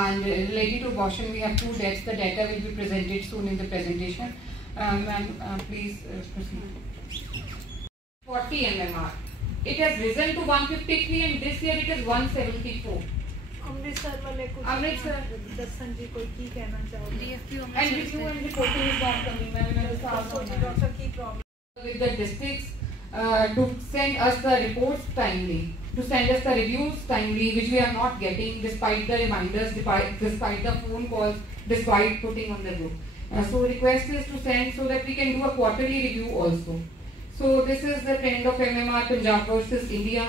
And related to abortion, we have 2 deaths. The data will be presented soon in the presentation. Ma'am, please proceed. 40 MMR. It has risen to 153 and this year it is 174. Amritsar वाले कुछ अमृतसर दर्शन जी कोई की कहना चाहोगे? And review and reporting is not coming. Doctor की problem with the districts to send us the reports timely, to send us the reviews timely, which we are not getting despite the reminders, despite the phone calls, despite putting on the group. So request is to send so that we can do a quarterly review also. So this is the trend of MMR Punjab versus India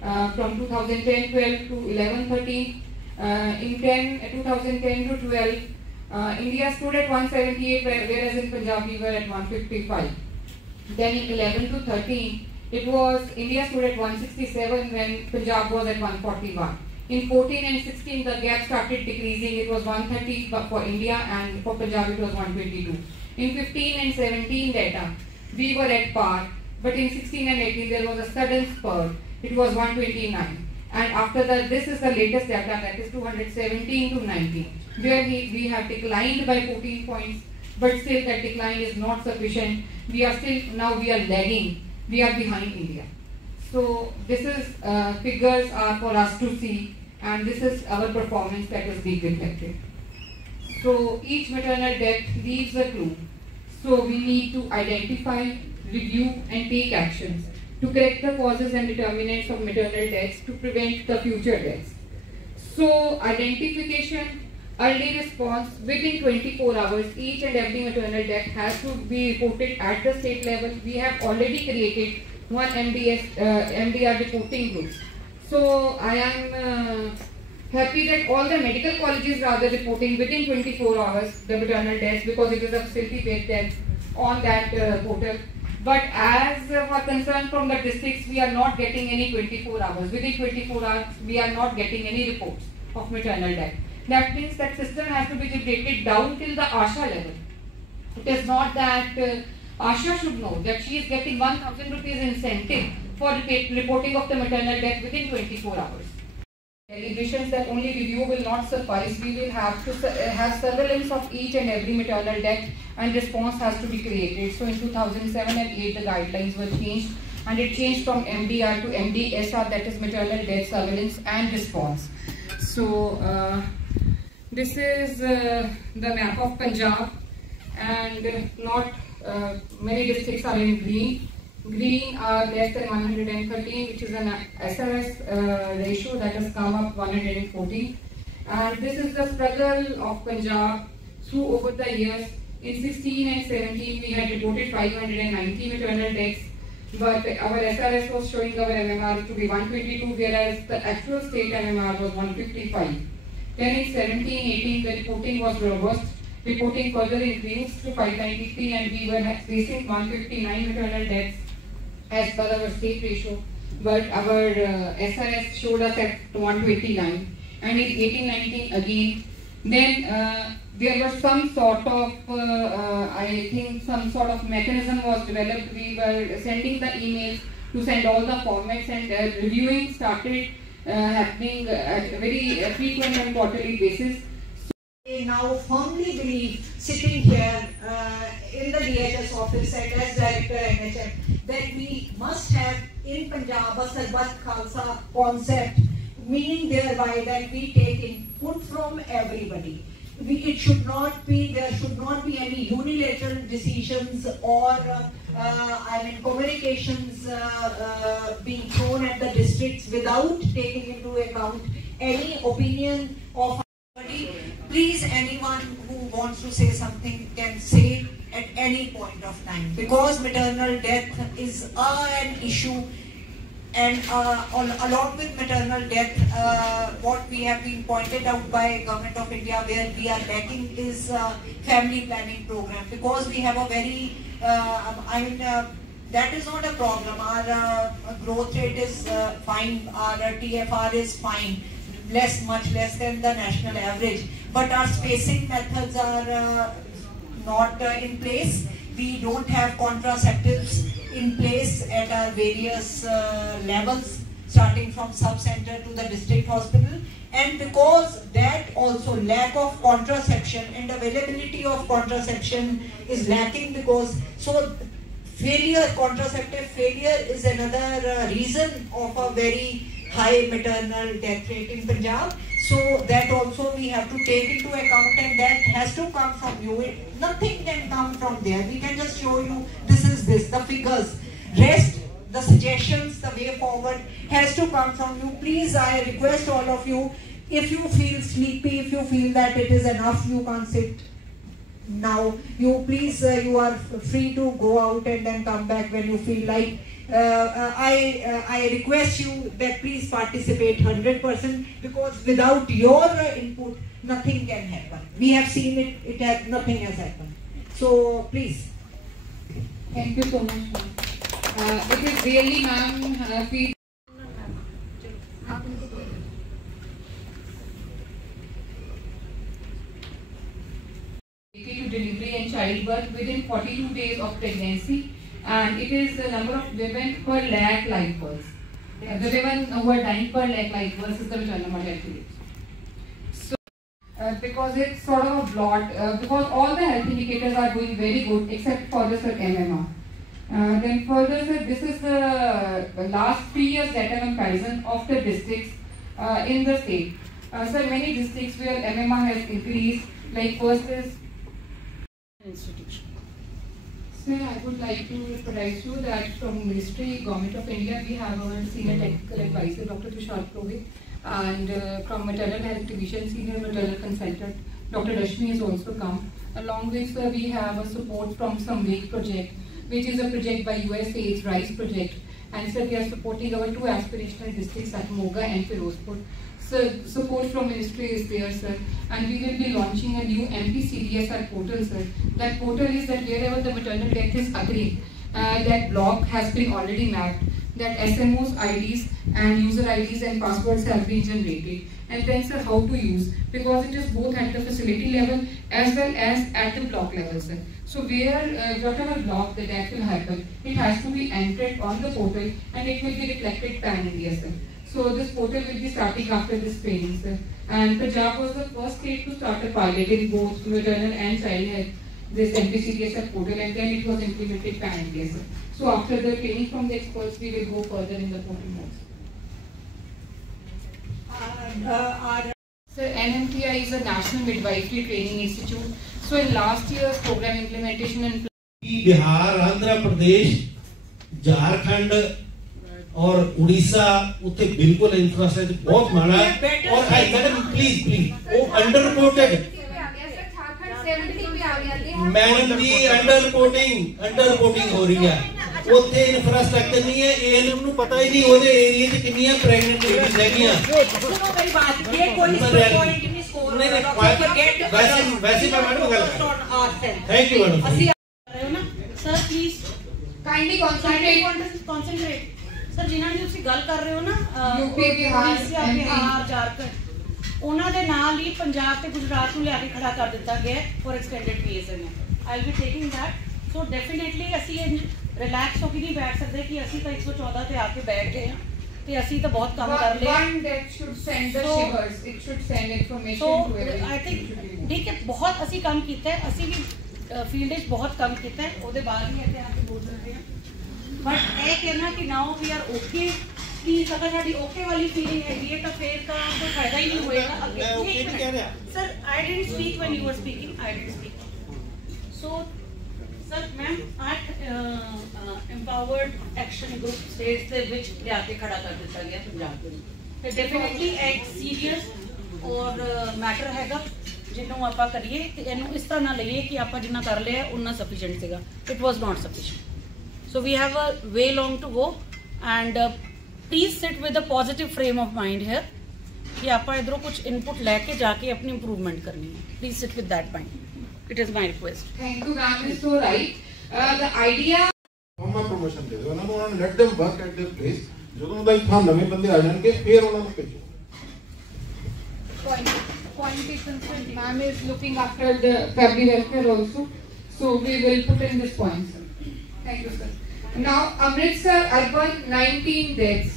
from 2010-12 to 11-13. In 2010 to 12, India stood at 178, whereas in Punjab we were at 155. Then in 11 to 13, it was India stood at 167 when Punjab was at 141. In 14 and 16, the gap started decreasing. It was 130 for India and for Punjab it was 122. In 15 and 17 data, we were at par, but in 16 and 18 there was a sudden spurt. It was 129. And after that, this is the latest data, that is 217 to 19, where we have declined by 14 points, but still that decline is not sufficient. We are still, now we are lagging, we are behind India. So this is, figures are for us to see, and this is our performance that is being reflected. So each maternal death leaves a clue. So we need to identify, review and take actions to correct the causes and determinants of maternal deaths to prevent the future deaths. So identification, early response, within 24 hours, each and every maternal death has to be reported at the state level. We have already created one MDR reporting group. So I am happy that all the medical colleges are reporting within 24 hours the maternal deaths, because it is a facility-based death on that portal. But as for concern from the districts, we are not getting any 24 hours. Within 24 hours, we are not getting any reports of maternal death. That means that system has to be generated down till the ASHA level. It is not that ASHA should know that she is getting 1,000 rupees incentive for reporting of the maternal death within 24 hours. Deliberations that only review will not suffice. We will have to have surveillance of each and every maternal death, and response has to be created. So in 2007 and 8 the guidelines were changed, and it changed from MDR to MDSR, that is maternal death surveillance and response. So this is the map of Punjab, and not many districts are in green. Green are less than 113, which is an SRS ratio that has come up 114. And this is the struggle of Punjab through over the years. In 16 and 17, we had reported 590 maternal deaths, but our SRS was showing our MMR to be 122, whereas the actual state MMR was 155. Then in 17-18, the reporting was robust. Reporting further increased to 593, and we were facing 159 maternal deaths as per our state ratio, but our SRS showed us at 129, and in 18-19 again. Then there was some sort of, I think some sort of mechanism was developed. We were sending the emails to send all the formats, and reviewing started happening at a very frequent and quarterly basis. I now firmly believe, sitting here in the DHS office and as Director NHM, that we must have in Punjab a Sarbat Khalsa concept, meaning thereby that we take input from everybody. There should not be any unilateral decisions or communications being thrown at the districts without taking into account any opinion of anybody. Please, anyone who wants to say something can say at any point of time, because maternal death is an issue, and along with maternal death, what we have been pointed out by Government of India where we are lacking is family planning program, because we have a very, that is not a problem. Our growth rate is fine, our TFR is fine, much less than the national average, but our spacing methods are not in place. We don't have contraceptives in place at our various levels. starting from sub-center to the district hospital. And because that also lack of contraception and availability of contraception is lacking, because so contraceptive failure is another reason of a very high maternal death rate in Punjab. So that also we have to take into account, and that has to come from you. Nothing can come from there. We can just show you the figures. Rest, the suggestions, the way forward has to come from you. Please, I request all of you, if you feel sleepy, if you feel that it is enough, you can't sit now, you please, you are free to go out and then come back when you feel like. I request you that please participate 100%, because without your input, nothing can happen. We have seen it, nothing has happened. So please. Thank you so much, ma'am. It is really, ma'am, feel to delivery and childbirth within 42 days of pregnancy, and it is the number of women per lakh live births. The women who are dying per lakh live births is the maternal mortality rate. So, because it's sort of a blot, because all the health indicators are doing very good except for the MMR. Then further, sir, this is the last 3 years data comparison of the districts in the state. Sir, many districts where MMR has increased, like first is institution. Sir, I would like to advise you that from Ministry, Government of India, we have our Senior Technical Advisor, Dr. Tushar Purohit, and from Maternal Health Division, Senior Maternal Consultant, Dr. Rashmi has also come. Along with, sir, we have a support from Samveg project, which is a project by USAID's RISE project, and sir, we are supporting our 2 aspirational districts at Moga and Firozpur. So support from Ministry is there, sir, and we will be launching a new MP-CDSR portal, sir. That portal is that wherever the maternal death is occurring, that block has been already mapped, that SMOs, IDs and user IDs and passwords have been generated. And then, sir, how to use, because it is both at the facility level as well as at the block level, sir. So where whatever block the death will happen, it has to be entered on the portal and it will be reflected pan-India, sir. So this portal will be starting after this training, sir. And Punjab was the first state to start a pilot in both maternal and child health, this MP-CDSR portal, and then it was implemented pan-India, sir. So after the training from the experts, we will go further in the portal modes. Sir, NMTI is a National Midwifery Training Institute. So in last year's program implementation and Bihar, Andhra Pradesh, Jharkhand और उड़ीसा उत्ते बिल्कुल infrastructure बहुत माड़ा है और madam please वो under reported madam ji under reporting हो रही है उत्थे इंफ्रास्ट्रक्चर नहीं है ਇਹਨੂੰ ਪਤਾ ਹੀ ਨਹੀਂ ਉਹਦੇ ਏਰੀਆ 'ਚ ਕਿੰਨੀਆਂ ਪ੍ਰੈਗਨੈਂਟ ਲੇਡੀਜ਼ ਹੈਗੀਆਂ सुनो मेरी बात ये कोई पॉइंट नहीं स्कोर वैसे मैं मैडम ਗੱਲ थैंक यू मैडम ਅਸੀਂ ਰਹੇ ਹੋ ਨਾ sir please kindly concentrate sir ਜਿਨ੍ਹਾਂ ਦੀ ਤੁਸੀਂ ਗੱਲ ਕਰ ਰਹੇ ਹੋ ਨਾ ਯੂਪੀ ਬਿਹਾਰ ਝਾਰਖੰਡ ਉਹਨਾਂ ਦੇ ਨਾਲ ਹੀ ਪੰਜਾਬ ਤੇ ਗੁਜਰਾਤ ਨੂੰ ਲਿਆ ਕੇ ਖੜਾ ਕਰ ਦਿੱਤਾ ਗਿਆ for extended PSM I will be taking that so definitely ਅਸੀਂ ਰਿਲੈਕਸ ਹੋ ਕੇ ਨਹੀਂ ਬੈਠ ਸਕਦੇ ਕਿ ਅਸੀਂ ਤਾਂ 114 ਤੇ ਆ ਕੇ ਬੈਠ ਗਏ ਹਾਂ ਤੇ ਅਸੀਂ ਤਾਂ ਬਹੁਤ ਕੰਮ ਕਰ ਲਿਆ one that should send the shivers, it should send information to everyone. I think ਠੀਕ ਹੈ ਬਹੁਤ ਅਸੀਂ ਕੰਮ ਕੀਤਾ ਹੈ ਅਸੀਂ ਵੀ ਫੀਲਡ ਵਿੱਚ ਬਹੁਤ ਕੰਮ ਕੀਤਾ ਹੈ ਉਹਦੇ ਬਾਅਦ ਹੀ ਇੱਥੇ ਆ ਕੇ ਬੋਲ ਰਹੇ ਹਾਂ ਬਟ ਇਹ ਕਹਿਣਾ ਕਿ ਨਾਓ ਵੀ ਆਰ ਓਕੇ ਪਲੀਜ਼ ਅਗਰ ਸਾਡੀ ਓਕੇ ਵਾਲੀ ਫੀਲਿੰਗ ਹੈਗੀ ਹੈ ਤਾਂ ਫਿਰ ਤਾਂ ਕੋਈ ਫਾਇਦਾ ਹੀ ਨਹੀਂ ਹੋਏਗਾ ਅੱਗੇ sir I didn't speak when you were speaking I didn't speak so sir ma'am at empowered action group states ਦੇ ਵਿੱਚ ਲਿਆ ਕੇ ਖੜਾ ਕਰ ਦਿੱਤਾ ਗਿਆ ਪੰਜਾਬ ਦੇ ਤੇ ਡੈਫੀਨਿਟਲੀ ਇੱਕ ਸੀਰੀਅਸ ਔਰ ਮੈਟਰ ਹੈਗਾ ਜਿਹਨੂੰ ਆਪਾਂ ਕਰੀਏ ਤੇ ਇਹਨੂੰ ਇਸ ਤਰ੍ਹਾਂ ਨਾ ਲਈਏ ਕਿ ਆਪਾਂ ਜਿੰਨਾ ਕਰ ਲਿਆ ਉਹਨਾਂ ਸਫੀਸ਼ੀਐਂਟ ਸੀਗਾ it was not sufficient so we have a way long to go and please sit with a positive frame of mind here ਕਿ ਆਪਾਂ ਇਧਰੋਂ ਕੁਝ ਇਨਪੁਟ ਲੈ ਕੇ ਜਾ ਕੇ ਆਪਣੀ ਇੰਪਰੂਵਮੈਂਟ ਕਰਨੀ ਹੈ please sit with that mind it is my request thank you ma'am is so right the idea ਮਾਮਾ ਪ੍ਰੋਮੋਸ਼ਨ ਦੇ ਦਿਓ ਉਹਨਾਂ ਨੂੰ light them work at their place ਜਦੋਂ ਦਾ ਇੱਥਾਂ ਨਵੇਂ ਬੰਦੇ ਆ ਜਾਣਗੇ ਫਿਰ ਉਹਨਾਂ ਨੂੰ ਭੇਜੋ point is concerned ma'am is looking after the family welfare also so we will put in this point sir. Thank you sir. Now Amritsar urban 19 deaths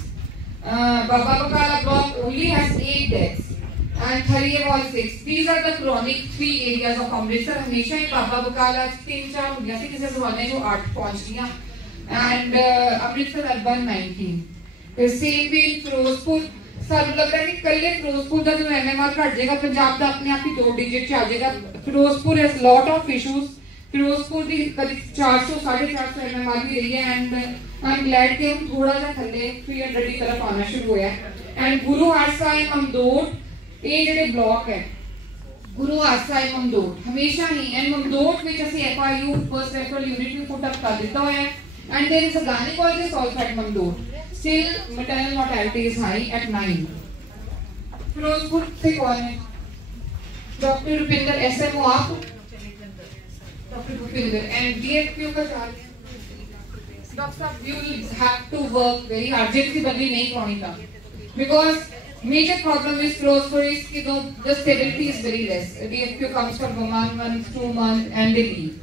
Baba Bakala block only has 8 deaths and Thariyawal 6. These are the chronic 3 areas of Amritsar. हमेशा ही Baba Bakala 3-4 हो गया किसी ज़माने जो 8 पहुंच गया and Amritsar urban 19. Same way in Firozpur. ਸਾਨੂੰ ਲੱਗਦਾ ਹੈ ਕਿ ਕੱਲੇ ਫਿਰੋਜ਼ਪੁਰ ਦਾ ਜੋ MMR ਘਟ ਜਾਏਗਾ ਪੰਜਾਬ ਦਾ ਆਪਣੇ ਆਪ ਹੀ 2 ਡਿਜਿਟ ਚ ਆ ਜਾਏਗਾ Ferozepur has lot of issues Ferozepur ਦੀ ਕਦੀ 400 450 MMR ਵੀ ਰਹੀ ਹੈ ਐਂਡ ਆਈ ਐਮ ਗਲੈਡ ਕਿ ਹੁਣ ਥੋੜਾ ਜਿਹਾ ਥੱਲੇ 300 ਦੀ ਤਰਫ ਆਉਣਾ ਸ਼ੁਰੂ ਹੋਇਆ ਐਂਡ ਗੁਰੂ ਹਰਸਾਏ ਮਮਦੋਟ ਇਹ ਜਿਹੜੇ ਬਲਾਕ ਹੈ ਗੁਰੂ ਹਰਸਾਏ ਮਮਦੋਟ ਹਮੇਸ਼ਾ ਹੀ ਐਂਡ ਮਮਦੋਟ ਵਿੱਚ ਅਸੀਂ FIU ਫਰਸਟ ਰੈਫਰਲ ਯੂਨਿਟ ਵੀ ਪੁੱਟ ਅਪ ਕਰ ਦਿੱਤਾ ਹੋਇਆ ਹੈ and there is a gynecologist also at Mamdod. Still, maternal mortality is high at 9. Firozpur से कौन है? Dr. Rupinder SMO आप? Dr. Rupinder and DFQ का चार्ज? Doctor साहब, you will have to work very hard. जितनी बदली नहीं होनी था. Because major problem is Firozpur is कि the stability is very less. DFQ comes for 1 month, 2 months and they leave.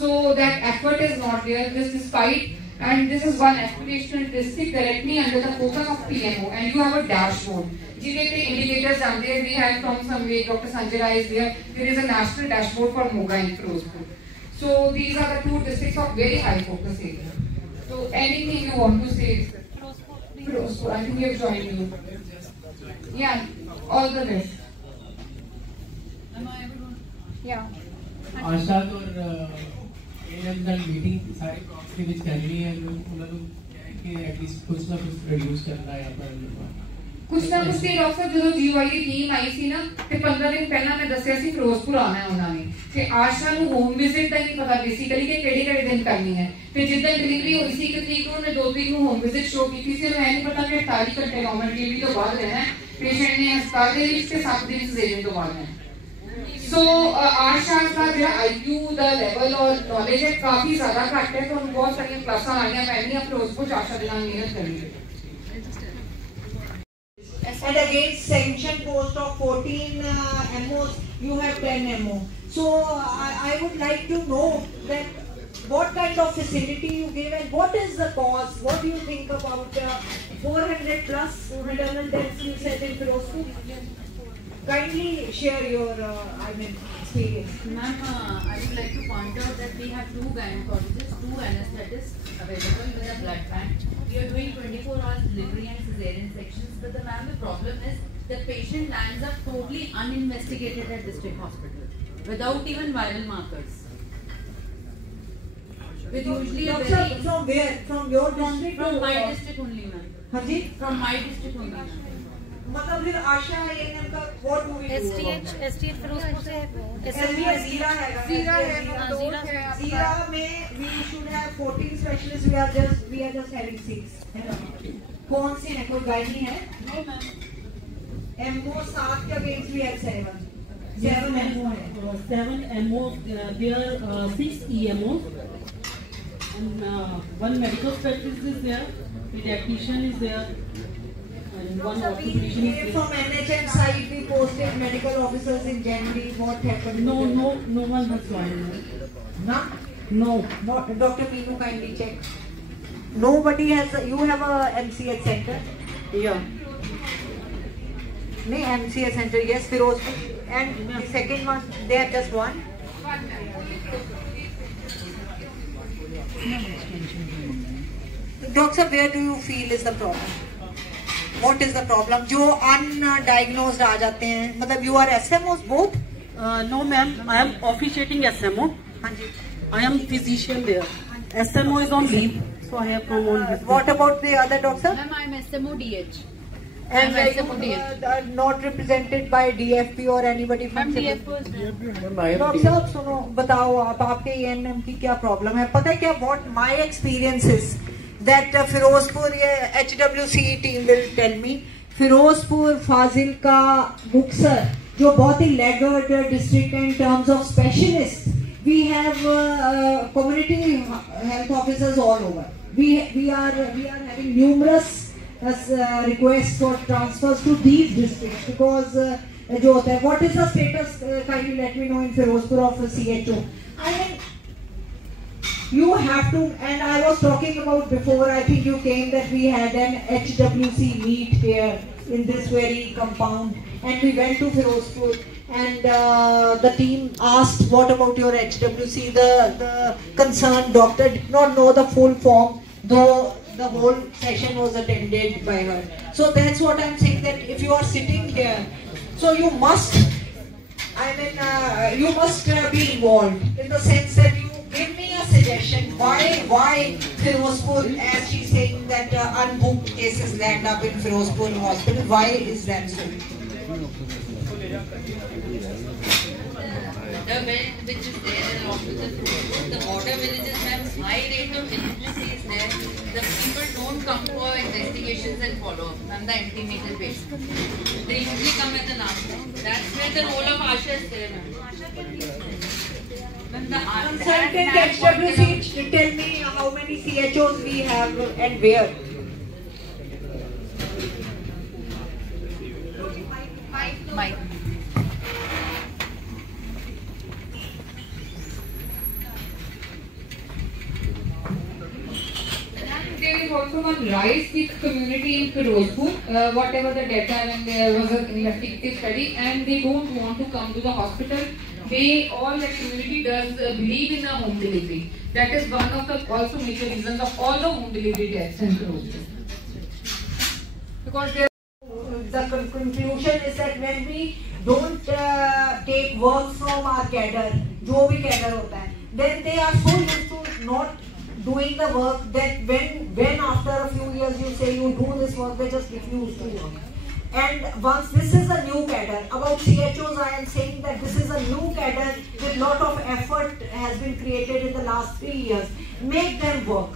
So that effort is not there. This despite. And this is one aspirational district directly under the focus of PMO and you have a dashboard. जिन्हें पे indicators are there, we have from some way, Dr. Sanjay Rai is there, there is a national dashboard for Moga in Firozpur. So these are the 2 districts of very high focus area. So anything you want to say? Firozpur, I think we have joined you. Yeah, all the best. Am I able to? Yeah. Ashad और meeting सारे crops के बीच करनी है उन्होंने कि at least कुछ ना कुछ रिड्यूस करना है यहाँ पर कुछ ना कुछ भी डॉक्टर जो जीवाई की टीम आई सी ना ते 15 दिन पहला मैं दस्या सी फिरोजपुर आना है उन्होंने ते आशा नु होम विजिट का नहीं पता बेसिकली कि केड़े-केड़े दिन करनी है ते जिद्दां डिलीवरी हुई सी कि तरीक उन्होंने 2 तरीक नु होम विजिट शो की थी से मैं नहीं पता कि 48 घंटे गवर्नमेंट डिलीवरी तो बाद रहना है पेशेंट ने अस्पताल के विच ते 7 दिन सिजेरियन तो बाद है सो आशा का जो IQ द लेवल और नॉलेज है काफी ज्यादा घट है तो हम बहुत सारी क्लासां आनियां पैनियां फिरोजपुर आशा के नाल मेहनत करेंगे And against sanction post of 14 MOs, you have 10 MO. So I would like to know that what kind of facility you give and what is the cause? What do you think about 400 plus maternal deaths you said in Firozpur? Kindly share your experience. Ma'am, I would like to point out that we have 2 gynecologists, 2 anesthetists available with a blood bank. We are doing 24 hours delivery and cesarean sections, but the problem is the patient lands up totally uninvestigated at district hospital without even viral markers. With usually a very from where? From your district? From my district only, ma'am. हाँ जी? From my district only, ma'am. मतलब फिर आशा ANM का what do we do? STH Firozpur से STH जीरा है जीरा में we should have 14 specialists, we are just having 6. कौन सी है, कोई गाइड है? No ma'am. MO 7 के against we have 7. 7 MO है. 7 MO, there are 6 EMOs and 1 medical specialist is there, pediatrician is there. From NHM side we posted medical officers in January. What happened? No one has joined. No. Dr. Meenu, kindly check. Nobody has. You have a MCH center? Yeah. No, MCH center. Yes, Firozpur. And the second one, they are just one. Doctor, where do you feel is the problem? What is the problem? जो undiagnosed आ जाते हैं, मतलब you are SMOs both? No ma'am, I am officiating SMO. हाँ जी. I am physician there. SMO is on leave, so I have come on. What about the other doctor? Ma'am, I am SMO DH. And you not represented by DFP or anybody from doctor साहब सुनो, बताओ आप आपके ANM की क्या problem है? पता है क्या? What my experience is that Firozpur ये HWC team will tell me, Firozpur, Fazilka, Muktsar जो बहुत ही laggard district in terms of specialists, we have community health officers all over. We are having numerous requests for transfers to these districts because जो होता है, what is the status? Kindly let me know in Firozpur of CHO. I mean, You have to, and I was talking about before, I think you came, that we had an HWC meet here in this very compound, and we went to Firozpur, and the team asked, what about your HWC? The concerned doctor did not know the full form, though the whole session was attended by her. So that's what I'm saying, that if you are sitting here, so you must, you must be involved in the sense that you give me a suggestion. Why Firozpur, as she's saying that unbooked cases land up in Firozpur hospital, why is that so? The bed which is there along with the border villages have high rate of illiteracy is there. The people don't come for investigations and follow-up. I'm the antenatal patient. They usually come at the last time. That's where the role of Asha is there, ma'am. Consultant HWC, tell me how many CHOs we have and where. Mike. There is also one rise with community in Firozpur, whatever the data, when there was an investigative study, and they don't want to come to the hospital. All the community does believe in the home delivery. That is one of the also major reasons of all the home delivery deaths in Firozpur. Because the conclusion is that when we don't take work from our cadre, जो भी cadre होता है, then they are so used to not doing the work that when after a few years you say you do this work, they just refuse to work. And once this is a new cadre, about CHOs I am saying that this is a new cadre with lot of effort has been created in the last 3 years. Make them work.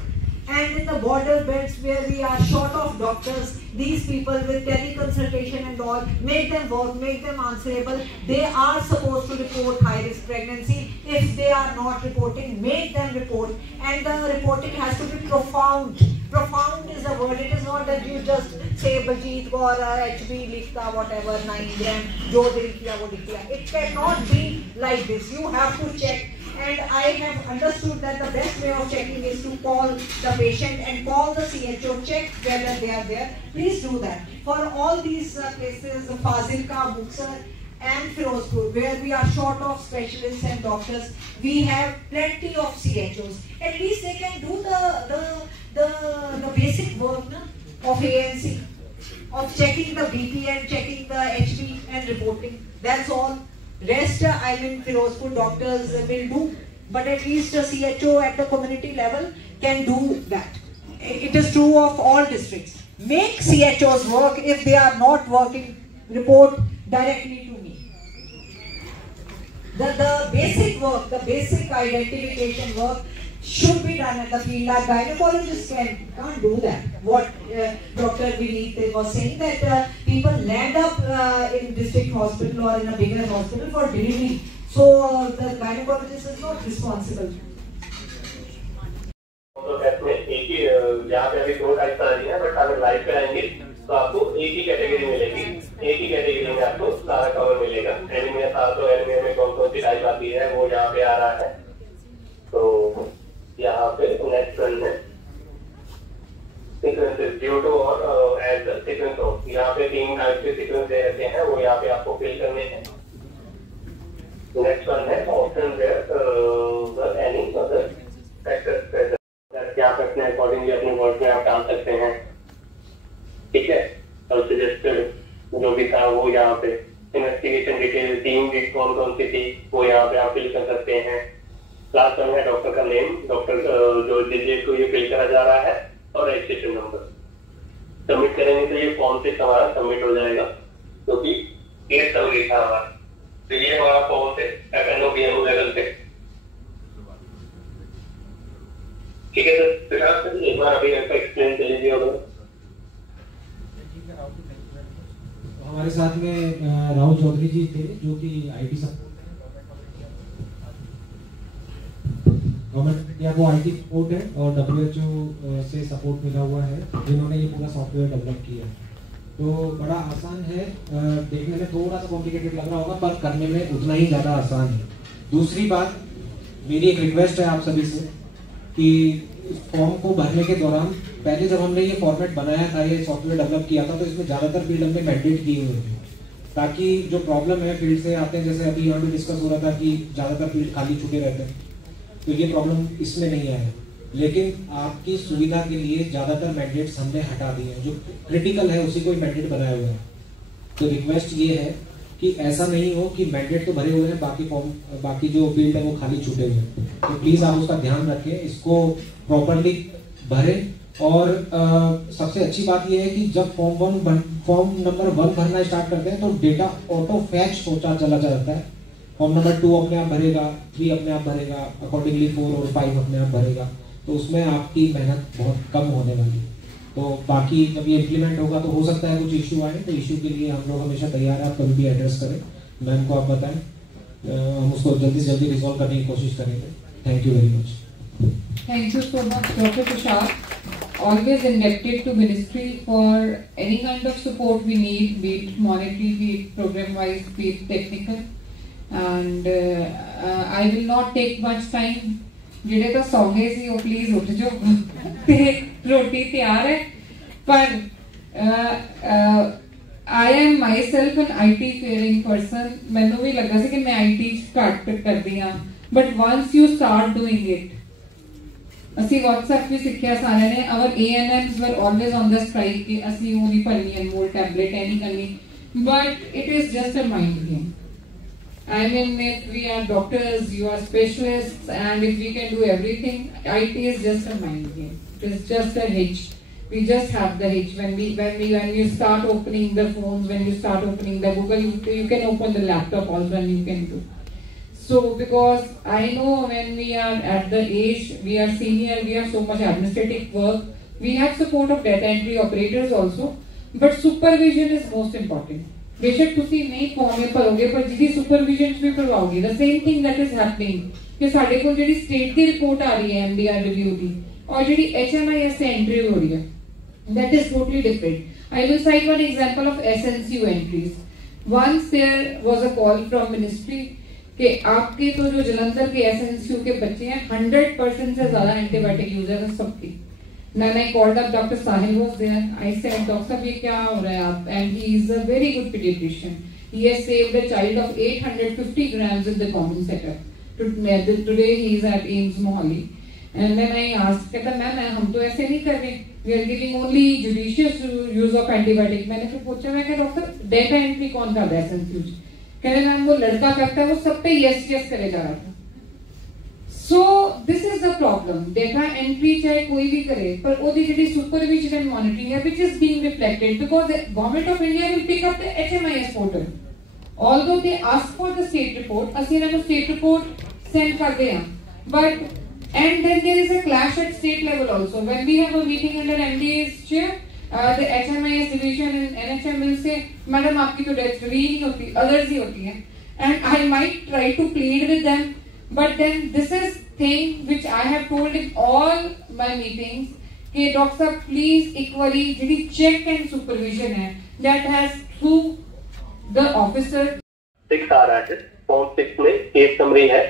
And in the border belts where we are short of doctors, these people with teleconsultation and all, make them work, make them answerable. They are supposed to report high-risk pregnancy. If they are not reporting, make them report. And the reporting has to be profound. Profound is a word. It is not that you just say Baljeet Kaur or HB likhta whatever 9 gram, jo dil kiya wo likh diya. It cannot be like this. You have to check. And I have understood that the best way of checking is to call the patient and call the CHO, check whether they are there. Please do that. For all these places, Fazilka, Buxar and Firozpur, where we are short of specialists and doctors, we have plenty of CHOs. At least they can do the basic work of ANC, of checking the BP and checking the HB and reporting. That's all. Rest, Firozpur doctors will do, but at least a CHO at the community level can do that. It is true of all districts. Make CHOs work. If they are not working, report directly to me. The basic work, the basic identification work should be done at the field. Our gynecologists can't do that. What Dr. Vineet was saying, that people land up in district hospital or in a bigger hospital for delivery. So the gynecologist is not responsible. तो में एक ही यहाँ पे अभी 2 types आ रही है, but अगर live पे आएंगे तो आपको एक ही कैटेगरी मिलेगी. एक ही कैटेगरी में आपको सारा कवर मिलेगा. एनीमिया था तो एनीमिया में कौन कौन सी टाइप आती है वो यहाँ पे आ रहा है. तो यहाँ पे नेक्स्ट वन है सीक्वेंसेस ड्यू टू और एज सीक्वेंस ऑफ. यहाँ पे 3 टाइप के सीक्वेंस दे रहते हैं, वो यहाँ पे आपको फिल करने हैं. नेक्स्ट वन है option where any other factors क्या आप अपने अकॉर्डिंगली अपने वर्ड में आप डाल सकते हैं. ठीक है. और सजेस्टेड जो भी था वो यहाँ पे इन्वेस्टिगेशन डिटेल टीम भी कौन कौन सी थी वो यहाँ पे आप फिल कर सकते हैं. लास्ट वन है डॉक्टर का नेम, डॉक्टर जो को ये फिल करा जा रहा है, और रजिस्ट्रेशन नंबर. सबमिट करेंगे तो ये फॉर्म से हमारा सबमिट हो जाएगा, क्योंकि ये सब लिखा हमारा. तो ये हमारा फॉर्म से FNO लेवल पे. ठीक है सर, विकास सर एक बार अभी आपको एक्सप्लेन कर लीजिए. हमारे साथ में राहुल चौधरी जी थे, जो कि IT गवर्नमेंट इंडिया को IT सपोर्ट है और WHO से सपोर्ट मिला हुआ है, जिन्होंने ये पूरा सॉफ्टवेयर डेवलप किया. तो बड़ा आसान है, देखने में थोड़ा सा कॉम्प्लिकेटेड लग रहा होगा पर करने में उतना ही ज़्यादा आसान है. दूसरी बात, मेरी एक रिक्वेस्ट है आप सभी से कि फॉर्म को भरने के दौरान पहले जब हमने ये फॉर्मेट बनाया था, ये सॉफ्टवेयर डेवलप किया था, तो इसमें ज़्यादातर फील्ड हमने मैंडेट किए हुए थे, ताकि जो प्रॉब्लम है फील्ड से आते हैं, जैसे अभी यहाँ पे डिस्कस हो रहा था कि ज़्यादातर फील्ड खाली छूटे रहते हैं, तो ये प्रॉब्लम इसमें नहीं आया। लेकिन आपकी सुविधा के लिए ज़्यादातर मैंडेट्स हमने हटा दिए हैं, जो क्रिटिकल है उसी को ही मैंडेट बनाए हुए हैं। तो रिक्वेस्ट ये है कि ऐसा नहीं हो कि मैंडेट तो भरे हुए हैं, बाकी जो फील्ड है वो खाली छूटे हुए हैं। तो प्लीज़ आप उसका ध्यान रखें, इसको प्रॉपरली भरें। और सबसे अच्छी बात यह है कि जब फॉर्म नंबर 1 भरना स्टार्ट करते हैं तो डेटा ऑटो फैच होता चला जाता है। फॉर्म नंबर 2 अपने आप भरेगा, 3 अपने आप भरेगा, अकॉर्डिंगली 4 और 5 अपने आप भरेगा, तो उसमें आपकी मेहनत बहुत कम होने वाली। तो बाकी जब ये इम्प्लीमेंट होगा तो हो सकता है कुछ इशू आए, तो इशू के लिए हम लोग हमेशा तैयार हैं, आप कभी भी एड्रेस करें, मैम को आप बताएं, हम उसको जल्दी से जल्दी रिजॉल्व करने की कोशिश करेंगे। Thank you very much. Thank you so much, Dr. Tushar. Always indebted to Ministry for any kind of support we need, be it monetary, be it program-wise, be it technical. And I will not take much time. ਜਿਹੜੇ ਤਾਂ ਸੌਂ ਗਏ ਸੀ ਉਹ please ਉੱਠ ਜਾਓ ਤੇ ਰੋਟੀ ਤਿਆਰ ਹੈ। ਪਰ I am myself an IT fearing person. ਮੈਨੂੰ ਵੀ ਲੱਗਾ ਸੀ ਕਿ ਮੈਂ IT ਘੱਟ ਕਰਦੀ ਹਾਂ, but once you start doing it, ਅਸੀਂ WhatsApp ਵੀ ਸਿੱਖਿਆ ਸਾਰਿਆਂ ਨੇ, our ANMs were always on the strike ਕਿ ਅਸੀਂ ਉਹ ਨਹੀਂ ਭਰਨੀ ਅਨਮੋਲ ਟੈਬਲੇਟ ਐ ਨਹੀਂ ਕਰਨੀ, but it is just a mind game. I mean, if we are doctors, you are specialists, and if we can do everything, IT is just a mind game. It is just a hitch. We just have the hitch. When you start opening the phones, when you start opening the Google, you can open the laptop also, and you can do. So, because I know when we are at the age, we are senior, we have so much administrative work. We have support of data entry operators also, but supervision is most important. बेशक तुसी नहीं form में भरोगे पर जिहदी supervision भी करवाओगे, the same thing that is happening कि साडे कोल जिहड़ी स्टेट दी रिपोर्ट आ रही है MDR रिव्यू दी और जिहड़ी HMIS से एंट्री हो रही है, that is totally different. I will cite one example of SNCU entries. Once there was a call from ministry कि आपके तो जो जलंधर के SNCU के बच्चे हैं 100% से ज्यादा एंटीबायोटिक यूजर है सबकी। Then I called up Dr. Sahil was there. I said, Doctor, ये क्या हो रहा है आप? And he is a very good pediatrician. He has saved a child of 850 grams in the common setup. Today he is at AIIMS Mohali. And then I asked, कहता ma'am हम तो ऐसे नहीं कर रहे. We are giving only judicious use of antibiotic. मैंने फिर पूछा, मैं कहा डॉक्टर डेटा एंट्री कौन करता है SNCU? कह रहे मैम वो लड़का करता है, वो सब पे yes करे जा रहा था। So this is the problem. Data entry चाहे कोई भी करे, पर वो दी supervision and monitoring है, which is being reflected because the government of India will pick up the HMIS portal. Although they ask for the state report, ਅਸੀਂ ਇਹਨਾਂ ਨੂੰ state report send ਕਰਦੇ ਹਾਂ, but and then there is a clash at state level also. When we have a meeting under MDA's chair, the HMIS division and NHM will say, madam आपकी तो death free नहीं होती, others ही होती हैं, and I might try to plead with them. But then this is thing which I have told in all my meetings कि doctor साहब please equally जी check and supervision है that has through the officer 6 आ रहा है। Form 6 में case summary है।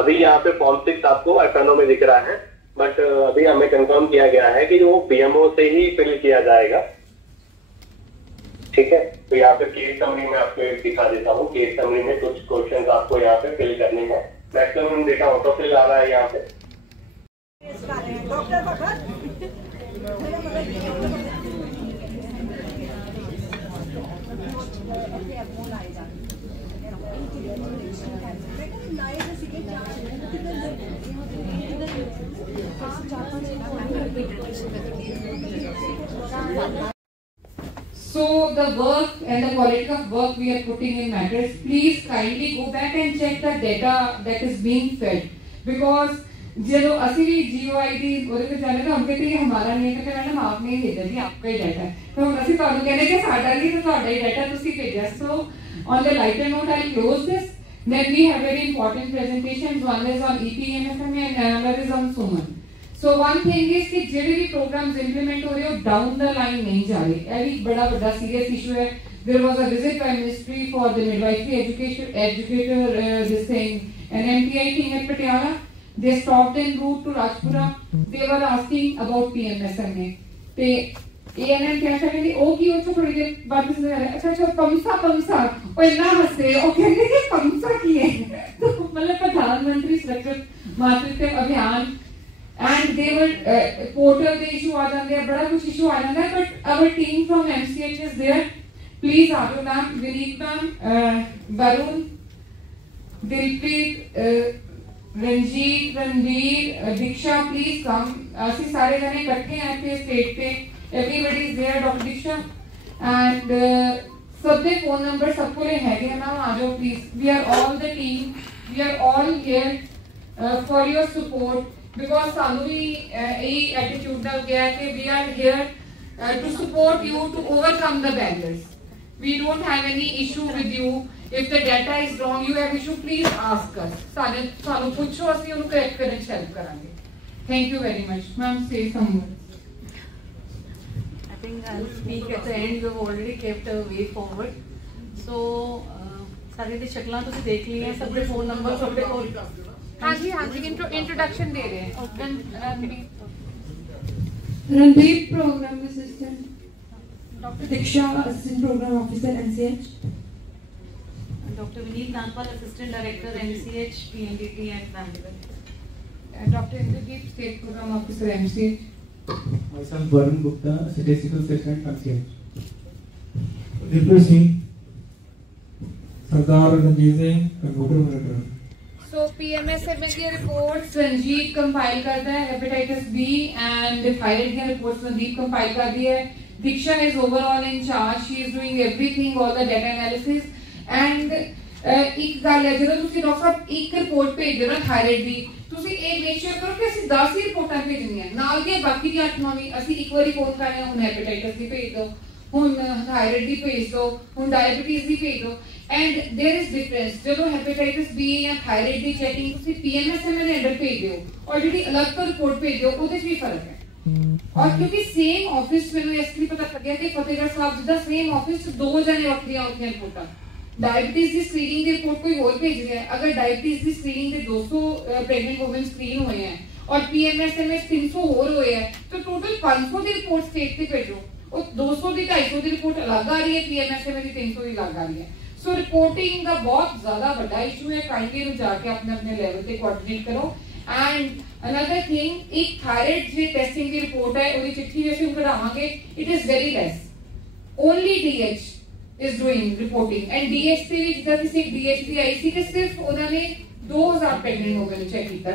अभी यहाँ पे फॉर्म 6 आपको एफएनओ में दिख रहा है, बट अभी हमें कंफर्म किया गया है कि वो बीएमओ से ही फिल किया जाएगा। ठीक है, तो यहाँ पे केस समरी में आपको दिखा देता हूँ। केस समरी में कुछ क्वेश्चन आपको यहाँ पे फिल करने हैं। मैक्सिमम डेटा ऑटो फिल आ रहा है यहाँ पे। So the work and the quality of work we are putting in matters. Please kindly go back and check the data that is being fed, because जो असली GOID और के जाने तो हम कहते हैं हमारा नहीं है, तो मैडम आपने ही भेजा जी, आपका ही डाटा है, तो हम असली तो कहने के साढ़ा नहीं तो साढ़ा ही डाटा तुसी भेजा। So on the lighter note, I'll close this. Then we have very important presentations. One is on EPMFM and another is on Suman. So one thing is कि जो भी programs implement हो रहे हो down the line नहीं जा रहे, ये भी बड़ा बड़ा serious issue है। There was a visit by Ministry for the midwifery educator this thing, an MPI thing at Patiala, they stopped en route to Rajpura. They were asking about PMSMA. They ANM क्या करेंगे? ओ की वो थोड़ी देर बाद से अच्छा पमसा वो इतना हंसे और कहते कि पमसा की है तो मतलब प्रधानमंत्री सुरक्षित मातृत्व अभियान and they were portal the issue आ जाते हैं, बड़ा कुछ issue आ जाता है, but our team from MCH is there. Please Adu ma'am, Vineet ma'am, Varun, Dilpreet, Ranjit, Ranveer, Diksha, please come. ਅਸੀਂ ਸਾਰੇ ਜਣੇ ਇਕੱਠੇ हैं ਇੱਥੇ स्टेज पे. Everybody is there, Dr. Diksha, and सब दे phone number सबको ले है क्या नाम आ जाओ please. We are all the team. We are all here for your support. Because ਸਾਨੂੰ भी यही attitude हो गया है कि we are here to support you to overcome the barriers. We don't have any issue with you. If the data is wrong, you have issue, please ask us. ਸਾਨੂੰ ਪੁੱਛੋ, ਅਸੀਂ ਉਹਨੂੰ correct ਕਰਨ ਚ help ਕਰਾਂਗੇ. Thank you very much. Ma'am, say some words. I think I'll speak at the end. We've already kept a way forward. So ਸਾਰੇ ਦੀ ਸ਼ਕਲਾਂ ਤੁਸੀਂ ਦੇਖ ਲਈਆਂ, ਸਭ ਦੇ phone number ਸਭ ਦੇ ਕੋਲ. हाँ जी इंट्रोडक्शन दे रहे हैं. Ranbir programme assistant, doctor Diksha assistant programme officer MCH, doctor Vineet Nagpal assistant director MCH PNDT and family welfare, doctor Inderdeep state programme officer MCH, myself Varun Gupta, statistical section MCH, Dilpreet Singh, Sardar Ranjit Singh, computer monitor. So PMSMA की reports Ranjit compile करता है, hepatitis B and thyroid की reports Ranjit compile कर दी है. Diksha is overall in charge, she is doing everything, all the data analysis. And एक गल है ਜਦੋਂ ਤੁਸੀਂ ਡਾਕਟਰ ਸਾਹਿਬ ਇੱਕ ਰਿਪੋर्ट ਭੇਜ ਦਿਓ ਨਾ थायराइड ਦੀ, ਤੁਸੀਂ ਇਹ ਮੇਕ ਸ਼ੋਰ ਕਰੋ ਕਿ ਅਸੀਂ 10 ਹੀ ਰਿਪੋਰਟਾਂ ਭੇਜਣੀਆਂ ਨਾਲ ਦੀਆਂ ਬਾਕੀ ਦੀਆਂ 8 ਵੀ ਅਸੀਂ ਇੱਕ ਵਾਰੀ ਫੋਨ ਕਰਨਾ. ਹੁਣ ਹੈਪੇਟਾਈਟਿਸ ਦੀ ਭੇਜ ਦਿਓ, ਹੁਣ थायराइड ਦੀ ਭੇਜ ਦਿਓ, ਹੁਣ ਡਾਇਬੀਟੀਜ਼ ਦੀ ਭੇਜ ਦਿਓ. एंड देयर इज डिफरेंस जो हेपेटाइटिस बी या थायराइड की चेकिंग ਤੁਸੀਂ PMSMA ਦੇ ਅੰਡਰ ਭੇਜ ਦਿਓ ਔਰ ਜਿਹੜੀ ਅਲੱਗ ਤੋਂ ਰਿਪੋਰਟ ਭੇਜ ਦਿਓ ਉਹਦੇ 'ਚ ਵੀ ਫਰਕ ਹੈ. ਔਰ ਕਿਉਂਕਿ ਸੇਮ ਆਫਿਸ ਮੈਨੂੰ ਇਸ ਲਈ ਪਤਾ ਲੱਗਿਆ ਕਿ ਫਤਿਹਗੜ੍ਹ ਸਾਹਿਬ ਜਿੱਦਾਂ ਸੇਮ ਆਫਿਸ 'ਚ ਦੋ ਜਣੇ ਵੱਖਰੀਆਂ ਰਿਪੋਰਟਾਂ, डायबिटीज की स्क्रीनिंग की रिपोर्ट कोई और भेज रहा है. अगर डायबिटीज की स्क्रीनिंग के 200 प्रेगनेंट वुमेन स्क्रीन हुए हैं और PMSMA 300 और हुए हैं तो टोटल 500 की रिपोर्ट स्टेट से भेजो. और 200 की 250 की रिपोर्ट अलग आ रही है, PMSMA की 300 की अलग आ रही है. सो रिपोर्टिंग का बहुत ज्यादा बड़ा इशू है. काइंडली नु जाके अपने अपने लेवल पे कोऑर्डिनेट करो. एंड अनदर थिंग, एक थायराइड जे टेस्टिंग की रिपोर्ट है ਉਹਦੀ चिट्ठी जैसे हम कढावांगे, it is very less. Only DH is doing reporting and DH ਦੇ ਵਿੱਚ ਜਦ ਕਿਸੇ DH ਦੀ ਆਈ ਸੀ ਕਿ ਸਿਰਫ ਉਹਨਾਂ ਨੇ 2000 ਪ੍ਰੈਗਨੈਂਟ ਵੂਮਨ ਚੈੱਕ ਕੀਤਾ,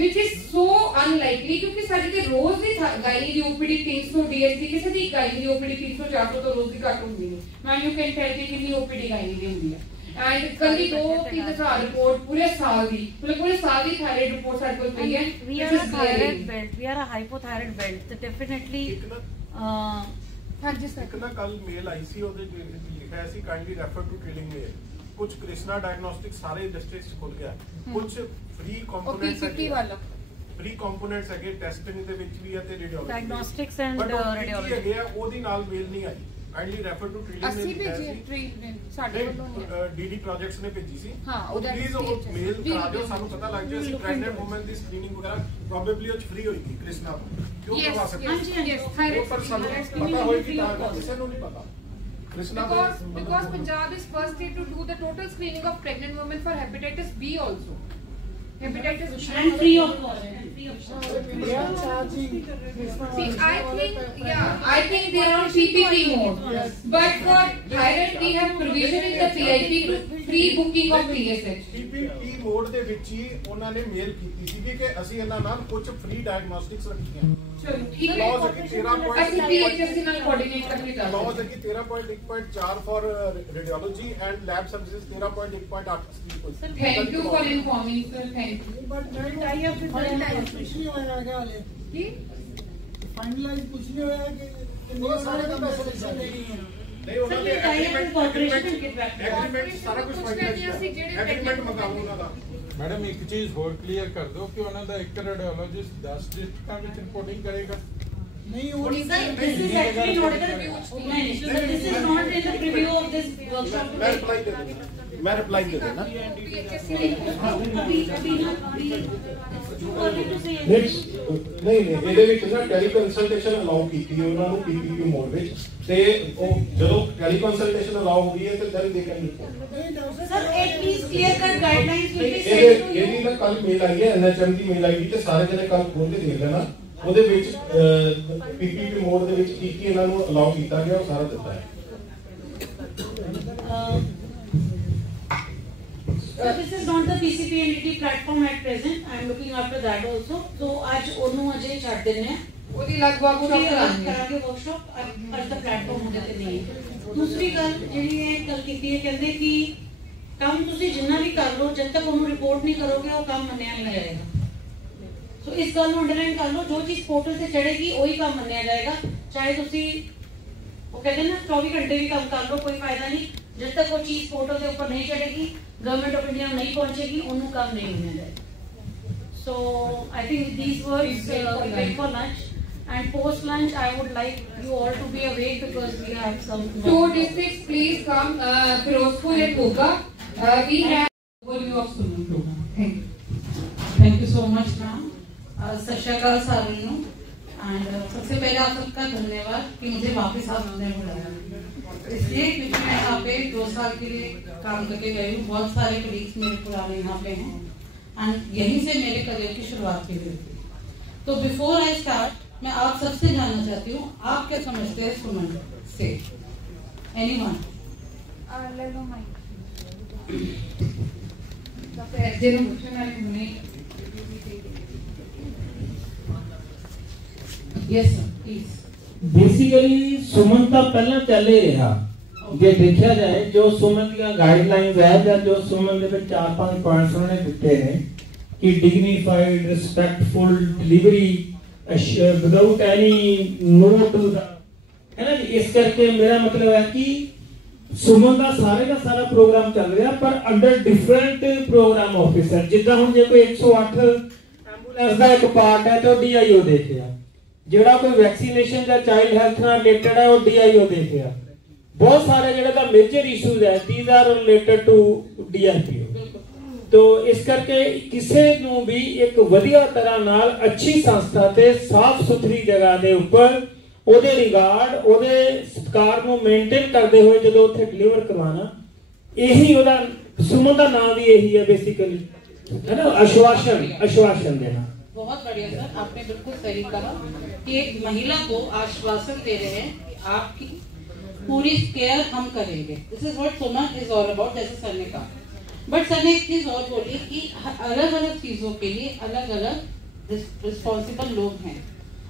which is so unlikely ਕਿਉਂਕਿ ਸਾਡੀ ਤੇ ਰੋਜ਼ ਦੀ ਗਾਇਨੀ ਦੀ OPD 300, DH ਦੀ ਕਿਸੇ ਦੀ ਗਾਇਨੀ ਦੀ OPD 300 400 ਤੋਂ ਰੋਜ਼ ਦੀ ਘੱਟ ਹੁੰਦੀ ਨਹੀਂ. ਮੈਮ ਯੂ ਕੈਨ ਟੈਲ ਕਿ ਕਿੰਨੀ OPD ਗਾਇਨੀ ਦੀ ਹੁੰਦੀ ਹੈ. ਐਂਡ ਕੱਲੀ 2-3000 ਰਿਪੋਰਟ ਪੂਰੇ ਸਾਲ ਦੀ, ਮਤਲਬ ਪੂਰੇ ਸਾਲ ਦੀ ਥਾਇਰਾਇਡ ਰਿਪੋਰਟ ਸਾਡੇ ਕੋਲ ਪਈ ਹੈ. we are a thyroid belt, we are a hypothyroid belt, so definitely ਹਾਂਜੀ ਸਰ. ਇੱਕ ਨਾ ਕੱਲ ਮੇਲ ਆਈ ਸੀ, ਉਹਦੇ ਲਿਖਿਆ ਸੀ ਕਾਈਂਡਲੀ ਰੈਫਰ ਟੂ ਟ੍ਰੇਲਿੰਗ ਮੇਲ. ਕੁਝ ਕ੍ਰਿਸ਼ਨਾ ਡਾਇਗਨੋਸਟਿਕ ਸਾਰੇ ਡਿਸਟ੍ਰਿਕਟਸ ਖੁੱਲ ਗਿਆ, ਕੁਝ ਫ੍ਰੀ ਕੰਪੋਨੈਂਟਸ ਫ੍ਰੀ ਕੰਪੋਨੈਂਟਸ ਹੈਗੇ ਟੈਸਟਿੰਗ ਦੇ ਵਿੱਚ ਵੀ ਹੈ ਤੇ ਰੇਡੀਓਲੋਜੀ ਡਾਇਗਨੋਸਟਿਕਸ ਐਂਡ ਰੇਡੀਓਲੋਜੀ ਹੈਗੇ ਆ. ਉਹਦੀ ਨਾਲ ਮੇਲ ਨਹੀਂ ਆਈ. ਕਾਈਂਡਲੀ ਰੈਫਰ ਟੂ ਟ੍ਰੇਲਿੰਗ ਮੇਲ ਅਸੀਂ ਭੇਜੀ ਟ੍ਰੀਟਮੈਂਟ ਸਾਡੇ ਵੱਲੋਂ DD ਪ੍ਰੋਜੈਕਟਸ ਨੇ ਭੇਜੀ ਸੀ. ਹਾਂ ਉਹਦਾ ਪਲੀਜ਼ ਉਹ ਮੇਲ ਕਰਾ ਦਿਓ, ਸਾਨੂੰ ਪਤਾ ਲੱਗ ਜਾਏ ਅਸੀਂ ਪ੍ਰੈਗਨੈਂਟ ਵੂਮਨ ਦੀ ਸਕਰੀਨਿੰਗ ਵਗੈਰਾ ਪ੍ਰੋਬੇਬਲੀ ਉਹ ਫ੍ਰੀ ਹੋਏਗੀ ਕ੍ਰਿਸ਼ਨਾ ਤੋਂ. ਕਿਉਂ ਕਰਵਾ ਸਕਦੇ ਹਾਂ ਪਰ ਸਾਨੂੰ ਪਤਾ ਹੋਏਗੀ ਤਾਂ ਕਿਸੇ ਨੂੰ ਨਹੀਂ ਪਤਾ. Because Punjab is first state to do the total screening of pregnant women for hepatitis B also. Hepatitis B and free of cost. See, I think they are on PPP mode. But for thyroid, we have provision in the PIP to free booking of TSH. PPP mode ਦੇ ਵਿੱਚ ਹੀ ਉਹਨਾਂ ਨੇ ਮੇਲ ਕੀਤੀ ਸੀ ਕਿ ਅਸੀਂ ਇਹਨਾਂ ਨਾਲ ਕੁਝ ਫ੍ਰੀ ਡਾਇਗਨੋਸਟਿਕਸ ਰੱਖੀਆਂ. ਚਲੋ ਠੀਕ ਹੈ, ਅਸੀਂ PHS ਨਾਲ ਕੋਆਰਡੀਨੇਟ ਕਰਕੇ ਜਾ ਰਹੇ ਹਾਂ. ਲੌਜ਼ ਹੈ ਕਿ 13.1.4 for radiology and lab services 13.1.8. Thank you for informing, sir. Thank you. But tie up with कुछ नहीं होएगा क्या वाले की फाइनलाइज कुछ नहीं होएगा कि वो सारे का पैसे लग जाएंगे. नहीं ਉਹਨਾਂ ਦੇ ਐਗਰੀਮੈਂਟ ਸਾਰਾ ਕੁਝ ਫਾਈਨਲਾਈਜ਼ ਹੈ. ਐਗਰੀਮੈਂਟ ਮੰਗਾਓ ਉਹਨਾਂ ਦਾ. मैडम एक चीज और क्लियर कर दो कि उन्होंने एक रेडियोलॉजिस्ट 10 डिस्ट्रिक्टां ਵਿੱਚ ਰਿਪੋਰਟਿੰਗ ਕਰੇਗਾ. Sir, this is actually not the review. This is not in the preview of this workshop. मैं रिप्लाई दे देना। नहीं ਇਹਦੇ ਵਿੱਚ ਨਾ ਟੈਲੀ ਕੰਸਲਟੇਸ਼ਨ ਅਲਾਉ ਕੀਤੀ ਉਹਨਾਂ ਨੂੰ ਪੀਪੀਪੀ ਮੋਡ ਵਿੱਚ ਤੇ ਉਹ ਜਦੋਂ ਟੈਲੀ ਕੰਸਲਟੇਸ਼ਨ ਅਲਾਉ ਹੋ ਗਈ ਹੈ ਤੇ then they can report। Sir, at least clear cut guidelines will be sent to you। ਇਹਦੀ ਨਾ ਕੱਲ ਮੇਲ ਆਈ ਹੈ NHM ਦੀ ਮੇਲ ਆਈ ਤੇ ਸਾਰੇ ਜਣੇ ਕੱਲ ਖੋਲ ਕੇ ਦੇਖ ਲੈਣਾ ਉਹਦੇ ਵਿੱਚ ਪੀਪੀਪੀ ਮੋਡ ਦੇ ਵਿੱਚ ਕੀ ਇਹਨਾਂ ਨੂੰ ਅਲਾਉ ਕੀਤਾ ਗਿਆ ਉਹ ਸਾਰਾ ਦਿੱਤਾ ਹੈ। So this is not the PCPNDT platform at present. I am looking after that also. So आज ਉਹਨੂੰ ਅਜੇ ਛੱਡ ਦਿੰਨੇ ਆ। ਉਹਦੀ ਲੱਗ ਕਰਾਂਗੇ workshop ਅੱਜ ਦਾ ਪਲੇਟਫਾਰਮ ਉਹਦੇ ਤੇ ਨਹੀਂ ਹੈ। ਦੂਸਰੀ ਗੱਲ ਜਿਹੜੀ ਹੈ ਕੱਲ ਕੀਤੀ ਹੈ ਕਹਿੰਦੇ ਕਿ ਕੰਮ ਤੁਸੀਂ ਜਿੰਨਾ ਵੀ ਕਰ ਲਓ ਜਦ ਤੱਕ ਉਹਨੂੰ ਰਿਪੋਰਟ ਨਹੀਂ ਕਰੋਗੇ ਉਹ ਕੰਮ ਮੰਨਿਆ ਨਹੀਂ ਜਾਏਗਾ। ਸੋ ਇਸ ਗੱਲ ਨੂੰ ਅੰਡਰਲਾਈਨ ਕਰ ਲਓ ਜੋ ਚੀਜ਼ ਪੋਰਟਲ ਤੇ ਚੜੇਗੀ ਉਹੀ ਕੰਮ ਮੰਨਿਆ ਜਾਏਗਾ ਚਾਹੇ ਤੁਸੀਂ ਉਹ ਕਹਿੰਦੇ ਨਾ 24 ਘੰਟੇ ਵੀ ਕੰਮ ਕਰ ਲਓ ਕੋਈ ਫਾਇਦਾ ਨਹੀਂ जब तक वो चीज पोर्टल के ऊपर नहीं चढ़ेगी गवर्नमेंट ऑफ इंडिया नहीं पहुंचेगी उन्होंने काम नहीं होने जाएगा। So I think these words wait for lunch and post lunch I would like you all to be awake because we have some 2 districts please come Firozpur and Koka we have overview of Suman program। Thank you so much ma'am. सत श्री अकाल सारियों ਨੂੰ and सबसे पहले आप सबका धन्यवाद कि मुझे वापस आपने बुलाया इसलिए क्योंकि मैं यहाँ पे 2 साल के लिए काम करके गई हूँ। बहुत सारे कलीग्स मेरे पुराने यहाँ पे हैं एंड यहीं से मेरे करियर की शुरुआत की गई थी। तो बिफोर आई स्टार्ट मैं आप सबसे जानना चाहती हूँ आप क्या समझते हैं सुमन से? Anyone? Yes sir please. Basically Suman तो पहला चल ही रहा जे देखा जाए जो सुमन दी गाइडलाइंस है या जो सुमन दे 4-5 पॉइंट्स उन्होंने दिते हैं कि dignified respectful delivery without any no to the है ना। इस करके मेरा मतलब है कि सुमन का सारा प्रोग्राम चल रहा पर अंडर डिफरेंट प्रोग्राम ऑफिसर जिदा हुण जे कोई 108 एंबुलेंस का एक पार्ट है तो डीआईओ देखिया ਜਿਹੜਾ ਕੋਈ ਵੈਕਸੀਨੇਸ਼ਨ ਜਾਂ ਚਾਈਲਡ ਹੈਲਥ ਨਾਲ ਰਿਲੇਟਡ ਹੈ ਉਹ ਡੀਆਈਓ ਦੇਖਿਆ ਬਹੁਤ ਸਾਰੇ ਜਿਹੜੇ ਦਾ ਮੇਜਰ ਇਸ਼ੂਜ਼ ਹੈ these are related to DRPO। तो इस करके किसी ਨੂੰ ਵੀ ਇੱਕ ਵਧੀਆ ਤਰ੍ਹਾਂ ਨਾਲ ਅੱਛੀ ਸੰਸਥਾ ਤੇ ਸਾਫ਼ ਸੁਥਰੀ ਜਗ੍ਹਾ ਦੇ ਉੱਪਰ ਉਹਦੇ ਰਿਗਾਰਡ ਉਹਦੇ ਸਤਿਕਾਰ ਨੂੰ ਮੇਨਟੇਨ ਕਰਦੇ ਹੋਏ ਜਦੋਂ ਉੱਥੇ ਡਿਲੀਵਰ ਕਰਵਾਣਾ ਇਹੀ ਉਹਦਾ ਸੁਮਨ ਦਾ ਨਾਮ ਵੀ ਇਹੀ ਹੈ बेसिकली है ना आश्वासन देना। बहुत बढ़िया सर आपने बिल्कुल सही कहा कि एक महिला को आश्वासन दे रहे हैं कि आपकी पूरी केयर हम करेंगे। This is what Suman is all about जैसे सर ने कहा। बट सर ने एक चीज और बोली कि अलग अलग चीजों के लिए अलग अलग रिस्पॉन्सिबल लोग हैं।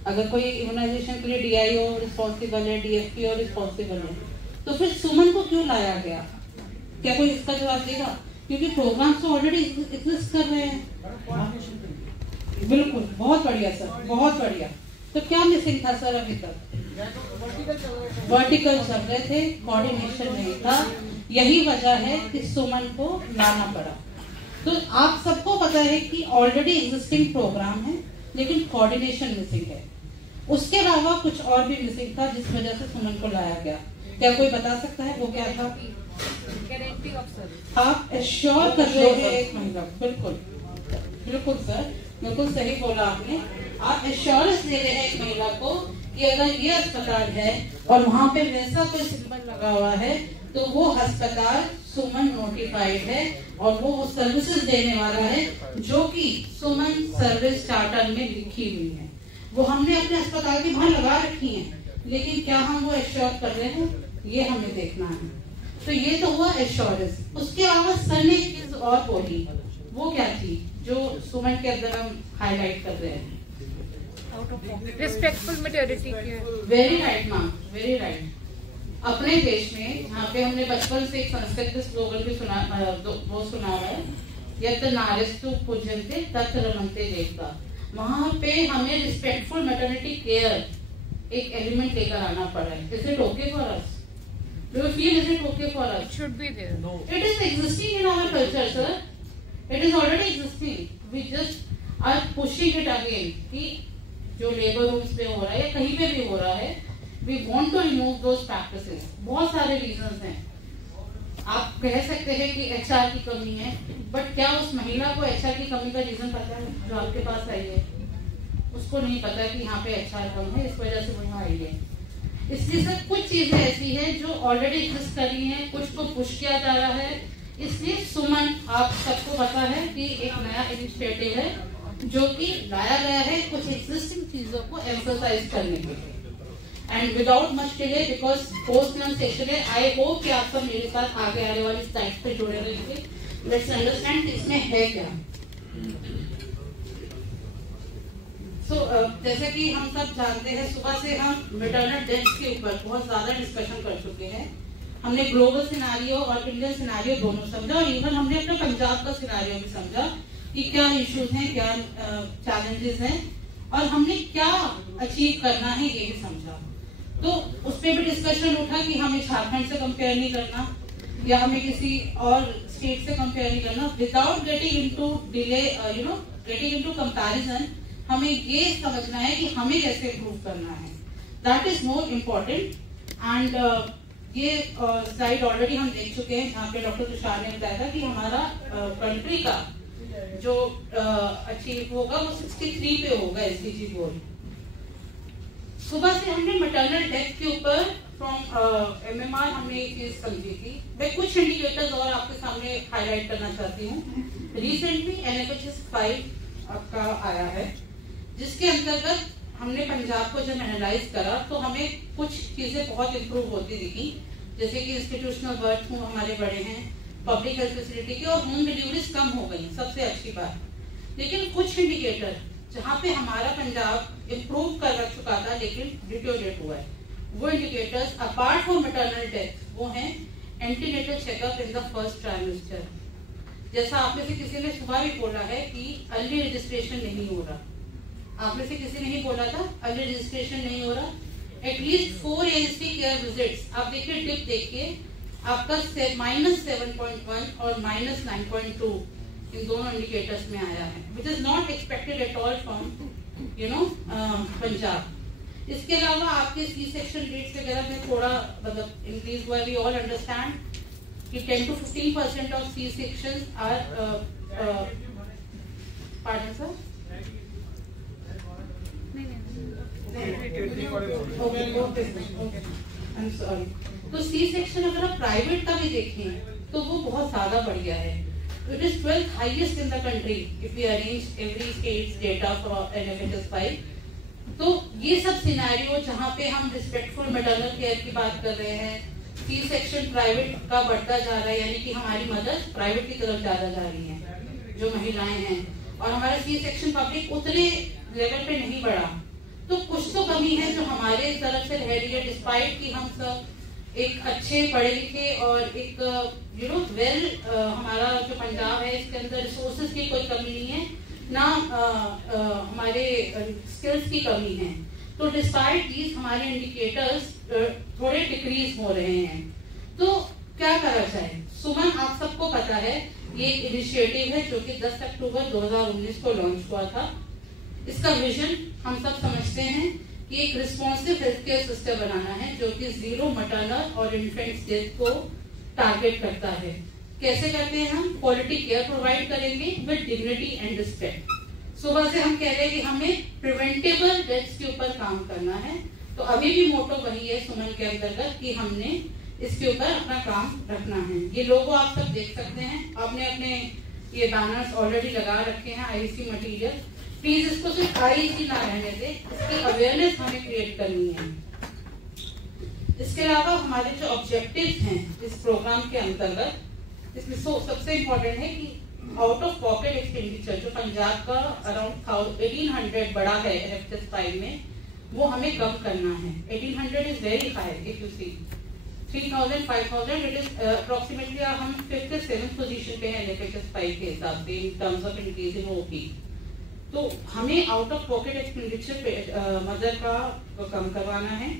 अगर कोई इम्यूनाइजेशन के लिए डीआईओ रिस्पॉन्सिबल है डीएफपीओ रिस्पॉन्सिबल है तो फिर सुमन को क्यों लाया गया? क्या कोई इसका जवाब देगा? क्योंकि प्रोग्राम तो ऑलरेडी एग्जिस्ट कर रहे हैं। बिल्कुल बहुत बढ़िया सर बहुत बढ़िया। तो क्या मिसिंग था सर अभी तक? वर्टिकल चल रहे थे कोऑर्डिनेशन नहीं था यही वजह है कि सुमन को लाना पड़ा। तो आप सबको पता है कि ऑलरेडी एग्जिस्टिंग प्रोग्राम है लेकिन कोऑर्डिनेशन मिसिंग है। उसके अलावा कुछ और भी मिसिंग था जिस वजह से सुमन को लाया गया। क्या कोई बता सकता है वो क्या था? गारंटी ऑफ सर्विस आप एश्योर कर रहे हैं एक महिला। बिल्कुल बिल्कुल सर बिल्कुल सही बोला आपने। आप एश्योरेंस दे रहे हैं एक महिला को कि अगर ये अस्पताल है और वहाँ पे वैसा कोई सिंबल लगा हुआ है तो वो अस्पताल सुमन नोटिफाइड है और वो सर्विसेज देने वाला है जो कि सुमन सर्विस चार्टर में लिखी हुई है। वो हमने अपने अस्पताल की वहां लगा रखी है लेकिन क्या हम वो एश्योर कर रहे हैं ये हमें देखना है। तो ये तो हुआ एश्योरेंस। उसके अलावा सर ने एक चीज और बोली वो क्या थी जो सुमन के अंदर हम हाईलाइट कर रहे हैं? Respectful maternity care. Very right ma'am very right. अपने देश में यहाँ पे हमने बचपन से एक संस्कृत स्लोगन भी सुना वो सुना है यत् नारीस्तु पूज्यन्ते तत् रमन्ते देवता। वहाँ पे हमें रिस्पेक्टफुल मैटरनिटी केयर एक एलिमेंट लेकर आना पड़ा है। Is it okay for us? Do you feel is it okay for us? Should be there. No it is existing in our culture sir. It is already existing. We just are pushing it again. कि जो labour rooms में हो रहा है या कहीं पे भी हो रहा है, we want to remove those practices. बहुत सारे रीजंस हैं। आप कह सकते हैं कि एचआर की कमी है, बट क्या उस महिला को एचआर की कमी का रीजन पता है जो आपके पास आई है? उसको नहीं पता कि यहाँ पे एचआर कम है, इस वजह से वो यहाँ आई है। इसलिए सर कुछ चीजें ऐसी हैं जो ऑलरेडी एग्जिस्ट कर रही हैं, कुछ को पुश किया जा रहा है। इसलिए सुमन, आप सबको पता है कि एक नया इनिशिएटिव है जो कि लाया गया है कुछ एग्जिस्टिंग चीजों को एम्फसाइज करने के लिए। And without much delay, because post lunch session है, आई होप कि आप सब मेरे साथ आगे आने वाली स्लाइड्स पे जुड़े रहेंगे। लेट्स अंडरस्टैंड इसमें है क्या। जैसे कि हम सब जानते हैं, सुबह से हम मैटरनल डेथ्स के ऊपर बहुत ज्यादा डिस्कशन कर चुके हैं। हमने ग्लोबल सिनारियो और इंडियन सिनारियो दोनों समझा, और इवन हमने अपने पंजाब का सिनारियो भी समझा कि क्या इश्यूज हैं, क्या चैलेंजेस हैं, और हमने क्या अचीव करना है ये भी समझा। तो उस पर भी डिस्कशन उठा कि हमें झारखंड से कंपेयर नहीं करना या हमें किसी और स्टेट से कंपेयर नहीं करना। Without getting into delay, getting into comparison, हमें ये समझना है कि हमें कैसे इम्प्रूव करना है। That is more important. And ये स्लाइड ऑलरेडी हम देख चुके हैं, जहाँ पे डॉक्टर तुषार ने बताया था कि हमारा कंट्री का जो अचीव होगा वो 63 पे होगा एसडीजी गोल। सुबह से हमने मैटरनल डेथ के ऊपर फ्रॉम एमएमआर हमने एक चीज समझी थी। मैं कुछ इंडिकेटर्स और आपके सामने हाईलाइट करना चाहती हूँ। रिसेंटली NFHS 5 आपका आया है, जिसके अंतर्गत हमने पंजाब को जब एनालाइज करा तो हमें कुछ चीजें बहुत इंप्रूव होती दिखी, जैसे कि इंस्टीट्यूशनल बर्थ हमारे बड़े हैं, पब्लिक हेल्थ फैसिलिटी की, और होम डिलीवरीज कम हो गई, सबसे अच्छी बात। लेकिन कुछ इंडिकेटर जहाँ पे हमारा पंजाब इम्प्रूव कर चुका था लेकिन डिटोरेट हुआ है, वो indicators apart from maternal death वो हैं antenatal checkup in the first trimester. जैसा आप में से किसी ने सुबह भी बोला है कि अर्ली रजिस्ट्रेशन नहीं हो रहा, आप में से किसी ने ही बोला था अर्ली रजिस्ट्रेशन नहीं हो रहा। एटलीस्ट 4 AHP केयर विजिट्स आप देखिए, टिप देखिए, आपका -7.1 और -9.2 इन दोनों इंडिकेटर्स में आया है, which is not expected at all from Punjab. इसके अलावा आपके सी सेक्शन रेट्स वगैरह में थोड़ा मतलब इंक्रीज हुआ। वी ऑल अंडरस्टैंड कि 10 to 15% of C sections are pardon sir तो सी सेक्शन अगर आप प्राइवेट का भी देखें तो वो बहुत ज्यादा बढ़ गया है। It is 12th highest in the country if we arrange every state's data for NFHS 5. तो ये सब सिनेरियो जहाँ पे हम रिस्पेक्टफुल मैटरनल केयर की बात कर रहे हैं, सी सेक्शन प्राइवेट का बढ़ता जा रहा है, यानी कि हमारी मदद प्राइवेट की तरफ ज्यादा जा रही है जो महिलाएं हैं, और हमारा सी सेक्शन पब्लिक उतने लेवल पे नहीं बढ़ा। तो कुछ तो कमी है जो हमारे तरफ से रह रही है, डिस्पाइट कि हम सब एक अच्छे पढ़े लिखे और एक वेल हमारा जो पंजाब है इसके अंदर रिसोर्सेज की कोई कमी नहीं है, ना हमारे स्किल्स की कमी है। तो डिस्पाइट दीज हमारे इंडिकेटर्स थोड़े डिक्रीज हो रहे हैं। तो क्या करा जाए? सुमन, आप सबको पता है ये इनिशिएटिव है जो कि 10 अक्टूबर 2019 को लॉन्च हुआ था। इसका विजन हम सब समझते हैं कि एक रिस्पॉन्सिव हेल्थ केयर सिस्टम बनाना है जो कि 0 मैटरनल और इन्फेंट्स डेथ को टारगेट करता है। कैसे करते हैं हम? क्वालिटी केयर प्रोवाइड करेंगे विद डिग्निटी एंड रिस्पेक्ट। सुबह से हम कह रहे हैं कि हमें प्रिवेंटेबल डेथ्स के ऊपर काम करना है, तो अभी भी मोटो वही है सुमन के अंतर्गत कि हमने इसके ऊपर अपना काम रखना है। ये लोगो आप सब देख सकते हैं, आपने अपने ये बैनर्स ऑलरेडी लगा रखे हैं, आईसी मटेरियल। प्लीज इसको सिर्फ आईसी ना रहने दे, इसकी अवेयरनेस हमें क्रिएट करनी है। इसके अलावा हमारे जो ऑब्जेक्टिव्स हैं इस प्रोग्राम के अंतर्गत, इसमें सबसे इम्पोर्टेंट है कि आउट ऑफ पॉकेट एक्सपेंडिचर जो पंजाब का अराउंड 1800 बड़ा है NFHS 5 में, वो हमें कम करना है। 1800 is very high, if you see 3000 5000 it is approximately हम 5th से 7th पोजीशन पे है NFHS 5 के हिसाब से in terms of increase in OP. तो हमें आउट ऑफ पॉकेट एक्सपेंडिचर पे मदर का कम करवाना है,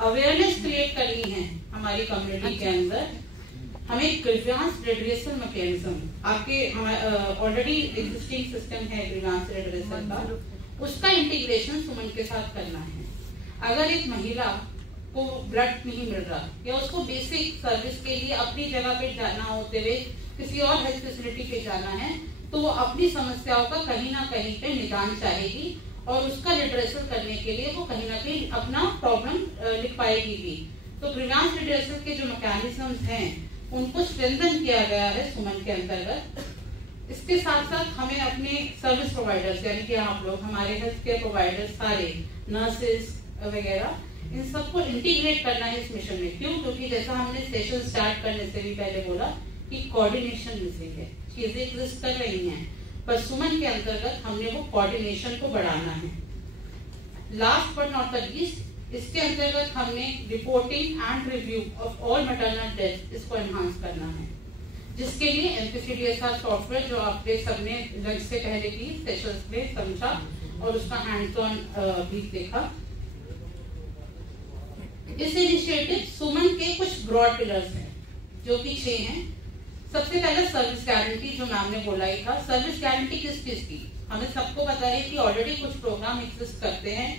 अवेयरनेस क्रिएट करनी है हमारी कम्युनिटी के अंदर। हमें ग्रीवांस रेडरेसल मैकेनिज्म, आपके ऑलरेडी एग्जिस्टिंग सिस्टम है ग्रीवांस रेडरेसल का, उसका इंटीग्रेशन सुमन के साथ करना है। अगर एक महिला को ब्लड नहीं मिल रहा या उसको बेसिक सर्विस के लिए अपनी जगह पे जाना होते हुए किसी और हेल्थ फैसिलिटी पे जाना है, तो वो अपनी समस्याओं का कहीं ना कहीं पे निदान चाहेगी और उसका रिड्रेसल करने के लिए वो कहीं ना कहीं अपना प्रॉब्लम लिख पाएगी भी। तो ग्रीवांस रिड्रेसल के जो मैकेनिज्म्स हैं उनको स्ट्रेंथन किया गया है सुमन के अंतर्गत। इसके साथ साथ हमें अपने सर्विस प्रोवाइडर्स यानी कि आप लोग हमारे हेल्थ केयर प्रोवाइडर्स सारे नर्सेस वगैरह इन सबको इंटीग्रेट करना है इस मिशन में। क्यों? क्योंकि जैसा हमने सेशन स्टार्ट करने से भी पहले बोला कि कोऑर्डिनेशन मिसिंग है, चीजें एग्जिस्ट कर रही हैं, पर सुमन के अंतर्गत हमने वो कोऑर्डिनेशन को बढ़ाना है। Last but not the least, इसके अंतर्गत हमने reporting and review of all maternal death इसको एनहांस करना है, जिसके लिए MPCDSR सॉफ्टवेयर जो आपने सबने लंच से पहले की सेशंस में समझा और उसका हैंड्स ऑन भी देखा। इस इनिशिएटिव सुमन के कुछ ब्रॉड पिलर्स हैं जो कि 6 हैं। सबसे पहले सर्विस गारंटी, जो मैम ने बोला ही था। सर्विस गारंटी किस चीज की? हमें सबको पता है कि ऑलरेडी कुछ प्रोग्राम एग्जिस्ट करते हैं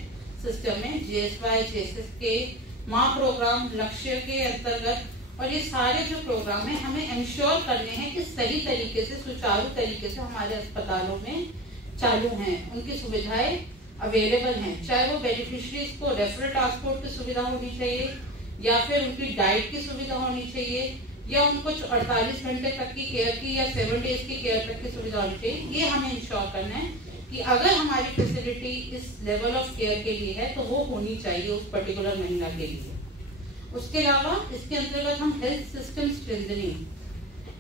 सिस्टम में, GSY, GSS के माँ प्रोग्राम, लक्ष्य के अंतर्गत, और ये सारे जो प्रोग्राम है हमें इंश्योर करने हैं कि सही तरीके से, सुचारू तरीके से हमारे अस्पतालों में चालू हैं, उनकी सुविधाएं अवेलेबल हैं। चाहे वो बेनिफिशियरीज को रेफरल ट्रांसपोर्ट की सुविधा होनी चाहिए या फिर उनकी डाइट की सुविधा होनी चाहिए या उनको 48 घंटे तक की केयर की या 7 डेज की केयर तक की सुविधा होनी चाहिए। ये हमें इंश्योर करना है कि अगर हमारी फैसिलिटी इस लेवल ऑफ केयर के लिए है तो वो होनी चाहिए उस पर्टिकुलर महिला के लिए। उसके अलावा इसके अंतर्गत हम हेल्थ सिस्टम स्ट्रेंथनिंग,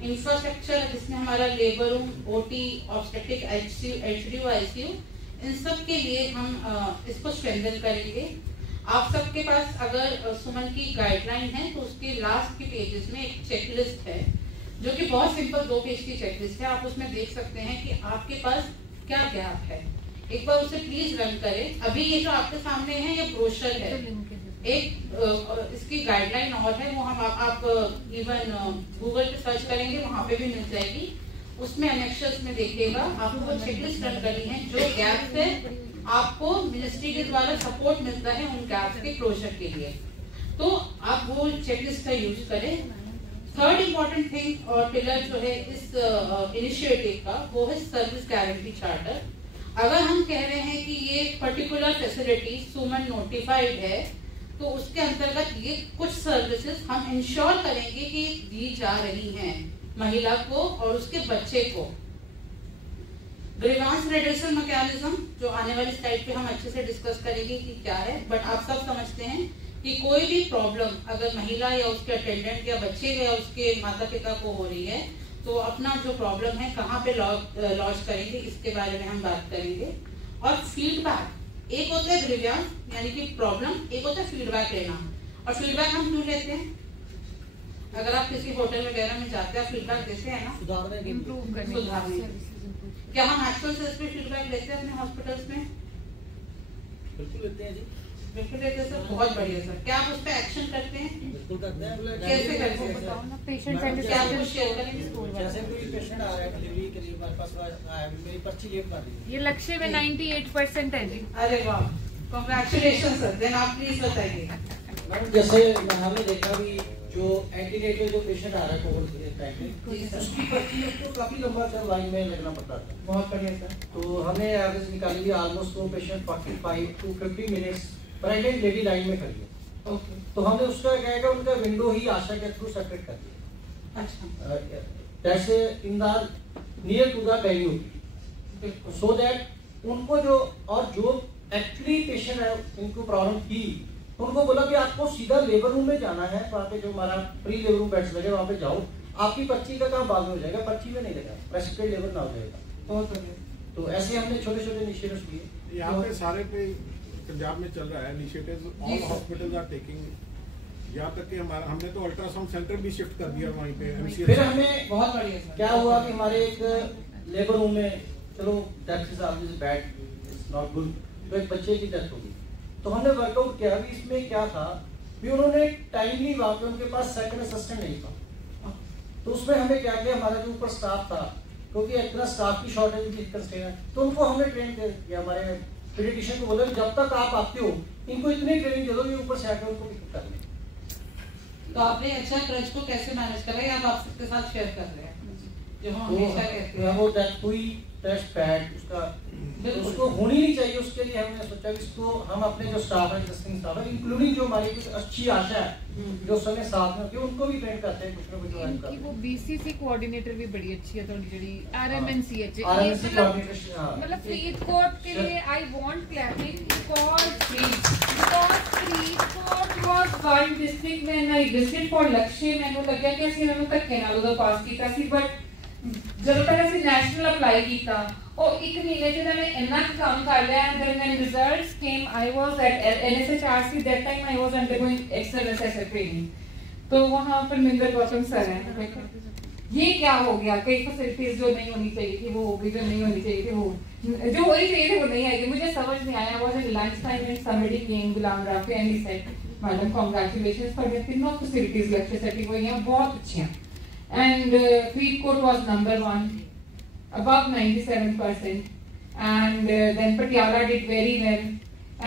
इंफ्रास्ट्रक्चर जिसमें हमारा labour room, OT, obstetric, HDU, ICU, इन सब के लिए हम इसको स्ट्रेंथन करेंगे। आप सबके पास अगर सुमन की गाइडलाइन है तो उसके लास्ट के पेजेस में एक चेकलिस्ट है जो कि बहुत सिंपल 2 पेज की चेकलिस्ट है। आप उसमें देख सकते हैं कि आपके पास क्या गैप है। एक बार उसे प्लीज रन करें। अभी ये जो आपके सामने है ये ब्रोशर है, एक इसकी गाइडलाइन और है, वो हम आप इवन गूगल पे सर्च करेंगे वहां पे भी मिल जाएगी। उसमें एनेक्शंस में देखिएगा आपको वो चेकलिस्ट रन करनी है। जो गैप्स है आपको मिनिस्ट्री के द्वारा सपोर्ट मिलता है उन गैप्स के क्लोजर के लिए, तो आप वो चेकलिस्ट का यूज करें। थर्ड इम्पोर्टेंट थिंग और पिलर जो है इस इनिशिएटिव का वो है सर्विस गारंटी चार्टर। अगर हम कह रहे हैं कि ये पर्टिकुलर फैसिलिटी सुमन नोटिफाइड है तो उसके अंतर्गत ये कुछ सर्विसेज हम इंश्योर करेंगे कि दी जा रही हैं महिला को और उसके बच्चे को। ग्रीवांस रिड्रेसल मैकेनिज्म जो आने वाली स्लाइड पे हम अच्छे से डिस्कस करेंगे कि क्या है, बट आप सब समझते हैं कि कोई भी प्रॉब्लम अगर महिला या उसके अटेंडेंट या बच्चे या उसके माता पिता को हो रही है तो अपना जो प्रॉब्लम है कहाँ पे लॉन्च करेंगे इसके बारे में हम बात करेंगे। और फीडबैक, एक होता है ग्रीवांस यानी कि प्रॉब्लम, एक होता है फीडबैक लेना। और फीडबैक हम क्यों लेते हैं? अगर आप किसी होटल वगैरह में जाते हैं फीडबैक देते हैं ना, सुधारने, क्या हम एक्चुअल से इस पे फीडबैक लेते हैं अपने हॉस्पिटल्स में? बिल्कुल लेते हैं जी, बिल्कुल लेते हैं सर, बहुत बढ़िया सर। क्या आप उस पर एक्शन करते हैं? बिल्कुल करते हैं। कैसे करते हैं? पेशेंट सेंटर क्या कुछ शेयर करेंगे? जैसे कोई पेशेंट आ रहा है डिलीवरी के लिए हमारे पास आया, मेरी पर्ची लेट कर दी, ये लक्ष्य में 98% है जी। अरे वाह, कांग्रेचुलेशन सर। देन आप प्लीज बताइए। मैडम जैसे हमने देखा भी जो एंटीनेटल जो पेशेंट आ रहा है कोविड के टाइम में उसकी पर्ची उसको काफी लंबा सर लाइन में लगना पड़ता था। बहुत बढ़िया सर। तो हमने एवरेज निकाली थी ऑलमोस्ट वो patient 45 to 50 minutes pregnant lady line में खड़ी है। ओके, तो हमने उसका क्या है उनका विंडो ही आशा के थ्रू सेपरेट कर दिया। अच्छा, जैसे in the near to the venue, so that उनको जो और जो एक्चुअली पेशेंट है इनको प्रॉब्लम थी उनको बोला कि आपको सीधा लेबर रूम में जाना है, वहाँ पे जो हमारा प्री लेबर रूम बेड्स लगे वहाँ पे जाओ, आपकी पर्ची का काम बाद में हो जाएगा, पर्ची में नहीं लगा, प्रेस्क्राइब लेबर ना हो जाएगा। बहुत बढ़िया। तो ऐसे हमने छोटे छोटे इनिशिएटिव्स लिए। यहाँ पे सारे पे पंजाब में चल रहा है initiatives, all hospitals are taking. यहाँ तक कि हमारा हमने तो अल्ट्रासाउंड सेंटर भी शिफ्ट कर दिया वहीं पे MCH। फिर हमें बहुत बढ़िया क्या हुआ कि हमारे एक लेबर रूम में चलो death is always bad, it's not good, तो एक बच्चे की डेथ हो गई। तो हमने वर्कआउट किया भी इसमें क्या था भी उन्होंने टाइमली वहां पे उनके पास सेकंड असिस्टेंट नहीं था, तो उसमें हमें क्या किया, हमारा जो ऊपर स्टाफ था क्योंकि इतना स्टाफ की शॉर्टेज भी कंस्ट्रेंट है, तो उनको हमने ट्रेन किया, हमारे पीडियाट्रिशियन को बोला जब तक आप आते हो इनको इतनी ट्रेनिंग दे दो ये ऊपर से आके उनको पिकअप कर लें। तो आपने अच्छा ट्रस्ट को कैसे मैनेज करा है, आप सबके साथ शेयर कर रहे हैं जो हम हमेशा कहते हैं वो दैट कोई टेस्ट पैड उसको होनी नहीं चाहिए। उसके लिए हमने सोचा कि इसको हम अपने जो स्टाफ है एग्जिस्टिंग स्टाफ है इंक्लूडिंग जो हमारी कुछ अच्छी आशा है जो समय साथ में होती है उनको भी ट्रेन करते हैं कुछ ना कुछ हेल्प करते हैं। वो बीसीसी कोऑर्डिनेटर भी बड़ी अच्छी है थोड़ी जड़ी आरएमएनसीएच मतलब फरीदकोट के लिए I want clapping because Faridkot was one district में ना डिस्ट्रिक्ट फॉर लक्ष्य मैंने लगा कि ਅਸੀਂ ਮੈਨੂੰ ਧੱਕੇ ਨਾਲ ਉਹਦਾ ਪਾਸ ਕੀਤਾ ਸੀ ਬਟ ਜਦੋਂ ਤੱਕ ਅਸੀਂ ਨੈਸ਼ਨਲ ਅਪਲਾਈ ਕੀਤਾ ਉਹ ਇੱਕ ਮਹੀਨੇ ਚ ਮੈਂ ਇੰਨਾ ਕੰਮ ਕਰ ਲਿਆ and then when results came I was at NSHRC that time I was undergoing external assessor training तो वहाँ पर मिंदर गौतम सर हैं ये क्या हो गया कई फैसिलिटीज जो नहीं होनी चाहिए थी वो हो गई जो नहीं होनी चाहिए थी वो जो होनी चाहिए थी वो नहीं आएगी मुझे समझ नहीं आया was at lunch time and somebody came Gulam Rafi and he said madam congratulations for your तीनों facilities lecture सेटिंग हुई हैं बहुत अच्छी हैं and Fरीदकोट was number 1 above 97% and then Patiala did very well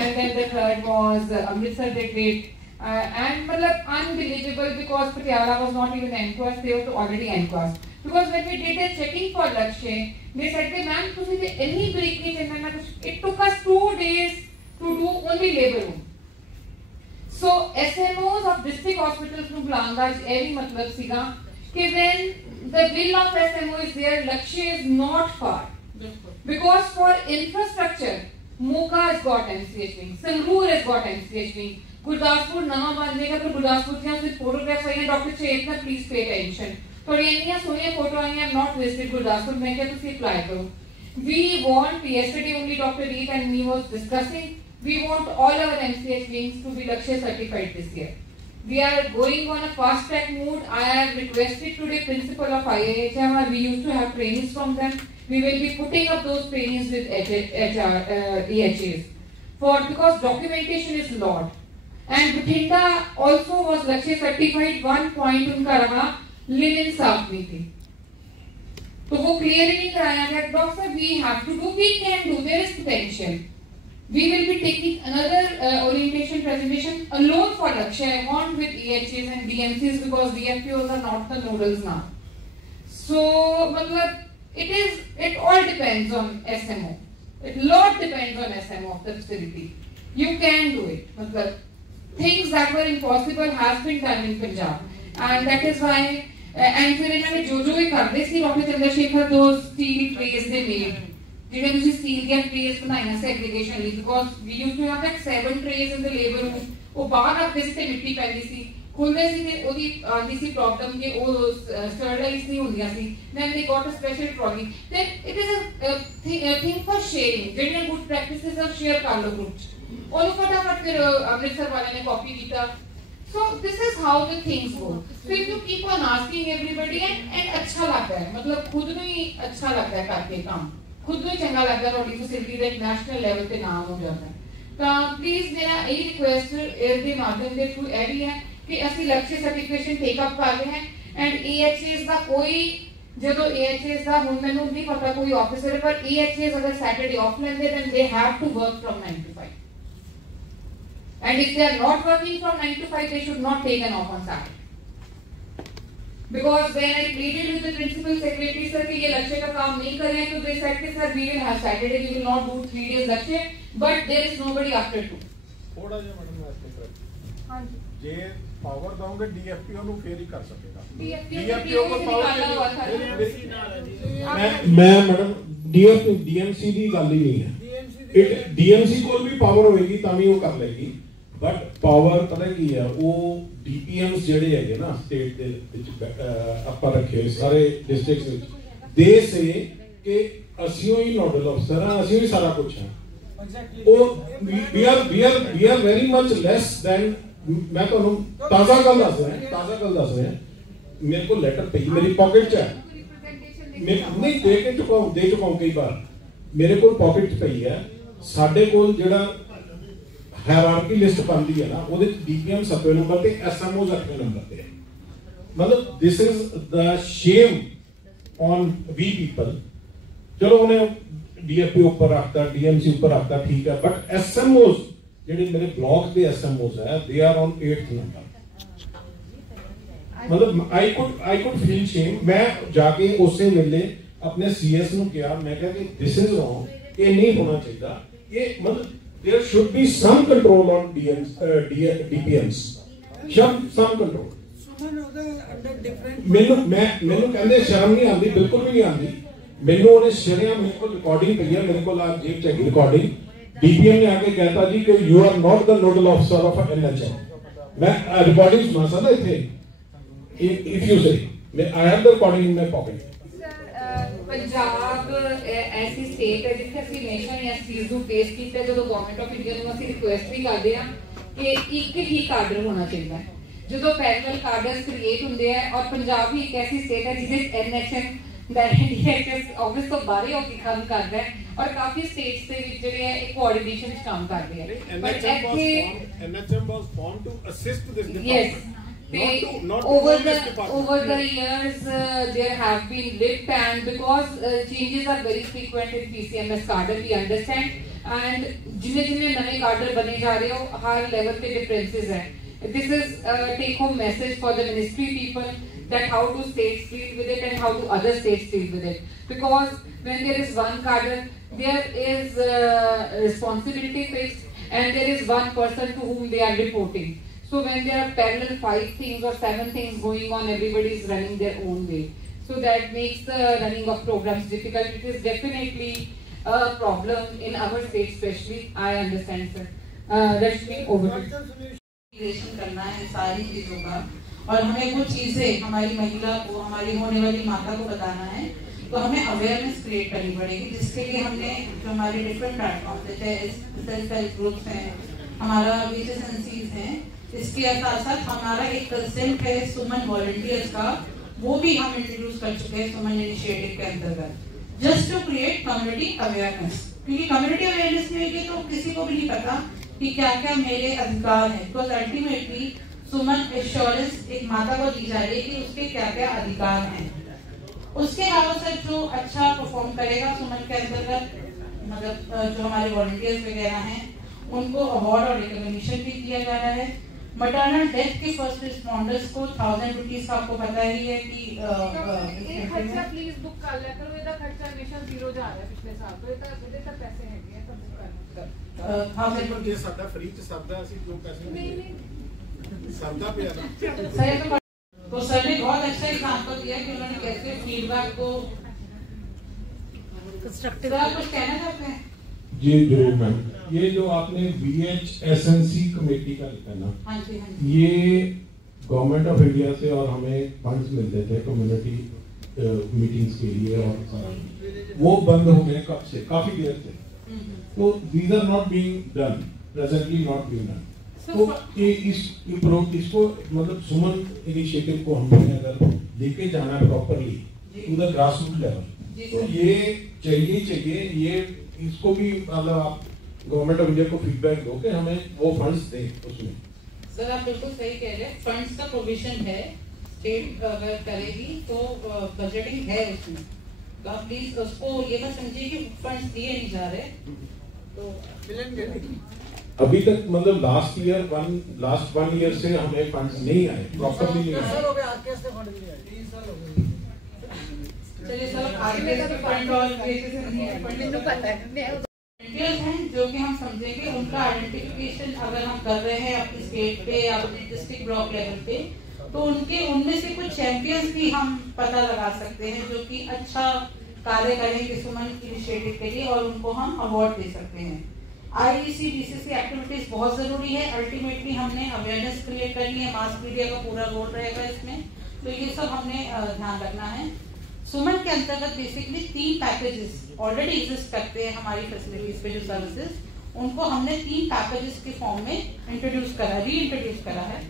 and then the third was Amritsar did great and मतलब unbelievable because Patiala was not even NCOS they were already NCOS because when we did the checking for Lakshya they said that ma'am तुसी ते इतनी break नहीं करना ना कुछ it took us 2 days to do only labor room so SMOs of district hospitals ਨੂੰ ਬੁਲਾਉਂਦਾ ਇਹ ਵੀ ਮਤਲਬ ਸੀਗਾ कि when the will of SMO is there, Lakshya is not far. Because for infrastructure, Moka has got MCH wing, Sangrur has got MCH wing, Gurdaspur नवा बनेगा तो Gurdaspur के सिर्फ photographs आई हैं Dr. Chetna please pay attention. तो ये नहीं Sonia photo आई हैं not visited Gurdaspur मैं क्या तुसी apply करो. We want yesterday only Dr. Reed and me was discussing. We want all our MCH wings to be Lakshya certified this year. We are going on a fast track mode. I have requested today principal of IIHM and we used to have trainings from them. We will be putting up those trainings with EHAs because documentation is lot. And Buthinda also was Lakshya certified. One point उनका रहा linen साफ नहीं थी. तो वो clear नहीं कराया गया. Doctor, we have to do. We can do. There is potential. We will be taking another orientation presentation alone for Lakshya. I want with EHAs and DMCs because DFPOs are not the nodals now. So, it all depends on SMO. A lot depends on SMO of the facility. You can do it. Things that were impossible has been done in Punjab. And that is why, and फिर इन्होंने जो भी करते सी doctor Chandrashekhar those steel trays they made. जिन्हें तुझे steel के trays बनाया segregation Lee because we used to have like 7 trays in the labor room. वो बाहर रखते थे मिट्टी पैंदी सी खुलते सी ते ओदी आंदी सी प्रॉब्लम के वो sterilize नहीं होंदियां सी. Then they got a special trolley. Then it is a thing for sharing. जिन्हें good practices of share कर लो group. और फटाफट फिर अमृतसर वाले ने copy किया. So this is how the things go. So if you keep on asking everybody and अच्छा लगता है मतलब खुद ਨੂੰ ਹੀ अच्छा लगता है करके काम. खुद ਨੂੰ ਚੰਗਾ ਲੱਗਦਾ ਤੁਹਾਡੀ ਫੈਸਿਲਿਟੀ ਦਾ ਇੱਕ ਨੈਸ਼ਨਲ ਲੈਵਲ ਤੇ ਨਾਮ ਹੋ ਜਾਂਦਾ ਹੈ ਤਾਂ ਪਲੀਜ਼ ਮੇਰਾ ਇਹ ਰਿਕੁਐਸਟ ਦੇ ਮਾਧਿਅਮ ਦੇ ਥਰੂ ਇਹ ਵੀ ਹੈ ਕਿ ਅਸੀਂ ਲਕਸ਼ਯ ਸਰਟੀਫਿਕੇਸ਼ਨ ਟੇਕ ਅਪ ਕਰ ਰਹੇ ਹਾਂ ਐਂਡ EHAs ਦਾ ਕੋਈ ਜਦੋਂ EHAs ਦਾ ਹੁਣ ਮੈਨੂੰ ਨਹੀਂ ਪਤਾ ਕੋਈ ਆਫਿਸਰ ਪਰ EHAs ਅਗਰ ਸੈਟਰਡੇ ਆਫ ਲੈਂਦੇ then they have to work from 9 to 5 and if they are not working from 9 to 5 they should not take an off on Saturday. Because when I pleaded with the principal secretary sir कि ये लक्ष्य का काम नहीं कर रहे हैं तो they said कि sir we will have Saturday we will not do 3 days लक्ष्य but there is nobody after 2. थोड़ा जिहा मैडम वास्ते कर हाँ जी जे पावर दोगे DFPO ਨੂੰ ਫੇਰ ਹੀ ਕਰ ਸਕੇਗਾ DFPO को पावर मैं मैडम DMC ਦੀ ਗੱਲ ਹੀ ਨਹੀਂ ਹੈ DMC ਕੋਲ ਵੀ ਪਾਵਰ ਹੋਏਗੀ ਤਾਂ ਵੀ ਉਹ ਕਰ ਲੇਗੀ बट पावर पता की है वो DPMs ਜਿਹੜੇ ਹੈਗੇ ਨਾ ਸਟੇਟ ਦੇ ਵਿੱਚ ਆਪਾਂ ਰੱਖੇ ਹੋਏ ਸਾਰੇ ਡਿਸਟ੍ਰਿਕਟਸ ਵਿੱਚ ਦੇ ਸੇ ਕਿ ਅਸੀਂ ਹੀ ਨੋਡਲ ਅਫਸਰ ਹਾਂ ਅਸੀਂ ਹੀ ਸਾਰਾ ਕੁਝ ਹਾਂ ਉਹ we are very much less than ਮੈਂ ਤੁਹਾਨੂੰ ਤਾਜ਼ਾ ਗੱਲ ਦੱਸ ਰਿਹਾ ਮੇਰੇ ਕੋਲ ਲੈਟਰ ਪਈ ਮੇਰੀ ਪਾਕਟ 'ਚ ਹੈ ਮੈਂ ਨਹੀਂ ਦੇ ਚੁੱਕਾ ਕਈ ਵਾਰ ਮੇਰੇ ਕੋਲ ਪਾਕਟ 'ਚ ਪਈ ਹੈ ਸਾਡੇ ਕੋਲ ਜਿਹੜਾ हायरार्की लिस्ट बनती है ना ਉਹਦੇ DPM 7वें नंबर ਤੇ SMOs 8वें नंबर ਤੇ मतलब this is the shame on we people चलो उन्हें डीएफपी ऊपर रखता, डीएमसी ऊपर रखता, ठीक है, बट एसएमओस जेडे मेरे ब्लॉक के एसएमओस है, they are on 8th number. मतलब आई कुड फील शेम। मैं जाके उसे वेले अपने सीएस नु किया, मैं कहा कि दिस इज रॉन्ग, ये नहीं होना चाहिए, ये मतलब there should be some control on DPMs, some control. ਮੈਨੂੰ ਕਹਿੰਦੇ ਸ਼ਰਮ ਨਹੀਂ ਆਉਂਦੀ, ਬਿਲਕੁਲ ਵੀ ਨਹੀਂ ਆਉਂਦੀ। ਮੈਨੂੰ ਉਹਨੇ ਸ਼ਰਿਆ ਮੇਰੇ ਕੋਲ ਰਿਕਾਰਡਿੰਗ ਪਈ ਹੈ, ਮੇਰੇ ਕੋਲ ਆ ਜੇਬ ਚ ਹੈਗੀ ਰਿਕਾਰਡਿੰਗ। ਡੀਪੀਐਮ ਨੇ ਆ ਕੇ ਕਹਿਤਾ ਜੀ ਕਿ you are not the nodal officer of NHM. ਮੈਂ ਰਿਕਾਰਡਿੰਗ ਸੁਣਾ ਸਕਦਾ ਇੱਥੇ, if you say I have the recording in my pocket. Punjab ऐसी स्टेट है जिथे ਅਸੀਂ ਹਮੇਸ਼ਾ ਹੀ ਇਸ ਚੀਜ਼ ਨੂੰ ਫੇਸ ਕੀਤਾ, ਜਦੋਂ ਗਵਰਨਮੈਂਟ ਆਫ ਇੰਡੀਆ ਨੂੰ ਅਸੀਂ ਰਿਕੁਐਸਟ ਵੀ ਕਰਦੇ ਹਾਂ ਕਿ ਇੱਕ ਹੀ ਕਾਡਰ ਹੋਣਾ ਚਾਹੀਦਾ ਹੈ। ਜਦੋਂ ਪੈਰਲਲ ਕਾਡਰਸ ਕ੍ਰੀਏਟ ਹੁੰਦੇ ਆ, ਔਰ ਪੰਜਾਬ ਹੀ ਇੱਕ ਐਸੀ ਸਟੇਟ ਹੈ ਜਿਹਦੇ ਐਨਐਚਐਮ ਦਾ ਐਨਐਚਐਸ ਆਫਿਸ ਤੋਂ ਬਾਹਰ ਹੋ ਕੇ ਕੰਮ ਕਰਦਾ ਹੈ, ਔਰ ਕਾਫੀ ਸਟੇਟਸ ਦੇ ਵਿੱਚ ਜਿਹੜੇ ਹੈ ਇੱਕ ਕੋਆਰਡੀਨੇਸ਼ਨ ਚ ਕੰਮ ਕਰਦੇ ਆ। But NHM was form to assist this department. Over the years, there have been lip and because changes are very frequent in PCMS cadre, we understand, and जिन्हें नए cadre बने जा रहे हो, हर level पे differences हैं. This is a take-home message for the ministry people that how do states deal with it and how do other states deal with it. Because when there is one cadre, there is responsibility fixed and there is one person to whom they are reporting. So when there are parallel 5 things or 7 things going on, everybody is running their own way. So that makes the running of programs difficult. It is definitely a problem in our state especially. I understand, sir. Rashmi, over to you. करना है सारी चीजों का, और हमें कुछ चीजें हमारी महिला को, हमारी होने वाली माता को बताना है, तो हमें अवेयरनेस क्रिएट करनी पड़ेगी, जिसके लिए हमने जो हमारे डिफरेंट प्लेटफॉर्म जैसे सेल्फ हेल्प ग्रुप्स हैं, हमारा VHSNCs हैं, इसके साथ साथ हमारा एक कंसेप्ट है सुमन वॉलंटियर्स का, वो भी हम इंट्रोड्यूस कर चुके हैं सुमन इनिशिएटिव के अंतर्गत, just to create community awareness. क्योंकि कम्युनिटी अवेयरनेस नहीं होगी तो किसी को भी नहीं पता कि क्या क्या मेरे अधिकार हैं, बिकॉज अल्टीमेटली सुमन एश्योरेंस एक माता को दी जा रही है कि उसके क्या क्या अधिकार हैं। उसके अलावा सर जो अच्छा परफॉर्म करेगा सुमन के अंतर्गत, मतलब जो हमारे वॉलंटियर्स वगैरह हैं, उनको अवार्ड और रिकॉग्निशन भी दिया जा रहा है। मैटरनल डेथ के फर्स्ट रिस्पॉन्डर्स को 1000 रुपीज का आपको पता ही है कि खर्चा प्लीज बुक कर ले करो, ਇਹਦਾ ਖਰਚਾ ਹਮੇਸ਼ਾ ਜ਼ੀਰੋ ਜਾ ਰਿਹਾ ਪਿਛਲੇ ਸਾਲ ਤੋਂ, ਇਹਦੇ ਤਾਂ ਪੈਸੇ ਹੈਗੇ ਆ ਤਾਂ बुक कर 1000 रुपीज ਜੇ ਸਾਡਾ ਫ੍ਰੀ ਚ ਸਰਦਾ ਅਸੀਂ ਕਿਉਂ ਪੈਸੇ नहीं सरदा पे आना सर। तो सर ने बहुत अच्छा एग्जांपल दिया कि उन्होंने कैसे फीडबैक को कंस्ट्रक्टिव। कुछ कहना चाहते हैं? जी जरूर मैम, ये जो आपने VHSNC कमेटी का लिखा ना, हाँ जी, ये गवर्नमेंट ऑफ इंडिया से और हमें फंड्स मिलते थे कम्युनिटी मीटिंग्स के लिए, और वो बंद हो गए कब से, काफी देर से। तो these are not being done presently, not being done. तो इसको मतलब सुमन इनिशिएटिव को हमने अगर लेके जाना है properly to the grass root level, तो ये चाहिए ये इसको भी मतलब आप गवर्नमेंट ऑफ इंडिया को फीडबैक दो कि हमें वो फंड्स दें उसमें। सर आप बिल्कुल सही कह रहे हैं, फंड्स का प्रोविजन है, स्टेट अगर करेगी तो बजटिंग है उसमें, तो आप प्लीज उसको ये मत समझिए कि फंड्स दिए नहीं जा रहे, तो मिलेंगे। अभी तक मतलब लास्ट वन ईयर से हमें फंड्स नहीं आए, प्रॉपरली नहीं आए। चलिए सर आगे का फंड और हैं जो कि हम समझेंगे उनका आइडेंटिफिकेशन अगर हम कर रहे हैं अपनी स्टेट पे या अपने डिस्ट्रिक्ट ब्लॉक लेवल पे, तो उनमें से कुछ चैंपियंस भी हम पता लगा सकते हैं जो कि अच्छा कार्य करेंगे सुमन इनिशिएटिव के लिए, और उनको हम अवार्ड दे सकते हैं। IEC DCC एक्टिविटीज बहुत जरूरी है, अल्टीमेटली हमने अवेयरनेस क्रिएट करनी है, मास मीडिया का पूरा रोल रहेगा इसमें, तो ये सब हमने ध्यान रखना है। सुमन के अंतर्गत बेसिकली 3 पैकेजेस ऑलरेडी एग्जिस्ट करते हैं हमारी फैसिलिटीज पे, जो सर्विसेज, उनको हमने 3 पैकेजेस के फॉर्म में रीइंट्रोड्यूस करा है।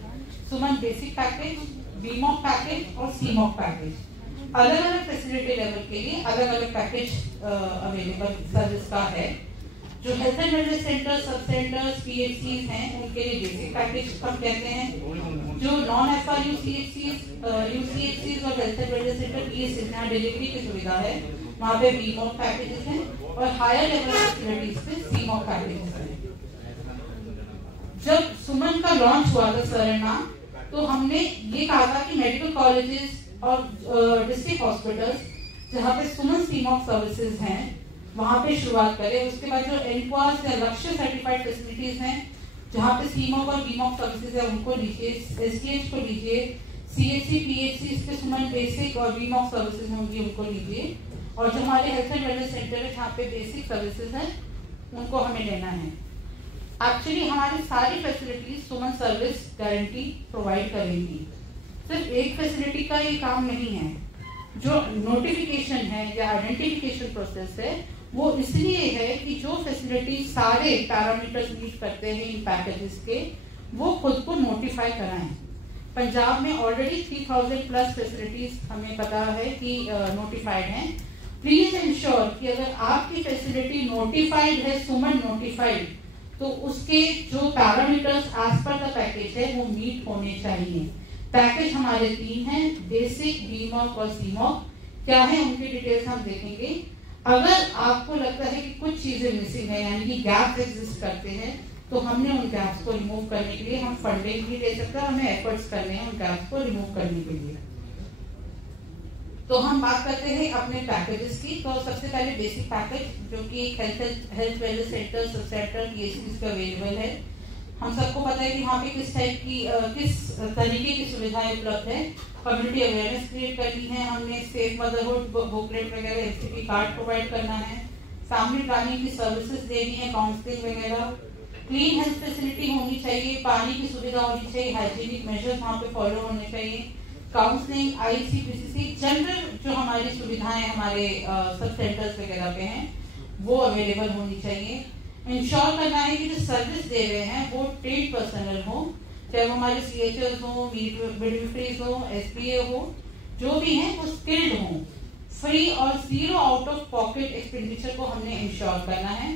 सुमन बेसिक पैकेज, बीमॉक पैकेज और सीमॉक पैकेज। अलग अलग फैसिलिटी लेवल के लिए अलग अलग पैकेज अवेलेबल सर्विस का है। जो हेल्थ एंड वेलनेस सेंटर, सब सेंटर्स, PHCs हैं, उनके लिए बेसिक पैकेज हम कहते हैं। जो नॉन FRU UCHCs और health and wellness centre PHCs जहाँ डिलीवरी की सुविधा है, वहाँ पे वीमॉक पैकेजेस हैं और हायर लेवल फैसिलिटीज पे सीमॉक पैकेजेस हैं। जब सुमन का लॉन्च हुआ था सरना, तो हमने ये कहा था कि मेडिकल कॉलेजेस और डिस्ट्रिक्ट हॉस्पिटल्स जहाँ पे सुमन सीमॉक सर्विसेज हैं वहाँ पे शुरुआत करें। उसके बाद जो एनक्वास या लक्ष्य सर्टिफाइड फैसिलिटीज हैं जहाँ पे सीमॉक और बीमॉक सर्विसेज है उनको लीजिए, एसडीएच को लीजिए, सीएचसी पीएचसी इसके सुमन बेसिक और बीमॉक सर्विसेज होंगी उनको लीजिए, और जो हमारे हेल्थ एंड वेलनेस सेंटर है जहाँ पे बेसिक सर्विसेज है उनको हमें लेना है। एक्चुअली हमारी सारी फैसिलिटीज सुमन सर्विस गारंटी प्रोवाइड करेंगी। सिर्फ एक फैसिलिटी का ये काम नहीं है। जो नोटिफिकेशन है या आइडेंटिफिकेशन प्रोसेस है वो इसलिए है कि जो फैसिलिटी सारे पैरामीटर्स मीट करते हैं इन पैकेजेस के, वो खुद को नोटिफाई कराएं। पंजाब में ऑलरेडी 3000 प्लस फैसिलिटीज हमें पता है कि नोटिफाइड हैं। प्लीज इंश्योर कि अगर आपकी फैसिलिटी नोटिफाइड है, सुमन नोटिफाइड, तो उसके जो parameters as per the package है वो मीट होने चाहिए। पैकेज हमारे 3 हैं, बेसिक, बीमॉक और सीमॉक। क्या है उनकी डिटेल्स हम देखेंगे। अगर आपको लगता है कि कुछ चीजें मिसिंग है यानी कि गैप्स एग्जिस्ट करते हैं, तो हमने उन गैप्स को रिमूव करने के लिए हम फंडिंग भी ले सकते हैं, हमें एफर्ट्स करने हैं उन गैप्स को रिमूव करने के लिए। तो हम बात करते हैं अपने पैकेजेस की। तो सबसे पहले बेसिक पैकेज जो कि health wellness centre, sub centre, PHC पे अवेलेबल है। हम सबको पता है कि वहाँ पे किस टाइप की किस तरीके की सुविधाएं उपलब्ध है। कम्युनिटी अवेयरनेस क्रिएट करनी है, हमने सेफ मदरहुड बुकलेट वगैरह, एसटीपी कार्ड प्रोवाइड करना है, फैमिली प्लानिंग की सर्विसेज देनी है, काउंसलिंग वगैरह, क्लीन हेल्थ फैसिलिटी होनी चाहिए, पानी की सुविधा होनी चाहिए, हाइजीनिक मेजर्स वहाँ पे फॉलो होने चाहिए, काउंसलिंग, आईसीपीसीसी, जनरल जो हमारी सुविधाएं हमारे सब सेंटर्स वगैरह पे हैं वो अवेलेबल होनी चाहिए। इंश्योर करना है कि जो सर्विस दे रहे हैं वो ट्रेड पर्सनल हो, चाहे वो हमारे सीएचएस हो, मिडवाइफरीज हो, एसपीए हो, जो भी हैं वो स्किल्ड हो। फ्री और zero out of pocket expenditure को हमने इंश्योर करना है।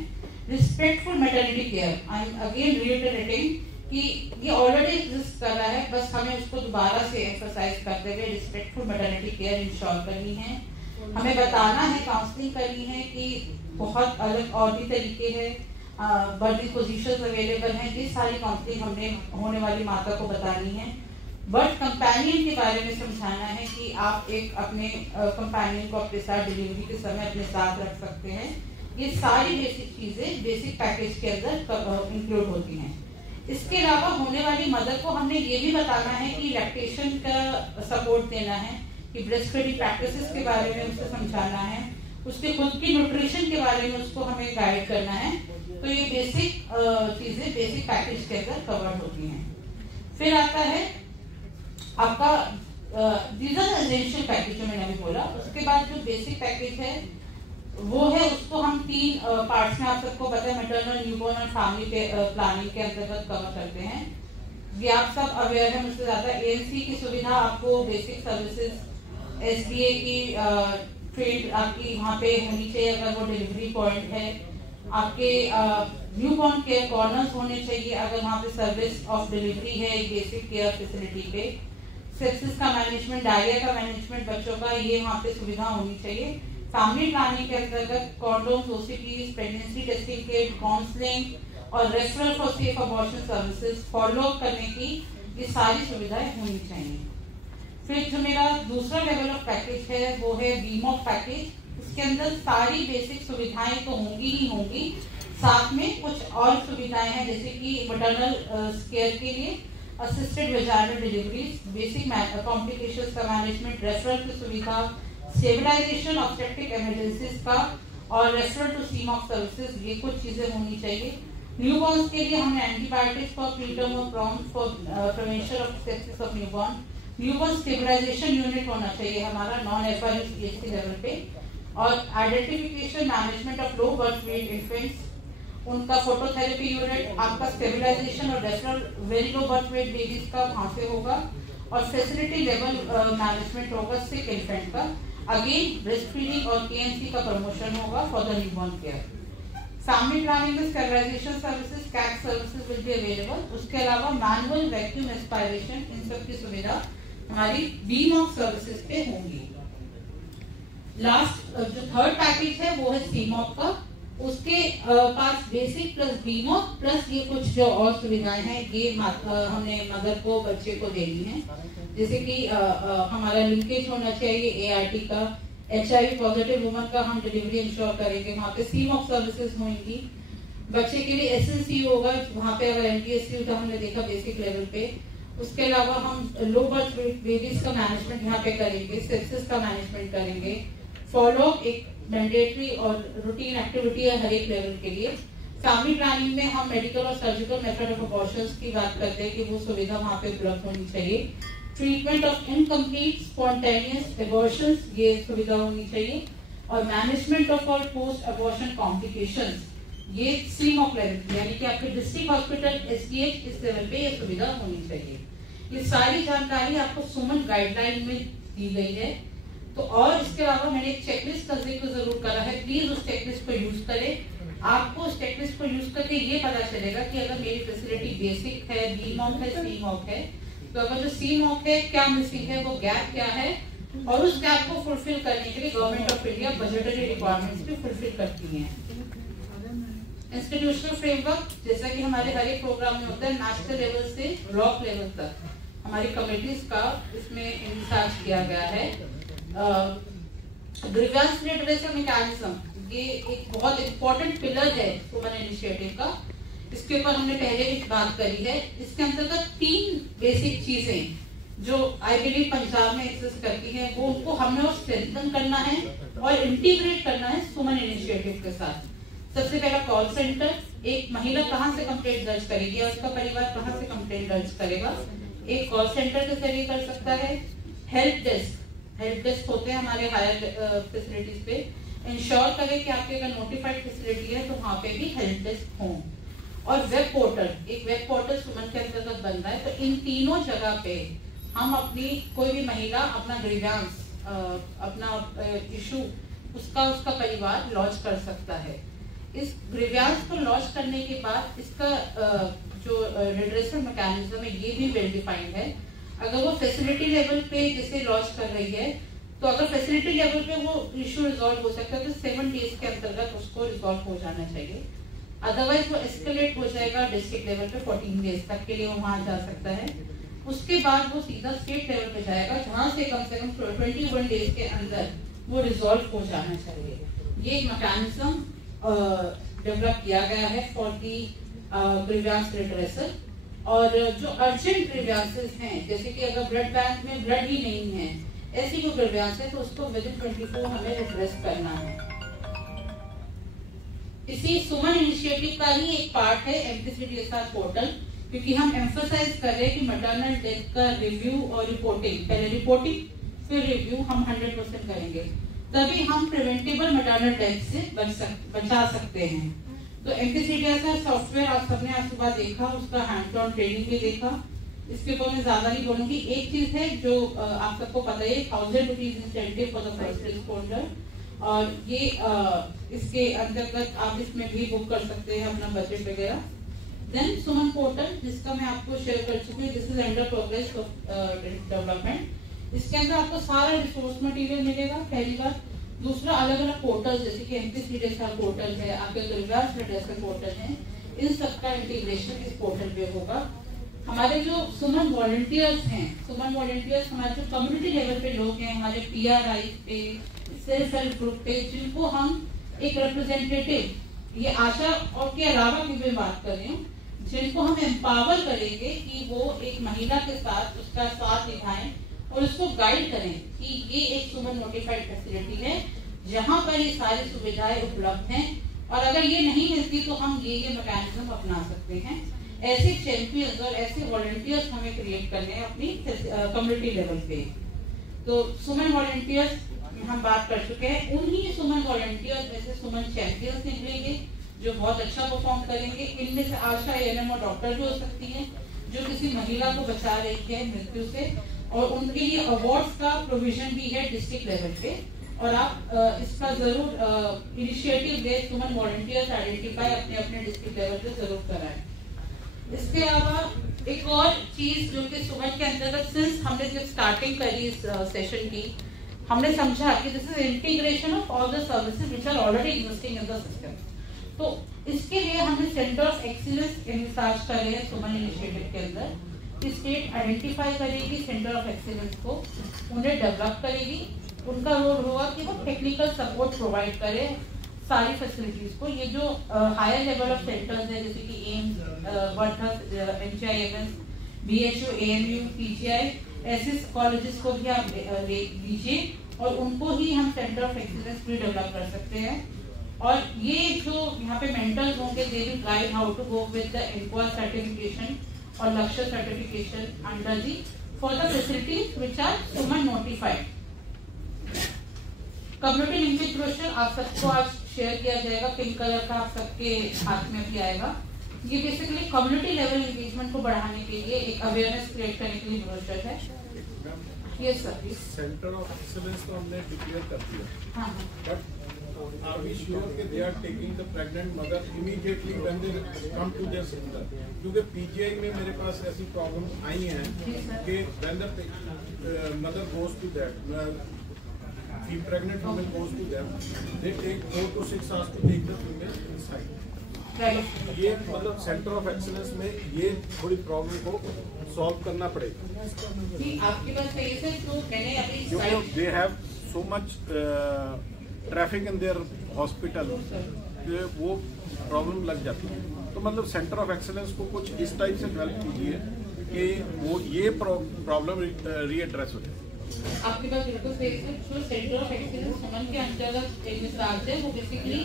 Respectful maternity care, I am again reiterating कि ये ऑलरेडी एग्जिस्ट कर रहा है, बस हमें उसको दोबारा से एम्फसाइज करते हुए रिस्पेक्टफुल मैटरनिटी केयर इंश्योर करनी है। हमें बताना है, काउंसलिंग करनी है कि बहुत अलग और भी तरीके हैं, बर्निंग पोजीशंस अवेलेबल हैं, ये सारी काउंसलिंग हमने होने वाली माता को बतानी है। बट कंपेनियन के बारे में समझाना है कि आप एक अपने कंपेनियन को अपने साथ डिलीवरी के समय अपने साथ रख सकते हैं। ये सारी बेसिक चीजें बेसिक पैकेज के अंदर इंक्लूड होती हैं। इसके अलावा होने वाली मदर को हमने ये भी बताना है कि लैक्टेशन का सपोर्ट देना है, कि ब्रेस्ट फीडिंग प्रैक्टिसेस के बारे में उसे समझाना है, उसके खुद की न्यूट्रिशन के बारे में उसको हमें गाइड करना है। तो ये बेसिक चीजें बेसिक पैकेज के अंदर कवर्ड होती हैं। फिर आता है आपका एसेंशियल पैकेज जो मैंने अभी बोला। उसके बाद जो बेसिक पैकेज है वो है, उसको हम 3 पार्ट्स में, आप सबको पता है, मैटरनल, न्यूबॉर्न और फैमिली प्लानिंग के अंतर्गत कवर करते हैं। ये आप सब अवेयर है मुझसे ज्यादा। एएनसी की सुविधा आपको, बेसिक सर्विसेज, एसबीए की फील्ड आपकी वहाँ पे होनी चाहिए अगर वो डिलीवरी पॉइंट है। आपके न्यूबॉर्न केयर कॉर्नर्स होने चाहिए अगर वहाँ पे सर्विस ऑफ डिलीवरी है बेसिक केयर फैसिलिटी पे। सेप्सिस का मैनेजमेंट, डायरिया का मैनेजमेंट बच्चों का, ये वहाँ पे सुविधा होनी चाहिए। फैमिली प्लानिंग के अंतर्गत condoms, OCPs, pregnancy testing kit, counselling और referral for safe abortion services follow करने की ये सारी सुविधाएं होनी चाहिए। फिर जो मेरा दूसरा लेवल ऑफ पैकेज है वो है बीमॉक पैकेज। इसके अंदर सारी बेसिक सुविधाएं तो होंगी ही होंगी, साथ में कुछ और सुविधाएं हैं जैसे कि मैटरनल केयर के लिए assisted vaginal deliveries, basic complications का मैनेजमेंट, रेफरल की सुविधा, स्टेबलाइजेशन ऑब्स्टेट्रिक इमरजेंसीज का और रेफरल टू सीमॉक सर्विसेज, ये कुछ चीजें होनी चाहिए। न्यूबॉर्न्स के लिए हमने एंटीबायोटिक्स फॉर प्रीटर्म और prompt for prevention of sepsis of newborn. Newborn stabilisation unit होना चाहिए हमारा नॉन एफआईयू सीएचसी लेवल पे, और identification management of low birth weight infants, उनका फोटोथेरेपी यूनिट, आपका स्टेबलाइजेशन और referral very low birth weight babies का वहां से होगा, और फैसिलिटी लेवल मैनेजमेंट होगा सिक इन्फेंट का। अगेन ब्रेस्ट फीडिंग और केएनसी का प्रमोशन होगा for the newborn care. Family planning में stabilisation services, cat services will be available. उसके अलावा मैनुअल वैक्यूम एस्पायरेशन, इन सब की सुविधा हमारी बीमॉक सर्विसेज पे होंगी। लास्ट जो थर्ड पैकेज है वो है सीमॉक का, उसके पास बेसिक प्लस बीमॉक प्लस ये कुछ जो और सुविधाएं हैं ये हमने मदर को बच्चे को देनी है, जैसे कि हमारा लिंकेज होना चाहिए ART का, HIV पॉजिटिव वुमन का हम डिलीवरी इंश्योर करेंगे, वहाँ पे सीमॉक सर्विसेज होंगी, बच्चे के लिए SNC होगा, वहाँ पे अगर MTSC तो हमने देखा बेसिक लेवल पे, उसके अलावा हम लो बर्थ बेबीज का मैनेजमेंट यहाँ पे करेंगे, सेप्सिस का मैनेजमेंट करेंगे, फॉलो एक मैंडेटरी और रूटीन एक्टिविटी है हर एक लेवल के लिए। फैमिली प्लानिंग में हम मेडिकल और सर्जिकल मेथड ऑफ अबॉर्शंस की बात करते हैं कि वो सुविधा वहाँ पे उपलब्ध होनी चाहिए। Treatment of incomplete spontaneous abortions ये सुविधा होनी चाहिए, और management of all post abortion complications ये सीमॉक लेवल यानी कि आपके डिस्ट्रिक्ट हॉस्पिटल SDH इस लेवल पे ये सुविधा होनी चाहिए। ये सारी जानकारी आपको सुमन गाइडलाइन में दी गई है। तो और इसके अलावा मैंने एक चेकलिस्ट का जिक्र जरूर करा है, प्लीज उस चेकलिस्ट को यूज करें। आपको उस चेकलिस्ट को यूज करके ये पता चलेगा कि अगर मेरी फैसिलिटी बेसिक है, बीमॉक है, सीमॉक है, तो अगर जो सीमॉक है क्या मिसिंग है, वो गैप क्या है, और उस गैप को फुलफिल करने के लिए government of India budgetary requirements भी फुलफिल करती है। इंस्टीट्यूशनल फ्रेमवर्क जैसा कि हमारे हर एक प्रोग्राम में होता है, नेशनल लेवल से ब्लॉक लेवल तक हमारी कमेटीज का इसमें इंचार्ज किया गया है। ग्रीवेंस रिड्रेसल मैकेनिज्म ये एक बहुत इम्पोर्टेंट पिलर है सुमन इनिशिएटिव का, इसके ऊपर हमने पहले भी बात करी है। इसके अंतर्गत 3 बेसिक चीजें जो आई बिलीव पंजाब में एक्सिस्ट करती है, वो उनको हमने और स्ट्रेंथन करना है और इंटीग्रेट करना है सुमन इनिशिएटिव के साथ। सबसे पहला कॉल सेंटर, एक महिला कहाँ से कंप्लेंट दर्ज करेगी और उसका परिवार कहाँ से कंप्लेंट दर्ज करेगा, एक कॉल सेंटर के जरिए कर सकता है। हेल्प डेस्क होते हैं हमारे हायर फैसिलिटीज पे, इंश्योर करें कि आपके अगर नोटिफाइड फैसिलिटी है तो वहाँ पे भी हेल्प डेस्क हो। और वेब पोर्टल, एक वेब पोर्टल सुमन के अंतर्गत बन रहा है, तो इन तीनों जगह पे हम अपनी कोई भी महिला अपना ग्रीवेंस अपना इशू उसका परिवार लॉन्च कर सकता है। इस ग्रीवेंस को लॉन्च करने के बाद इसका जो रिड्रेसल मैकेनिज्म है ये भी वेल डिफाइंड है। अगर वो फैसिलिटी लेवल पे जैसे लॉन्च कर रही है, तो अगर फैसिलिटी लेवल पे वो इशू रिजॉल्व हो सकता है तो 7 डेज के अंतर्गत उसको रिजॉल्व हो जाना चाहिए। अदरवाइज वो एस्केलेट हो जाएगा डिस्ट्रिक्ट लेवल पे, 14 डेज तक के लिए वो वहां जा सकता है। उसके बाद वो सीधा स्टेट लेवल पे जाएगा, जहां से कम 21 डेज के अंदर वो रिजॉल्व हो जाना चाहिए। ये एक मैकेनिज्म डेवलप किया गया है फॉर दी ग्रीवेंस रिड्रेसल। और जो अर्जेंट ग्रीवेंसेस हैं, जैसे कि अगर ब्लड बैंक में ब्लड ही नहीं है, ऐसी कोई ग्रीवेंस है तो उसको विदिन 24 हमें रिड्रेस करना है। इसी सुमन इनिशिएटिव का ही एक पार्ट है MPCDSR पोर्टल, क्योंकि हम एम्फसाइज कर रहे हैं कि मैटरनल डेथ का रिव्यू और रिपोर्टिंग, पहले रिपोर्टिंग फिर रिव्यू हम 100% करेंगे, तभी हम प्रिवेंटेबल मैटरनल डेथ से बचा सकते हैं। तो MPCDSR सॉफ्टवेयर आप सबने आज सुबह देखा, उसका हैंड ऑन ट्रेनिंग भी देखा, इसके ऊपर मैं ज्यादा नहीं बोलूंगी। एक चीज है जो आप सबको पता है, 1000 rupees incentive for the first responder, और ये इसके अंतर्गत आप इसमें भी बुक कर सकते हैं अपना बजट वगैरह। देन सुमन पोर्टल, जिसका मैं आपको शेयर कर चुकी हूँ, this is under progress of development. इसके अंदर आपको सारा रिसोर्स मटेरियल मिलेगा, पहली बार। दूसरा, अलग अलग पोर्टल जैसे कि MPCDSR पोर्टल है, आपके ग्रीवेंस रिड्रेसल पोर्टल है, इन सबका इंटीग्रेशन इस पोर्टल पे होगा। हमारे जो सुमन वॉलंटियर्स हैं, सुमन वॉलंटियर्स हमारे जो कम्युनिटी लेवल पे लोग हैं, हमारे PRI पे, सेल्फ हेल्प ग्रुप पे, जिनको हम एक रिप्रेजेंटेटिव, ये आशा और के अलावा की मैं बात कर रही हूँ, जिनको हम एम्पावर करेंगे कि वो एक महिला के साथ उसका साथ निभाएं और उसको गाइड करें कि ये एक सुमन नोटिफाइड फैसिलिटी है जहां पर ये सारी सुविधाएं उपलब्ध हैं, और अगर ये नहीं मिलती तो हम ये मैकेनिज्म अपना सकते हैं। ऐसे चैंपियंस और ऐसे वॉलंटियर्स हमें क्रिएट करने हैं अपनी कम्युनिटी लेवल पे। तो सुमन वॉलंटियर्स हम बात कर चुके हैं, उन्हीं सुमन वॉलंटियर्स में से सुमन चैंपियंस निकलेंगे जो बहुत अच्छा परफॉर्म करेंगे। इनमें से आशा ANM और डॉक्टर भी हो सकती है जो किसी महिला को बचा रही है मृत्यु से, और उनके लिए अवार्ड्स का प्रोविजन भी है डिस्ट्रिक्ट लेवल पे। और आप इसका जरूर इनिशिएटिव दे, सुमन वॉलंटियर्स आइडेंटिफाई अपने अपने डिस्ट्रिक्ट लेवल पे जरूर कराएं। इसके अलावा एक और चीज जो कि सुमन के अंतर्गत, सिंस हमने जब स्टार्टिंग करी इस सेशन की, हमने समझा कि this is integration of all the services which are already existing in the system. तो इसके लिए हमने सेंटर ऑफ एक्सीलेंस इंस्टार्ट कर रहे हैं सुमन इनिशिएटिव के अंदर। स्टेट आइडेंटिफाई करेगी सेंटर ऑफ एक्सीलेंस को, उन्हें डेवलप करेगी, उनका रोल होगा कि वो टेक्निकल सपोर्ट प्रोवाइड करे सारी फैसिलिटीज को। ये जो हायर लेवल ऑफ सेंटर्स है जैसे कि AIIMS, Wardha, NCIMS, BHU, AMU, PGI, ऐसे कॉलेजेस को भी आप लीजिए और उनको ही हम सेंटर ऑफ एक्सीलेंस भी डेवलप कर सकते हैं। और ये जो यहाँ पे मेंटर्स होंगे they will guide how to go with the inquire certification और LaQshya certification under the for the facilities which are Suman notified. Community linkage brochure आप सबको आज शेयर किया जाएगा, पिंक कलर का आप सबके हाथ में भी आएगा। ये बेसिकली कम्युनिटी लेवल एंगेजमेंट को बढ़ाने के लिए एक अवेयरनेस क्रिएट करने के लिए ब्रोशर है। Yes sir. Centre of excellence तो हमने डिक्लेयर कर दिया, हाँ, but are we sure that they are taking the pregnant mother immediately when they come to their center? क्योंकि PGI में मेरे पास ऐसी प्रॉब्लम आई हैं कि when the mother goes to that pregnant woman goes to them, they take 4 to 6 hours to take the female inside. ये मतलब centre of excellence में ये थोड़ी प्रॉब्लम को सॉल्व करना पड़ेगा। आपके पास तो मैंने क्योंकि they have so much traffic in their hospital, वो प्रॉब्लम लग जाती है। तो मतलब सेंटर ऑफ एक्सीलेंस को कुछ इस टाइप से डेवलप कीजिए कि वो ये प्रॉब्लम रीएड्रेस हो जाए। आपके पास बिल्कुल सही है। जो सेंटर ऑफ एक्सीलेंस सुमन के अंतर्गत एक मिसाल है, वो बेसिकली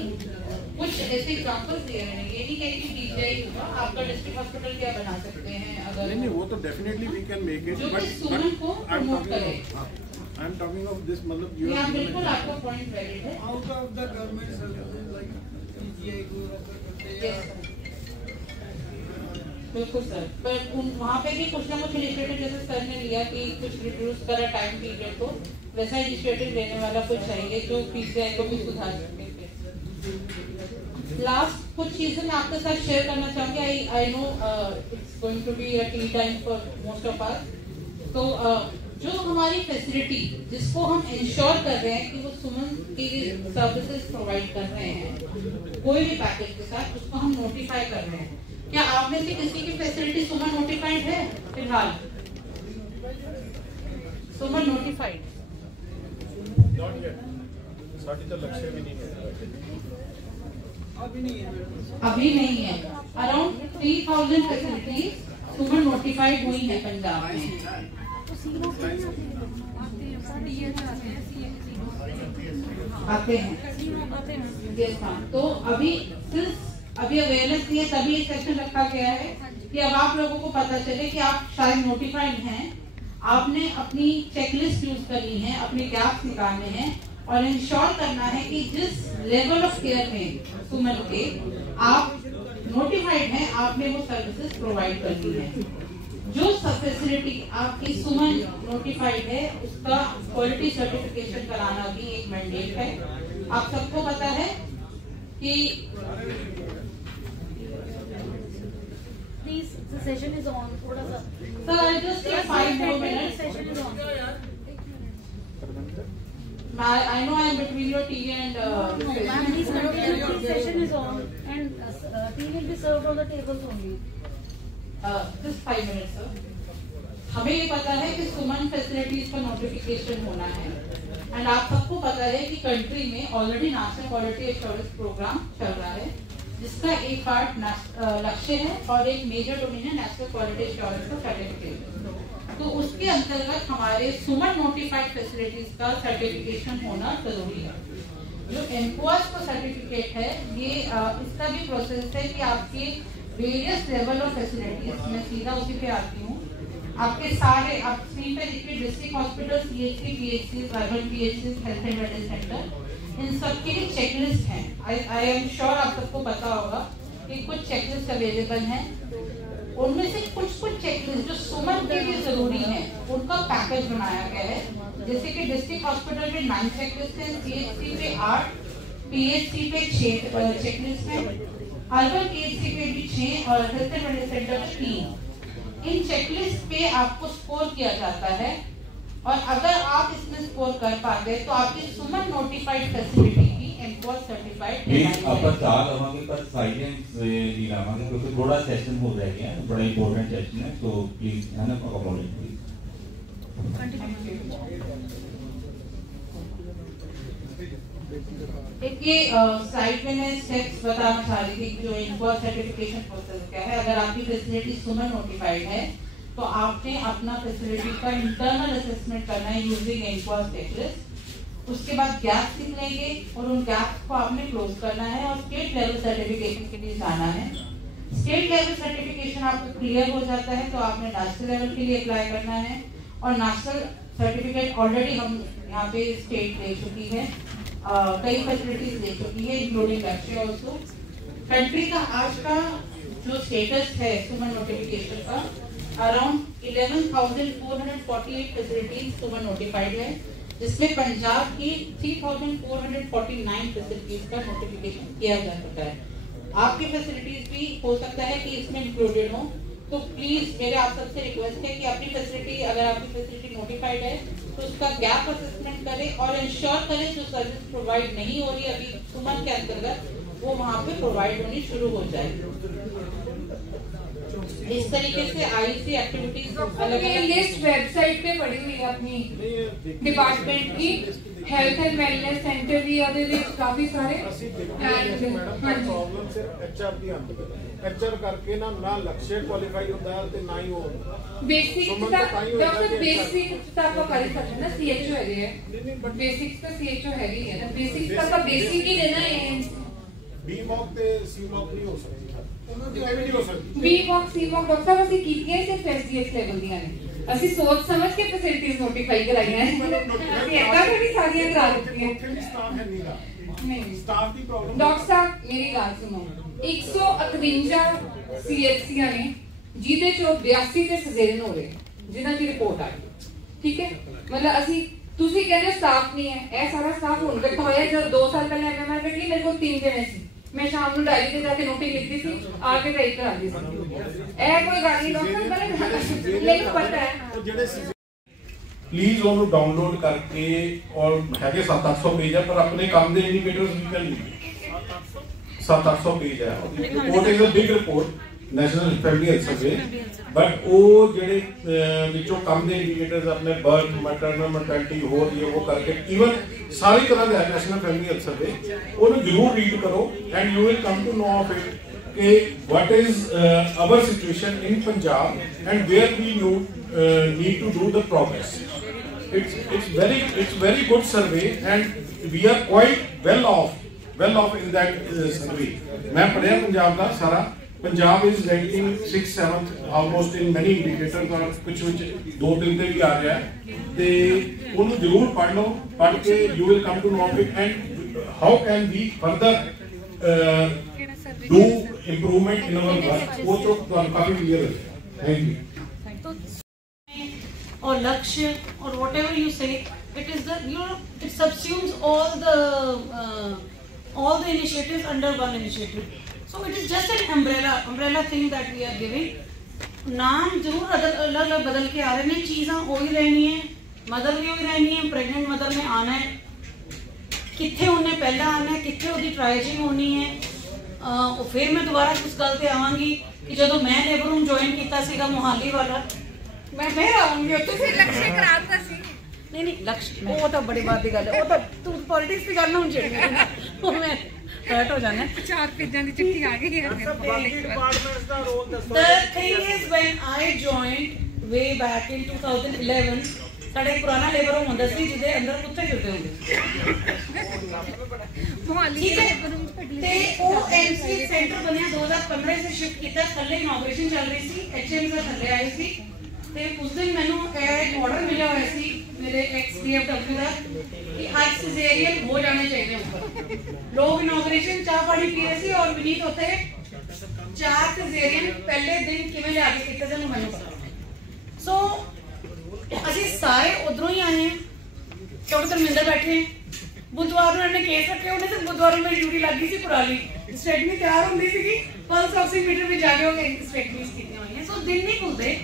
कुछ ऐसे एग्जांपल्स दिए हैं। ये नहीं कह कि PGI होगा, आपका डिस्ट्रिक्ट हॉस्पिटल क्या बना सकते हैं अगर नहीं वो तो definitely we can make it, but Suman को प्रमोट करे। I am talking of this, मतलब यू आर बिल्कुल आपका पॉइंट वैलिड है। Out of the government services like PGI को रेफर करते हैं। बिल्कुल सर, पर वहाँ पे भी कुछ ना कुछ इनिशिएटिव जैसे सर ने लिया कि कुछ रिड्यूस करा टाइम पीरियड को, वैसा इनिशिएटिव लेने वाला कुछ चाहिए जो PGI को भी सुधार सके। लास्ट कुछ चीजें मैं आपके साथ शेयर करना चाहूंगी। I know it's going to be a tea time for most of us. तो जो हमारी फैसिलिटी जिसको हम इंश्योर कर रहे हैं कि वो सुमन की सर्विसेज प्रोवाइड कर रहे हैं कोई भी पैकेज के साथ, उसको हम नोटिफाई कर रहे हैं। क्या आप में से किसी की फैसिलिटी सुमन नोटिफाइड है? फिलहाल सुमन नोटिफाइड नॉट येट, साड़ी तो लक्ष्य भी नहीं है, अभी नहीं है। अराउंड 3000 फैसिलिटीज सुमन नोटिफाइड हुई है पंजाब में। आते हैं तो अभी अवेयरनेस लिए तभी एक सेक्शन रखा गया है कि अब आप लोगों को पता चले कि आप शायद नोटिफाइड हैं, आपने अपनी चेकलिस्ट यूज करनी है, अपने गैप्स निकालने हैं और इंश्योर करना है कि जिस लेवल ऑफ केयर में सुमन के आप नोटिफाइड हैं, आपने वो सर्विसेज प्रोवाइड करनी है। जो फैसिलिटी आपकी सुमन नोटिफाइड है उसका क्वालिटी सर्टिफिकेशन कराना भी एक मैंडेट है। आप सबको पता है कि please the session is on, थोड़ा सा sir I just take 5 more minutes। Session is on. I know I am between your tea and ma'am, please continue. The session is on and tea will be served on the tables only. Just 5 minutes sir। हमें ये पता है कि सुमन facilities का notification होना है and आप सबको पता है कि कंट्री में already national quality assurance programme चल रहा है जिसका एक पार्ट लक्ष्य है और एक मेजर डोमेन है नेशनल क्वालिटी एश्योरेंस का सर्टिफिकेट। तो उसके अंतर्गत हमारे सुमन नोटिफाइड फैसिलिटीज का सर्टिफिकेशन होना जरूरी है। जो एनक्वास का सर्टिफिकेट है ये इसका भी प्रोसेस है कि आपके वेरियस लेवल ऑफ फैसिलिटीज, मैं सीधा उसी पे आती हूँ, आपके सारे आप स्क्रीन पे देखिए district hospital, CHC, PHC, urban PHC, health and wellness centre, इन सबके लिए चेकलिस्ट हैं। आई एम श्योर आप सबको पता होगा कि कुछ चेकलिस्ट अवेलेबल हैं, उनमें से कुछ चेकलिस्ट जो सुमन के लिए जरूरी है उनका पैकेज बनाया गया है। जैसे कि डिस्ट्रिक्ट हॉस्पिटल में 9 चेकलिस्ट है, CHC पे 8, PHC पे 6 चेकलिस्ट है, अर्बन PHC पे भी 6 और हेल्थ एंड वेलनेस सेंटर पे 3। इन चेकलिस्ट पे आपको स्कोर किया जाता है और अगर आप इसमें स्कोर कर पाते हैं तो आपकी सुमन नोटिफाइड फैसिलिटी की एनफोर्स सर्टिफाइड प्लीज ਆਪਾਂ ਚਾਹ ਲਵਾਂਗੇ ਪਰ ਸਾइलेंस ਨਹੀਂ ਲਾਵਾਂਗੇ ਕਿਉਂਕਿ ਥੋੜਾ ਸੈਸ਼ਨ ਹੋ ਰਹਿ ਗਿਆ ਬੜਾ ਇੰਪੋਰਟੈਂਟ ਸੈਸ਼ਨ ਹੈ ਸੋ प्लीज है ना अकोमोडेट प्लीज एक ये साइड में मैं स्टेप्स बताना चाह रही थी जो इनफोर्स सर्टिफिकेशन प्रोसेस क्या है। अगर आपकी फैसिलिटी सुमन नोटिफाइड है तो आपने अपना फैसिलिटी का इंटरनल असेसमेंट करना है यूजिंग इनफोर्स चेकलिस्ट। उसके बाद गैप्स निकलेंगे और उन गैप्स को आपने क्लोज करना है और स्टेट लेवल सर्टिफिकेशन के लिए जाना है। स्टेट लेवल सर्टिफिकेशन आपको क्लियर हो जाता है तो आपने नेशनल लेवल के लिए अप्लाई करना है और नेशनल सर्टिफिकेट ऑलरेडी हम यहाँ पे स्टेट ले चुकी है, कई फैसिलिटीज दे चुकी है इंक्लूडिंग लक्ष्य ऑल्सो। कंट्री का आज का जो स्टेटस है सुमन नोटिफिकेशन का अराउंड 11,448 फैसिलिटीज सुमन नोटिफाइड है, जिसमें पंजाब की 3,449 फैसिलिटीज का नोटिफिकेशन किया जा चुका है। आपकी फैसिलिटीज भी हो सकता है कि इसमें इंक्लूडेड हो, तो प्लीज मेरे आप सबसे रिक्वेस्ट है कि अपनी फैसिलिटी अगर आपकी फैसिलिटी नोटिफाइड है तो उसका गैप असेसमेंट करें और इंश्योर करें जो सर्विस प्रोवाइड नहीं हो रही अभी सुमन के अंतर्गत वो वहाँ पे प्रोवाइड होनी शुरू हो जाए। इस तरीके से आईसी एक्टिविटीज अलग लिस्ट वेबसाइट पे पड़ी हुई है अपनी डिपार्टमेंट की, हेल्थ एंड वेलनेस सेंटर भी काफी सारे प्रॉब्लम सिर्फ एचआर दी आती है। एचआर करके ना लक्ष्य क्वालीफाई होता है ते ना ही वो बेसिक डॉक्टर बेसिक तक कर ही सकते ना सीएचओ है बेसिक्स का सीएचओ है ही है ना बेसिक्स का बेसिक ही लेना है। बी मॉक ते सी मॉक नहीं हो सकती बी मॉक सी मॉक डॉक्टर साहब ਅਸੀਂ ਕੀਤੀਆਂ ਸਿਰਫ ਐਸਡੀਐਸ ਲੈਵਲ ਦੀਆਂ ਨੇ ਅਸੀਂ ਸੋਚ ਸਮਝ ਕੇ ਫੈਸਿਲਿਟੀਜ਼ ਨੋਟੀਫਾਈ ਕਰਾਈਆਂ ਅਸੀਂ ਐਦਾਂ ਵੀ ਸਾਰੀਆਂ ਕਰਾ ਦਿੱਤੀਆਂ ਸਟਾਫ ਹੈ ਨਹੀਂ ਸਟਾਫ ਦੀ ਪ੍ਰੋਬਲਮ। ਡਾਕਟਰ ਸਾਹਿਬ ਮੇਰੀ ਗੱਲ ਸੁਣੋ 151 ਸੀਐਚਸੀਆਂ ਨੇ ਜਿਹਦੇ ਚੋਂ 82 ਤੇ ਸਜੇਰਨ ਹੋ ਰਹੇ ਜਿਨ੍ਹਾਂ ਦੀ ਰਿਪੋਰਟ ਆਈ ਠੀਕ ਹੈ ਮਤਲਬ ਅਸੀਂ ਤੁਸੀਂ ਕਹਿੰਦੇ ਸਟਾਫ ਨਹੀਂ ਹੈ ਇਹ ਸਾਰਾ ਸਟਾਫ ਹੁਣ ਇਕੱਠਾ ਹੋਇਆ ਜਦ 2 ਸਾਲ ਪਹਿਲਾਂ ਐਮਐਮਆਰ ਕੱਢੀ ਮੇਰੇ ਕੋਲ 3 ਜਣੇ ਸੀ मैं शाम को डायरी से जाके नोटिस लिखती थी आके टाइप करा दी थी कोई गाल नहीं डॉक्टर लेकिन पता है प्लीज ਉਹਨੂੰ ਡਾਊਨਲੋਡ ਕਰਕੇ ਔਰ ਹੈਗੇ 700 ਪੇਜ ਹੈ ਪਰ ਆਪਣੇ ਕੰਮ ਦੇ ਇੰਡੀਕੇਟਰਸ ਨਿਕਲ ਨਹੀਂ 700 ਪੇਜ ਹੈ report is a big report national family health survey but ਉਹ ਜਿਹੜੇ ਵਿੱਚੋਂ ਕੰਮ ਦੇ ਇੰਡੀਕੇਟਰਸ ਆਪਣੇ ਬਰਥ ਮੈਟਰਨਲ ਮੋਰਟੈਲਿਟੀ ਹੋਰ ਇਹ ਉਹ ਕਰਕੇ ਇਵਨ ਸਾਰੀ ਤਰ੍ਹਾਂ ਦੇ ਨੈਸ਼ਨਲ ਫੈਮਿਲੀ ਹੈਲਥ ਸਰਵੇ ਉਹਨੂੰ ਜ਼ਰੂਰ ਰੀਡ ਕਰੋ and you will come to know of it कि what is our situation in Punjab and where we need to do the progress. It's very good survey and we are quite well off in that survey. मैं पढ़ा पंजाब का सारा Punjab is ranking 6th 7th almost in many indicators और कुछ 2-3 ਤੇ ਵੀ ਆ ਰਿਹਾ ਹੈ ਤੇ ਉਹਨੂੰ ਜ਼ਰੂਰ ਪੜ੍ਹ ਲਓ ਪੜ੍ਹ ਕੇ you will come to know it and how can we further do improvement in our work वो तो काफी क्लियर है। Thank you. और लक्ष्य और whatever you say it is the it subsumes all the initiatives under one initiative, so it is just an umbrella thing that we are giving। नाम जरूर अलग अलग बदल के आ रहे हैं चीज़ां वही रहनी है मदर भी वही रहनी है प्रेगनेंट मदर ने आना है कितने उन्हें पहला आना है कितने उसकी ट्राइजिंग होनी है फिर मैं दोबारा उस गल ते आवांगी कि जदों मैं लेबर रूम ज्वाइन किया सीगा मोहाली वाला मैं फिर आऊंगी तुसीं लक्ष्य कराता सी नहीं लक्ष्य वो तो बड़ी बात की गल है वो तो तू पॉलिटिक्स की गल ना हुण छेड़ी वो मैं हर्ट हो जाना 4 पेजां दी चिट्ठी आ गई है। The thing is when I joined way back in 2011 साडे पुराना लेबर रूम हुंदा सी जिहदे अंदर कुत्ते फिरदे हुंदे मोहाली ते ਉਹ एमसी सेंटर बनया 2015 से शिफ्ट किया थल्ले इनॉग्रेशन चल रही सी एचएम से थल्ले आए सी ते उस दिन मैनू एक ऑर्डर मिला हुआ सी मेरे एक्स डीएफडब्ल्यू का कि आज सिजेरियन हो जाने चाहिए ऊपर लोग इनॉग्रेशन चाह पानी पी रहे सी और विनीत होते 4 सिजेरियन पहले दिन किवें ले आके किते जन मैनू पता सो ਅਸੀਂ ਸਾਰੇ ਉਧਰੋਂ ਹੀ ਆਏ हैं डॉक्टर धर्मेंद्र बैठे बुधवार ਨੂੰ ਇਹਨੇ ਕੇਸ ਰੱਖੇ ਉਹਨੇ ਤੇ बुधवार ਨੂੰ ਮੇਰੀ ਡਿਊਟੀ ਲੱਗੀ ਸੀ ਪੁਰਾਲੀ ਸਟੇਟਮੈਂਟ ਤਿਆਰ ਹੁੰਦੀ ਸੀਗੀ ਪਲਸ ਆਕਸੀਮੀਟਰ ਵੀ ਜਾ ਕੇ ਉਹ ਸਟੇਟਮੈਂਟਸ ਕੀਤੀਆਂ ਹੋਈਆਂ ਸੋ ਦਿਨ ਨਹੀਂ ਖੁੱਲਦੇ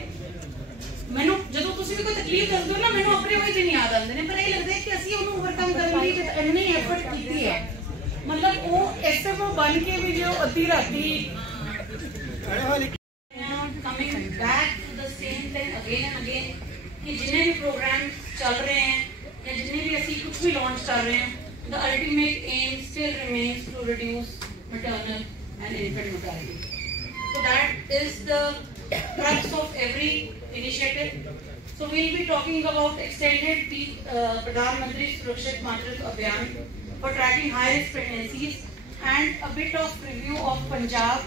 ਮੈਨੂੰ ਜਦੋਂ ਤੁਸੀਂ ਕਿਸੇ ਕੋਈ ਤਕਲੀਫ ਦੱਸਦੇ ਹੋ ਨਾ ਮੈਨੂੰ ਆਪਣੇ ਕੋਈ ਦਿਨ ਯਾਦ ਆਉਂਦੇ ਨੇ ਪਰ ਇਹ ਲੱਗਦਾ ਹੈ ਕਿ ਅਸੀਂ ਉਹਨੂੰ ਓਵਰਕਮ ਕਰਨ ਲਈ ਜਦ ਇੰਨੀ ਐਫਰਟ ਕੀਤੀ ਹੈ मतलब वो SFO बन के भी जो अद्धी राती coming back to the same thing again and again कि जितने भी प्रोग्राम चल रहे हैं या जितने भी ऐसी कुछ भी लॉन्च कर रहे हैं the ultimate aim still remains to reduce maternal and infant mortality. So that is the crux of every initiative. So we'll be talking about extended Pradhan Mantri Surakshit Matritva Abhiyan for tracking high-risk pregnancies and a bit of review of Punjab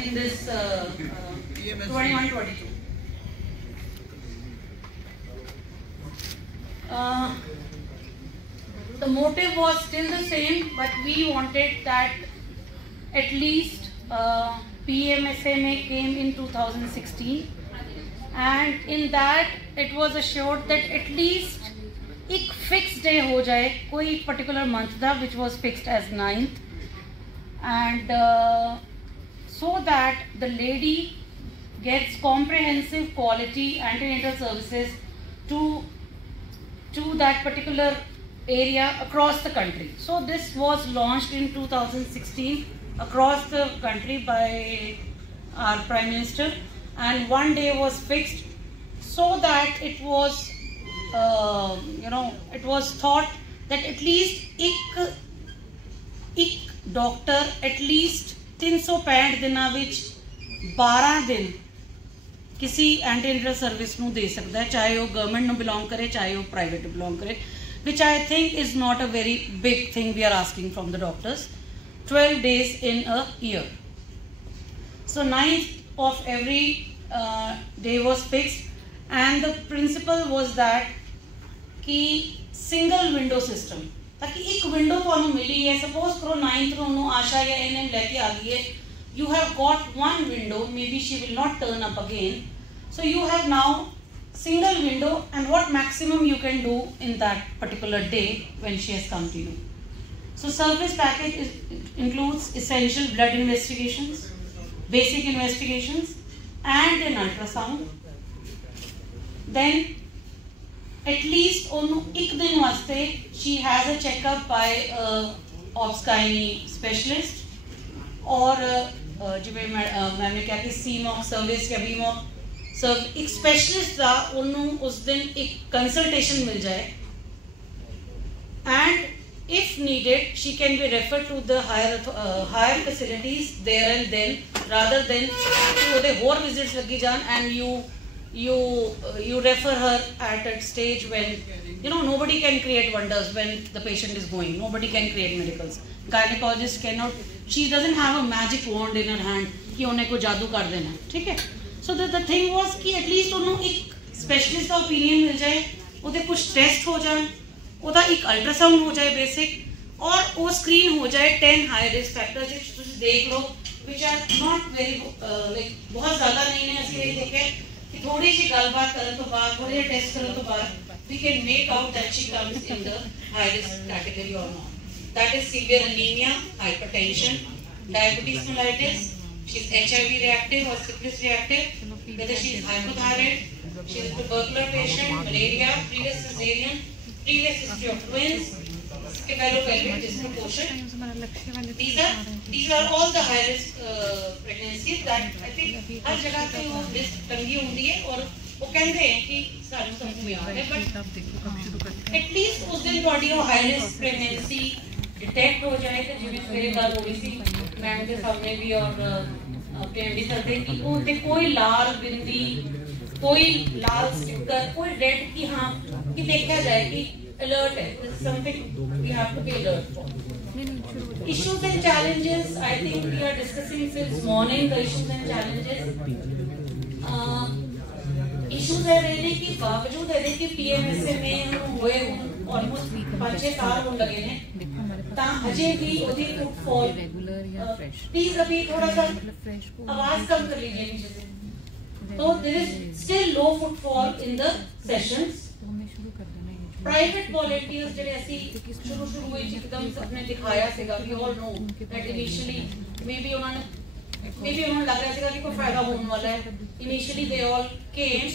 in this 21-22. The motive was still the same, but we wanted that at least PMSMA came in 2016, and in that it was assured that at least एक fix day हो जाए कोई particular month दा which was fixed as 9th and so that the lady gets comprehensive quality antenatal services to that particular area across the country. So this was launched in 2016 across the country by our Prime Minister, and one day was fixed so that it was it was thought that at least एक doctor at least 365 दिनों विच 12 दिन किसी antenatal service नू दे सकता है, चाहे वो government नू बिलोंग करे चाहे वो प्राइवेट बिलोंग करे, which I think is not a very big thing we are asking from the doctors. 12 days in a year. So 9th of every day was fixed, and the principle was that कि single window system ताकि एक window तुहानू मिली है, suppose करो 9th नू आशा या NM लेके आ गई है, you have got one window, maybe she will not turn up again, so you have now single window and what maximum you can do in that particular day when she has come to you. So service package includes essential blood investigations, basic investigations and an ultrasound. Then at least on एक दिन वास्ते she has a checkup by obs-gynae specialist, और जिवें मैंने कहा कि CMOC service या BMOC एक स्पेशलिस्ट का उन्होंने उस दिन एक कंसल्टेशन मिल जाए, and if needed she can be referred to the higher facilities there and then, rather than ਉਹਦੇ ਹੋਰ visits ਲੱਗੀ ਜਾਣ and you refer her at a stage when nobody can create wonders when the patient is going, nobody can create miracles. Gynecologist cannot, she doesn't have a magic wand in her hand कि उन्हें को जादू कर देना, ठीक है. So the thing was कि at least उन्हें एक स्पेशलिस्ट का ओपिनियन मिल जाए, उधे कुछ टेस्ट हो जाए, उधर एक अल्ट्रासाउंड हो जाए बेसिक, और वो स्क्रीन हो जाए 10 हाई रिस्क फैक्टर्स जो देख लो which are not very like बहुत ज़्यादा नहीं है, इसलिए देखे कि थोड़ी सी गलबात करने तो बाद, थोड़े से टेस्ट करने तो बाद we can make out that she comes in the high risk category or not. That is severe anemia, hypertension, diabetes mellitus, she is HIV reactive or syphilis reactive, whether she is hypothyroid, she is a tubercular patient, malaria, previous cesarean, previous history of twins, cephalopelik disproportion. These are all the high risk pregnancies that I think हर जगह पे वो list टंगी होती है और वो कहते हैं कि सालों तक में आ रहे, but at least उस दिन बॉडी को high risk pregnancy डिटेक्ट हो जाए तो जिवें मेरे गल हो रही सी मैम के सामने भी और प्रेमजी सर दे कि उनते कोई लाल बिंदी, कोई लाल स्टिकर, कोई रेड की हाँ कि देखा जाए कि alert है, this is something we have to be alert for. Issues and challenges, I think we are discussing since morning the issues and challenges. Issues है रहने की बावजूद है कि PMSA में हुए almost 5-6 साल होने लगे ने, ता अजय भी उधर फुटफॉल प्लीज अभी थोड़ा सा आवाज कम कर लीजिए नीचे से, तो there is still low footfall in the sessions. Private volunteers जो ऐसी शुरू में एकदम सबने दिखाया सीगा, we all know that initially maybe उन्होंने मे बी उन्होंने लग रहा था कि कोई फायदा होने वाला है. Initially they all came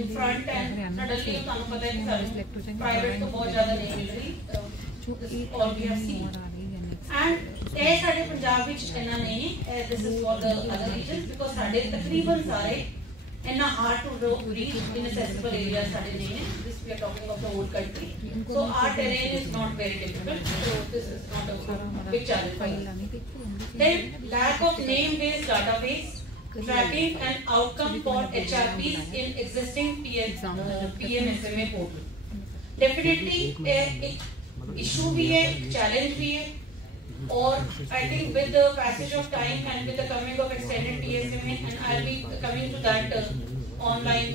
in front and suddenly ਤੁਹਾਨੂੰ ਪਤਾ है कि प्राइवेट तो बहुत ज़्यादा नहीं मिल रही. All we have seen. And ਇਹ ਸਾਡੇ ਪੰਜਾਬ ਵਿੱਚ ਇੰਨਾ ਨਹੀਂ ਹੈ. This is for the other regions because ਸਾਡੇ ਤਕਰੀਬਨ ਸਾਰੇ ਇੰਨਾ hard to reach inaccessible areas ਸਾਡੇ ਨਹੀਂ ਹੈ. This we are talking of the whole country. So our terrain is not very difficult. So this is not a big challenge for us. Then lack of name-based database tracking and outcome for HRPs in existing PMSMA portal. Definitely एक issue भी है, challenge भी है. Or I think with the passage of time and with the coming of extended PSMA, and I'll be coming to that online.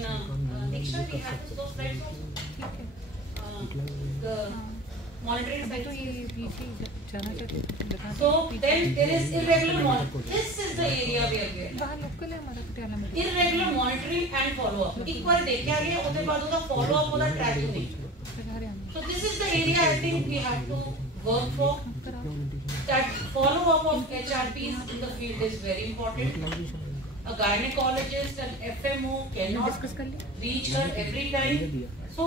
Diksha, we have those slides also. The monitoring slides. So then there is irregular monitoring. This is the area where we are. Irregular monitoring and follow up. एक बार देखा गया, उसके बाद उसका follow up होता tracking नहीं. So this is the area I think we have to work for. That follow up of HRPs in the field is very important. A gynecologist and FMO cannot reach her every time. So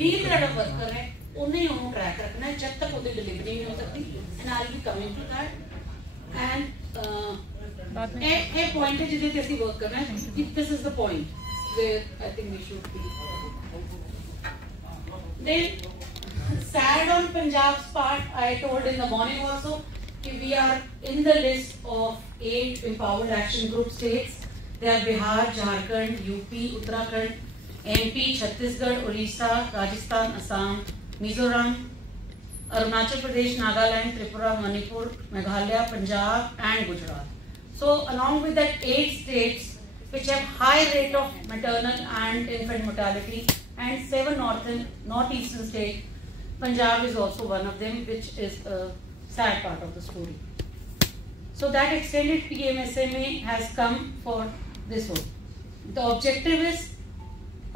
field का worker है, उन्हें track रखना है जब तक उन्हें delivery नहीं हो सकती. And I'll be coming to that. And एक point है जिसे कैसे work करना है. This is the point where I think we should be. Then sad on Punjab's part, I told in the morning also. We are in the list of 8 empowered action group states. They are Bihar, Jharkhand, UP, Uttarakhand, MP, Chhattisgarh, Orissa, Rajasthan, Assam, Mizoram, Arunachal Pradesh, Nagaland, Tripura, Manipur, Meghalaya, Punjab and Gujarat. So along with that 8 states which have high rate of maternal and infant mortality and 7 northeastern states, Punjab is also one of them, which is a sad part of the story. So that extended PMSMA has come for this one. The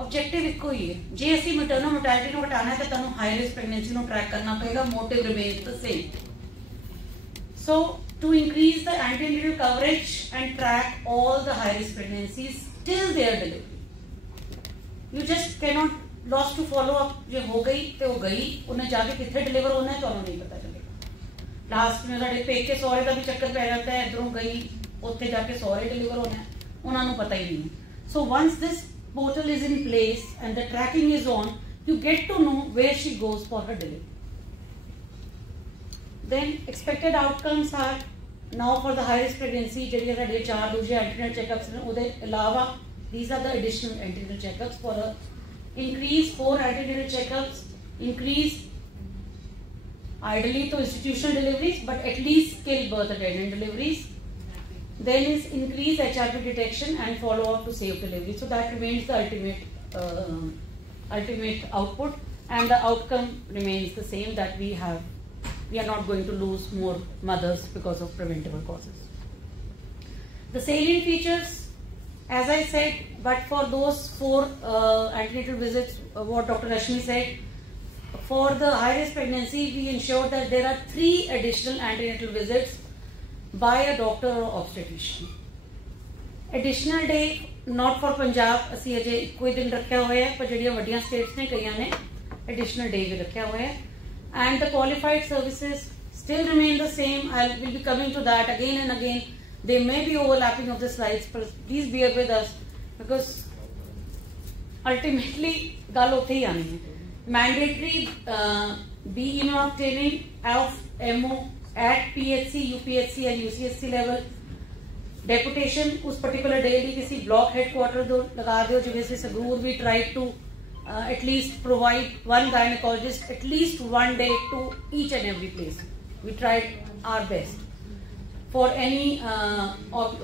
objective ਇੱਕੋ ਹੀ ਹੈ. ਜੇ ਅਸੀਂ maternal mortality ਨੂੰ ਘਟਾਣਾ ਹੈ ਤਾਂ ਤੁਹਾਨੂੰ high risk pregnancy ਨੂੰ track ਕਰਨਾ ਪਏਗਾ. Motive remains the same. So to increase the antenatal coverage and track all the high risk pregnancies till their delivery. You just cannot lost to follow up. ਜੇ ਹੋ ਗਈ ਤੇ ਹੋ ਗਈ, ਉਹਨੇ ਜਾ ਕੇ ਕਿੱਥੇ deliver ਹੋਣਾ ਹੈ ਤੁਹਾਨੂੰ ਨਹੀਂ ਪਤਾ ਚੱਲੇਗਾ. लास्ट में साढ़े पेके सौरे का भी चक्कर पै जाता है. इधरों गई उत्थे जाके सौरे डिलीवर होना है, उन्होंने पता ही नहीं. So once this portal is in place and the tracking is on, you get to know where she goes for her delivery. Then expected outcomes are now for the high risk pregnancy ਜਿਹੜੀ ਸਾਡੇ 4 ਦੂਜੇ ਐਂਟੀਨੇਟਲ ਚੈੱਕਅਪਸ ਨੇ, ਉਹਦੇ ਇਲਾਵਾ these are the additional antenatal checkups for a increase 4 antenatal checkups, increase ideally to institutional deliveries, but at least stillbirth attendant deliveries. Then is increase HRP detection and follow up to save delivery. So that remains the ultimate output, and the outcome remains the same, that we are not going to lose more mothers because of preventable causes. The salient features, as I said, but for those 4 antenatal visits, what Dr. Rashmi said. For the high-risk pregnancy, we ensure that there are 3 additional antenatal visits by a doctor or obstetrician. Additional day, not for Punjab, ਅਸੀਂ ਅਜੇ ਕੋਈ ਦਿਨ ਰੱਖਿਆ ਹੋਇਆ ਹੈ, ਪਰ ਜਿਹੜੀਆਂ ਵੱਡੀਆਂ states ਨੇ ਕਈਆਂ ਨੇ additional day ਵੀ ਰੱਖਿਆ ਹੋਇਆ ਹੈ. And the qualified services still remain the same. We'll be coming to that again and again. They may be overlapping of the slides, but please bear with us because ultimately ਗੱਲ ਉੱਥੇ ਹੀ ਆਣੀ ਹੈ. Mandatory BEMA training of MO at PHC, UPHC and UCSC level. Deputation उस particular day भी किसी block headquarter दो लगा दो. जैसे Sangrur we tried to at least provide one gynecologist at least one day to each and every place. We tried our best. For any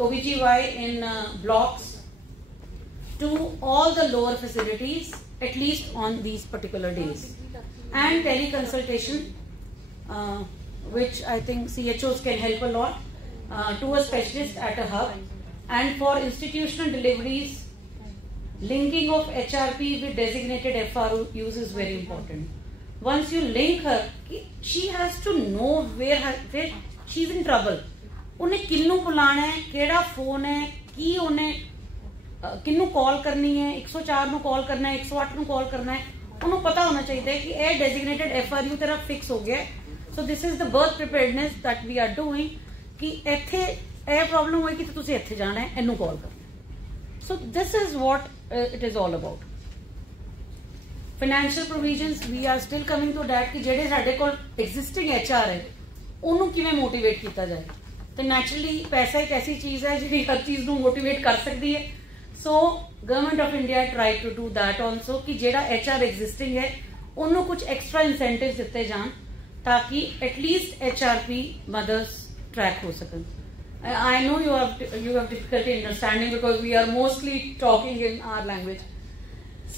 OBGY in blocks to all the lower facilities, at least on these particular days, and teleconsultation, which I think CHOs can help a lot, to a specialist at a hub. And for institutional deliveries, linking of HRP with designated FRUs is very important. Once you link her, she has to know where she's in trouble. उन्हें किन्नू बुलाना है, केड़ा phone है, की उन्हें किन्नू call करनी है, 104 ਨੂੰ कॉल करना है, 108 ਨੂੰ कॉल करना है, उन्हें पता होना चाहिए कि यह डेजिग्नेटेड FRU तेरा फिक्स हो गया. So this is the birth preparedness that we are doing कि इत्थे यह प्रॉब्लम होएगी तो तुसीं इत्थे जाना है, इनू कॉल करना. So this is what it is all about. Financial provisions we are still coming to that कि ਜਿਹੜੇ ਸਾਡੇ ਕੋਲ एग्जिस्टिंग HR है ਉਹਨੂੰ ਕਿਵੇਂ मोटिवेट किया जाए. तो नैचुरली पैसा एक ऐसी चीज है जी हर चीज ਨੂੰ मोटिवेट कर सकती है. So government of India try to do that also कि ਜਿਹੜਾ HR एग्जिस्टिंग है ਉਹਨੂੰ कुछ एक्स्ट्रा इंसेंटिव दिते जान ताकि एटलीस्ट HRP मदर्स ट्रैक हो सकन. I know you have difficulty understanding because we are mostly talking in our language.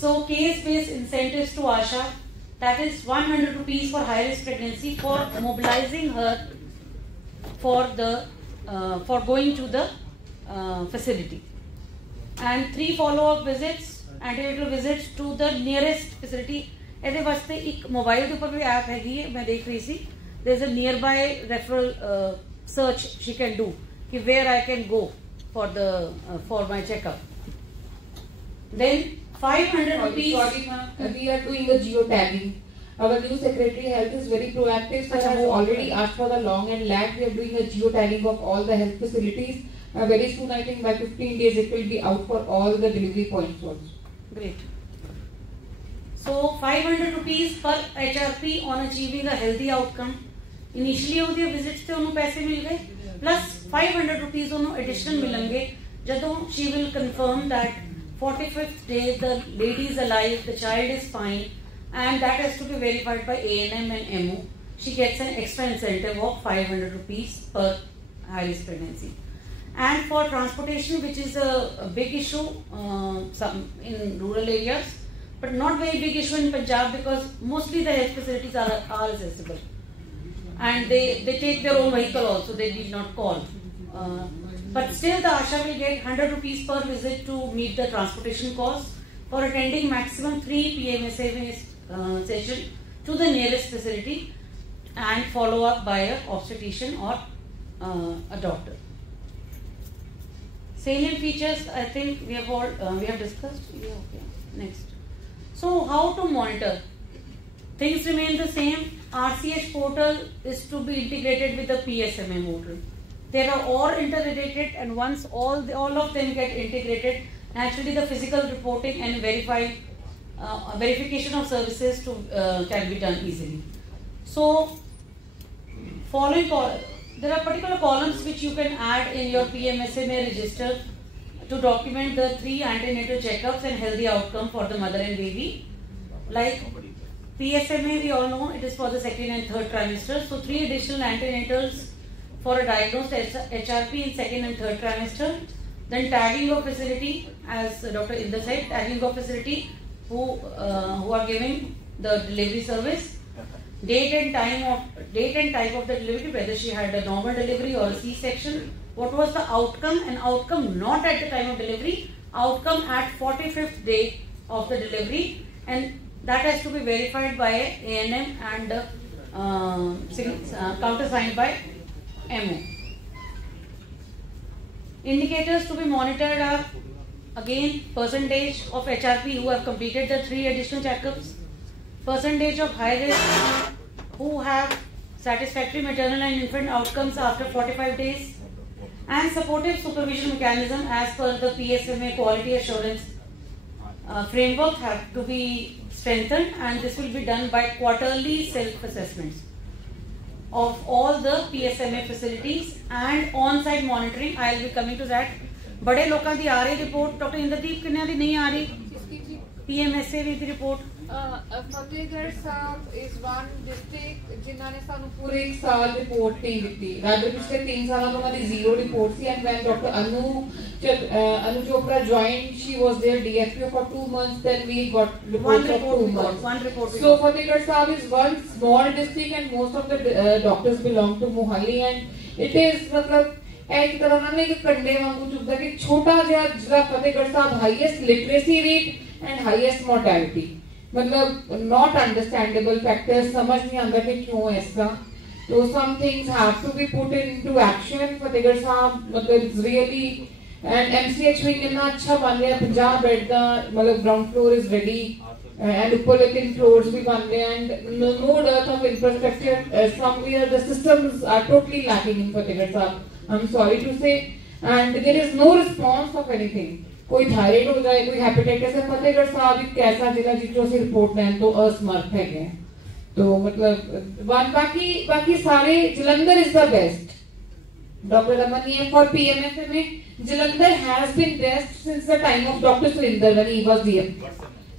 So case-based incentives to Asha, that is 100 rupees for high-risk pregnancy for mobilizing her for going to the facility, and 3 follow-up visits, antenatal visits to the nearest facility. ਇਹਦੇ ਵਾਸਤੇ ਇੱਕ mobile ਦੇ ਉੱਪਰ ਵੀ app ਹੈਗੀ ਹੈ, ਮੈਂ ਦੇਖ ਰਹੀ ਸੀ. there is a nearby referral search she can do कि where I can go for my checkup. Then 500 rupees. Sorry ma'am, we are doing the geo-tagging. Our new Secretary Health is very proactive. Sir has already asked for the long and lag. We are doing a geo-tagging of all the health facilities. Very soon, I think by 15 days, it will be out for all the delivery points also. Great. So 500 rupees per HRP on achieving a healthy outcome. Initially ਉਹਦੇ visits ਤੇ ਉਹਨੂੰ ਪੈਸੇ ਮਿਲ ਗਏ plus 500 rupees ਉਹਨੂੰ additional ਮਿਲਣਗੇ ਜਦੋਂ she will confirm that 45th day the lady is alive, the child is fine, and that has to be verified by ANM and MO. She gets an extra incentive of 500 rupees per high-risk pregnancy. And for transportation, which is a big issue in rural areas, but not very big issue in Punjab because mostly the health facilities are accessible. And they take their own vehicle also, they need not call. But still the Asha will get 100 rupees per visit to meet the transportation cost for attending maximum 3 PMSA session to the nearest facility and follow up by a obstetrician or a doctor. Salient features, I think we have discussed. Yeah, okay. Next. So how to monitor? Things remain the same. RCH portal is to be integrated with the PSMA portal. They are all interrelated, and once all of them get integrated, naturally the physical reporting and verification of services can be done easily. So, there are particular columns which you can add in your PMSMA register to document the 3 antenatal checkups and healthy outcome for the mother and baby. Like PSMA, we all know it is for the 2nd and 3rd trimester. So 3 additional antenatals for a diagnosed HRP in 2nd and 3rd trimester. Then tagging of facility, as Dr. Inder said, tagging of facility who are giving the delivery service. Date and type of the delivery, whether she had a normal delivery or a C-section. What was the outcome? An outcome not at the time of delivery, outcome at 45th day of the delivery, and that has to be verified by ANM and countersigned by MO. Indicators to be monitored are again percentage of HRP who have completed the 3 additional checkups, percentage of high risk who have satisfactory maternal and infant outcomes after 45 days, and supportive supervision mechanism as per the PSMA quality assurance framework have to be strengthened, and this will be done by quarterly self-assessments of all the PSMA facilities and on-site monitoring. I will be coming to that. बड़े लोगों की आ रही report, doctor Indradeep किन्ने दी नहीं आ रही PMSA the report? Fatehgarh Sahib is one district जिन्होंने सानू पूरे 1 साल रिपोर्ट नहीं दी. रादर पिछले 3 सालों ਤੋਂ हमारी 0 रिपोर्ट थी, and when doctor Anu Chopra joined, she was there DFPO for 2 months, then we got report for 2 months. One report. So Fatehgarh Sahib is one small district and most of the doctors belong to Mohali, and it is मतलब एक तरह ना एक कंडे वांगू चुभदा कि छोटा जिहा जिला Fatehgarh Sahib highest literacy rate and highest mortality, मतलब नॉट अंडरस्टैंडेबल फैक्टर्स, समझ नहीं आता कि क्यों ऐसा. So some things have to be put into action. Fatehgarh Sahib, it's really, and MCH wing इतना अच्छा बन गया, 50 बेड का, मतलब ground floor is ready, and ऊपर लेकिन floors भी बन गए, and no dearth of infrastructure. Somewhere the systems are totally lacking in Fatehgarh Sahib. I'm sorry to say, and there is no response of anything. कोई thyroid हो जाए, कोई hepatitis है, फतेहगढ़ साहब एक कैसा जिला जिसको से रिपोर्ट लें तो असमर्थ है। तो मतलब बाकी सारे Jalandhar is the best. Doctor Raman for PMSA में Jalandhar has been best since the time of doctor Surinder when he was there.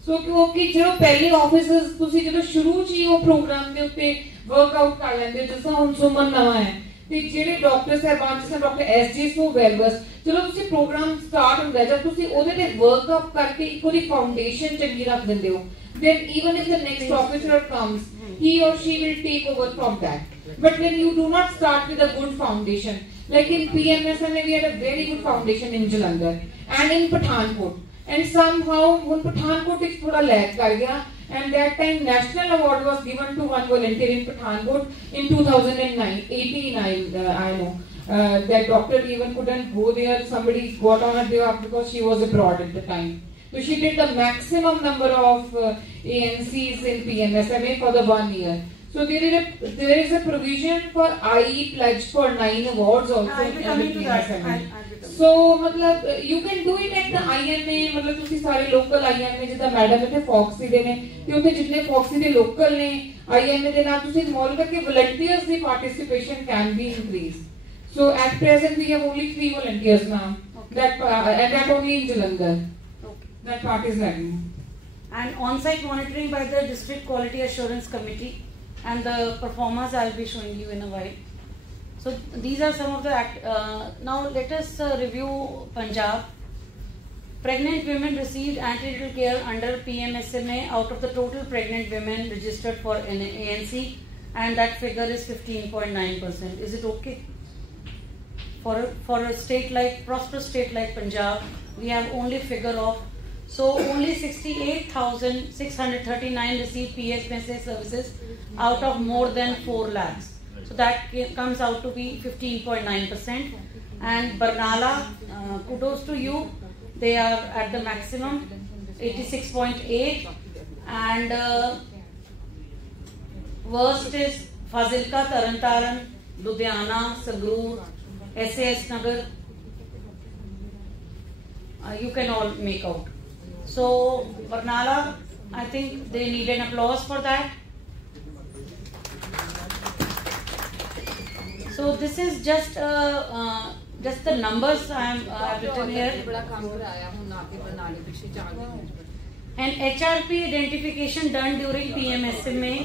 So क्योंकि जो पहले ऑफिसर्स ਤੁਸੀਂ ਜਦੋਂ ਸ਼ੁਰੂ ਚ ਹੀ ਉਹ ਪ੍ਰੋਗਰਾਮ ਦੇ ਉੱਤੇ ਵਰਕਆਊਟ ਕਰ ਲੈਂਦੇ, ਜਿਸ ਤਰ੍ਹਾਂ ਹੁਣ ਸੁਮਨ ਨਵਾਂ ਹੈ ਤੇ ਜਿਹੜੇ ਡਾਕਟਰ ਸਾਹਿਬਾਨ ਜਿਸ ਤਰ੍ਹਾਂ ਡਾਕਟਰ SG ਸੋ ਵੈਲਵਸ, ਚਲੋ ਤੁਸੀਂ ਪ੍ਰੋਗਰਾਮ ਸਟਾਰਟ ਹੁੰਦਾ ਜਦ ਤੁਸੀਂ ਉਹਦੇ ਤੇ ਵਰਕਆਪ ਕਰਕੇ ਇੱਕ ਉਹਦੀ ਫਾਊਂਡੇਸ਼ਨ ਚੰਗੀ ਰੱਖ ਦਿੰਦੇ ਹੋ, then even if the next officer comes, he or she will take over from that. But when you do not start with a good foundation, like in PMSA we had a very good foundation in Jalandhar and in Pathankot, and somehow when Pathankot is thoda lag kar gaya, and that time national award was given to one volunteer in Pathankot in 2009 I know that doctor even couldn't go there, somebody got on her behalf because she was abroad at the time. So she did the maximum number of ANCs in PMSA for the 1 year. So there is a provision for IE pledge for 9 awards also in PMSA. So मतलब you can do it at the IMA, मतलब ਤੁਸੀਂ ਸਾਰੇ local IMA ਜਿੱਦਾਂ madam ਇੱਥੇ ਫੌਕਸੀ ਦੇ ਨੇ ਤੇ ਉੱਥੇ ਜਿੰਨੇ ਫੌਕਸੀ ਦੇ ਲੋਕਲ ਨੇ IMA ਦੇ ਨਾਲ ਤੁਸੀਂ ਇਨਵੋਲਵ ਕਰਕੇ volunteers the participation can be increased. So at present we have only 3 volunteers now, and that only in Jalandhar. That part is lagging. And on-site monitoring by the District Quality Assurance Committee, and the performers I'll be showing you in a while. So these are some of the now let us review Punjab. Pregnant women received antenatal care under PMSMA out of the total pregnant women registered for an ANC, and that figure is 15.9%. Is it okay? For a state like prosperous state like Punjab, we have only figure of, so only 68,639 received PMSA services out of more than 4 lakhs. So that comes out to be 15.9%. And Barnala, kudos to you, they are at the maximum, 86.8. And worst is Fazilka, Tarantaran, Ludhiana, Sangrur, SAS Nagar. You can all make out. So Barnala, I think they need an applause for that. So this is just the numbers I've written here. And HRP identification done during PMSMA,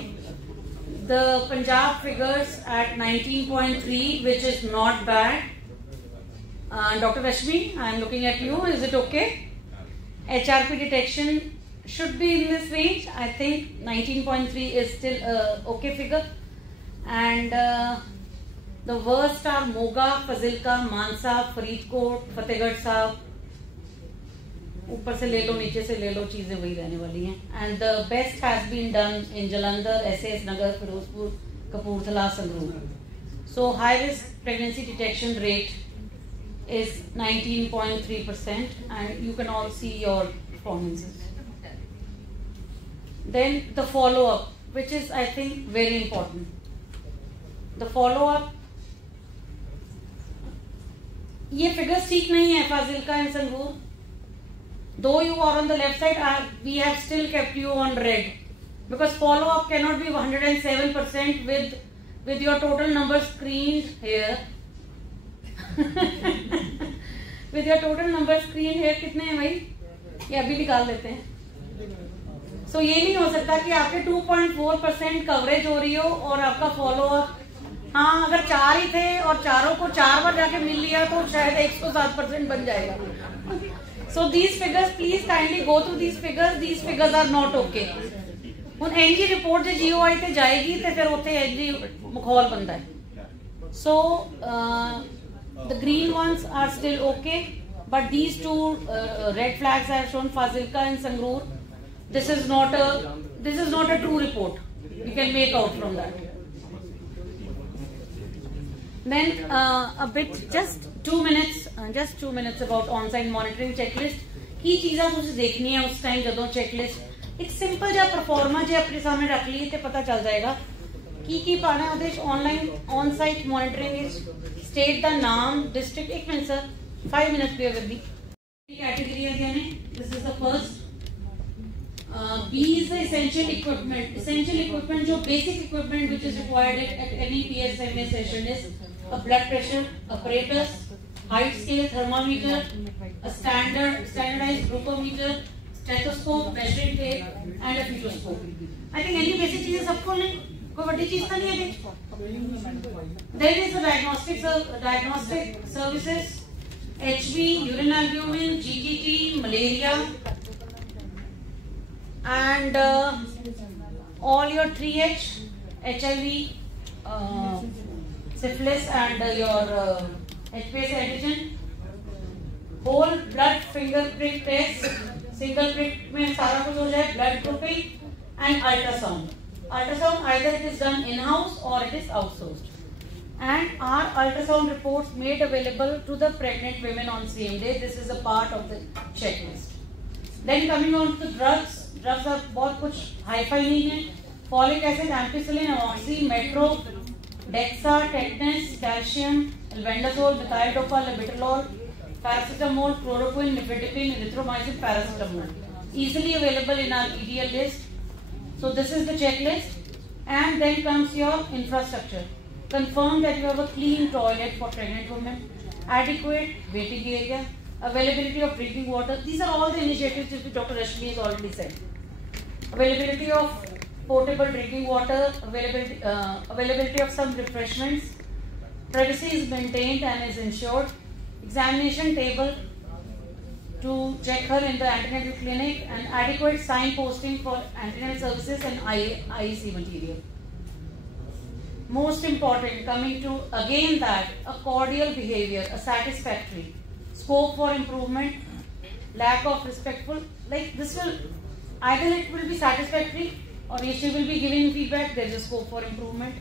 the Punjab figures at 19.3, which is not bad. Dr. Rashmi, I am looking at you. Is it okay? HRP detection should be in this range. I think 19.3 is still okay figure. And the worst are Moga, Fazilka, Mansa, Faridkot, Fatehgarh Sahib. ऊपर से ले लो, नीचे से ले लो, चीजें वही रहने वाली हैं. And the best has been done in Jalandhar, SAS Nagar, Firozpur, Kapurthala, Sangrur. So high risk pregnancy detection rate is 19.3%, and you can all see your performances. Then the follow-up, which is I think very important. The follow-up, ये figures ठीक नहीं है Fazilka and Sangrur. Though you are on the left side, we have still kept you on red, because follow-up cannot be 107% with your total numbers screened here. With your total number screen here कितने हैं भाई? ये अभी निकाल देते हैं. So ये नहीं हो सकता कि आपके 2.4% कवरेज हो रही हो और आपका फॉलो अप, हाँ अगर 4 ही थे और चारों को 4 बार जाके मिल लिया तो शायद 107% बन जाएगा. So these figures, please kindly go through these figures. These figures are not okay. ਹੁਣ NG report जे GOI ਤੇ ਜਾਏਗੀ ਤੇ ਫਿਰ ਉੱਥੇ NG ਮਖੌਲ ਬਣਦਾ ਹੈ. So the green ones are still okay, but these two red flags I have shown, Fazilka and Sangrur, this is not a true report. You can make out from that. Then a bit, just 2 minutes about on-site monitoring checklist. की चीज़ां तुझे देखनी है उस time जदों checklist एक simple जा pro forma जे अपने सामने रख ली ते पता चल जाएगा की पाना है उदेश online on site monitoring state दा नाम डिस्ट्रिक्ट 1 मिनट सर 5 मिनट्स पे विद दी कैटेगरी है यानी this is the first B is the essential equipment जो basic equipment which is required at any PSMA session is a blood pressure apparatus, height scale, thermometer, a standardized glucometer, stethoscope, measuring tape and a fetoscope. I think any basic चीजें सबको नहीं कोई बड़ी चीज तो नहीं है. Then is the diagnostic services, HB, urine albumin, GGT, malaria. And all your 3H, HIV, syphilis and your HPS antigen, whole blood fingerprint test, single prick में सारा कुछ हो जाए, blood grouping and ultrasound. Ultrasound either it is done in-house or it is outsourced. And our ultrasound reports made available to the pregnant women on same day. This is a part of the checklist. Then coming on to drugs are बहुत कुछ hi-fi नहीं है. Folic acid, ampicillin, amoxi, metro, dexa, tetanus, calcium, albendazole, methyl-dopa, labetalol, paracetamol, chloroquine, nifedipine, erythromycin, paracetamol. Easily available in our EDL list. So this is the checklist. And then comes your infrastructure. Confirm that you have a clean toilet for pregnant women, adequate waiting area, availability of drinking water. These are all the initiatives which Dr. Rashmi has already said. Availability of potable drinking water, availability of some refreshments, privacy is maintained and is ensured, examination table to check her in the antenatal clinic, and adequate signposting for antenatal services and IEC material. Most important, coming to again that, a cordial behavior, a satisfactory, scope for improvement, lack of respectful, like this will, either it will be satisfactory or she will be giving feedback, there is a scope for improvement,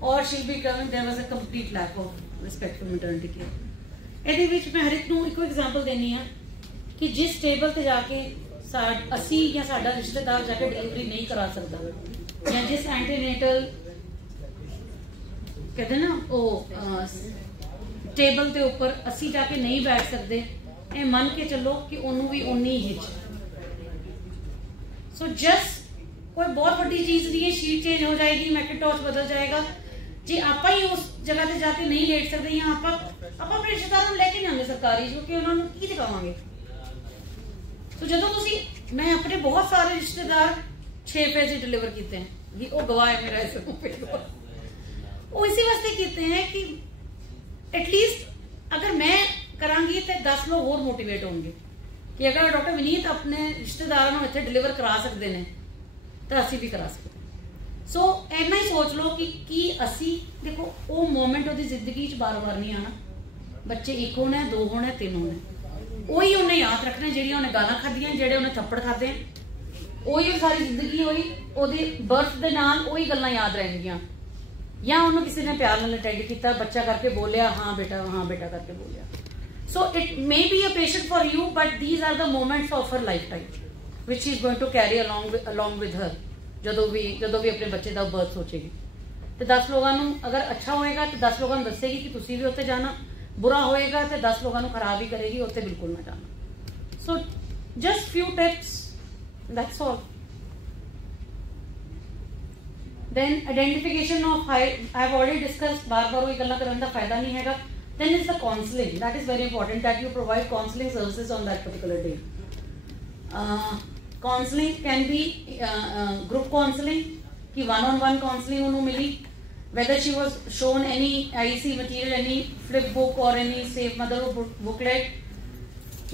or she will be telling there was a complete lack of respectful maternity care. ਇਹਦੇ ਵਿੱਚ ਮੈਂ ਹਰ ਇੱਕ ਨੂੰ ਇੱਕੋ example ਦੇਣੀ ਆ ਕਿ ਜਿਸ ਟੇਬਲ ਤੇ ਜਾ ਕੇ ਅਸੀਂ ਜਾਂ ਸਾਡਾ ਰਿਸ਼ਤੇਦਾਰ ਜਾ ਕੇ ਡਿਲੀਵਰੀ ਨਹੀਂ ਕਰਾ ਸਕਦਾ ਜਾਂ ਜਿਸ ਐਂਟੀਨੇਟਲ कहते ना वो टेबल के ऊपर असी जाके नहीं बैठ सकते, ये मन के चलो कि उन्होंने भी उन्नी हिच. सो जस्ट कोई बहुत बड़ी चीज नहीं है, शीट चेंज हो जाएगी, मैकिंटॉश बदल जाएगा जी. आप ही उस जगह पे जाके नहीं लेट सकते या आप अपने रिश्तेदारों लेके नहीं आएंगे सरकारी क्योंकि उन्होंने की दिखावांगे. तो जो मैं अपने बहुत सारे रिश्तेदार 6 पैसे डिलीवर किए हैं, ये वो गवाह है मेरा ऐसे वो इसी वास्ते कहते हैं कि एटलीस्ट अगर मैं करांगी तो 10 लोग और मोटिवेट होंगे कि अगर डॉक्टर विनीत अपने रिश्तेदारों को इतने डिलीवर करा सकते हैं तो असी भी करा सकते. सो इन्ना ही सोच लो कि असी देखो वो मोमेंट वो जिंदगी बार बार नहीं आना. बच्चे 1 होना, 2 होना, 3 होना, वही उन्हें याद रखना जी उन्हें गालां खादियां, जेडे उन्हें थप्पड़ खादे, वही सारी जिंदगी हुई ओदे बर्थ दे नाल वही गल्लां याद रहेंगियां. या उन्होंने किसी ने प्यार नाल अटेंड किया, बच्चा करके बोलिया हाँ बेटा करके बोलिया. So it may be a patient for you but these are the moments of her life time which is going to carry along with her. जो भी अपने बच्चे का बर्थ सोचेगी तो 10 लोगों अगर अच्छा होएगा तो 10 लोगों दसेगी कि तुसी भी उत्ते जाना, बुरा होएगा तो 10 लोगों खराब ही करेगी, उत्ते बिल्कुल ना जाना. So just few tips, that's all. Then identification of I have already discussed, बार वही गल्ला करने का फायदा नहीं हैगा. Then is the counselling, that is very important that you provide counselling services on that particular day. Counselling can be group counselling कि one-on-one counselling उन्होंने मिली, whether she was shown any IEC material, any flip book or any safe mother booklet,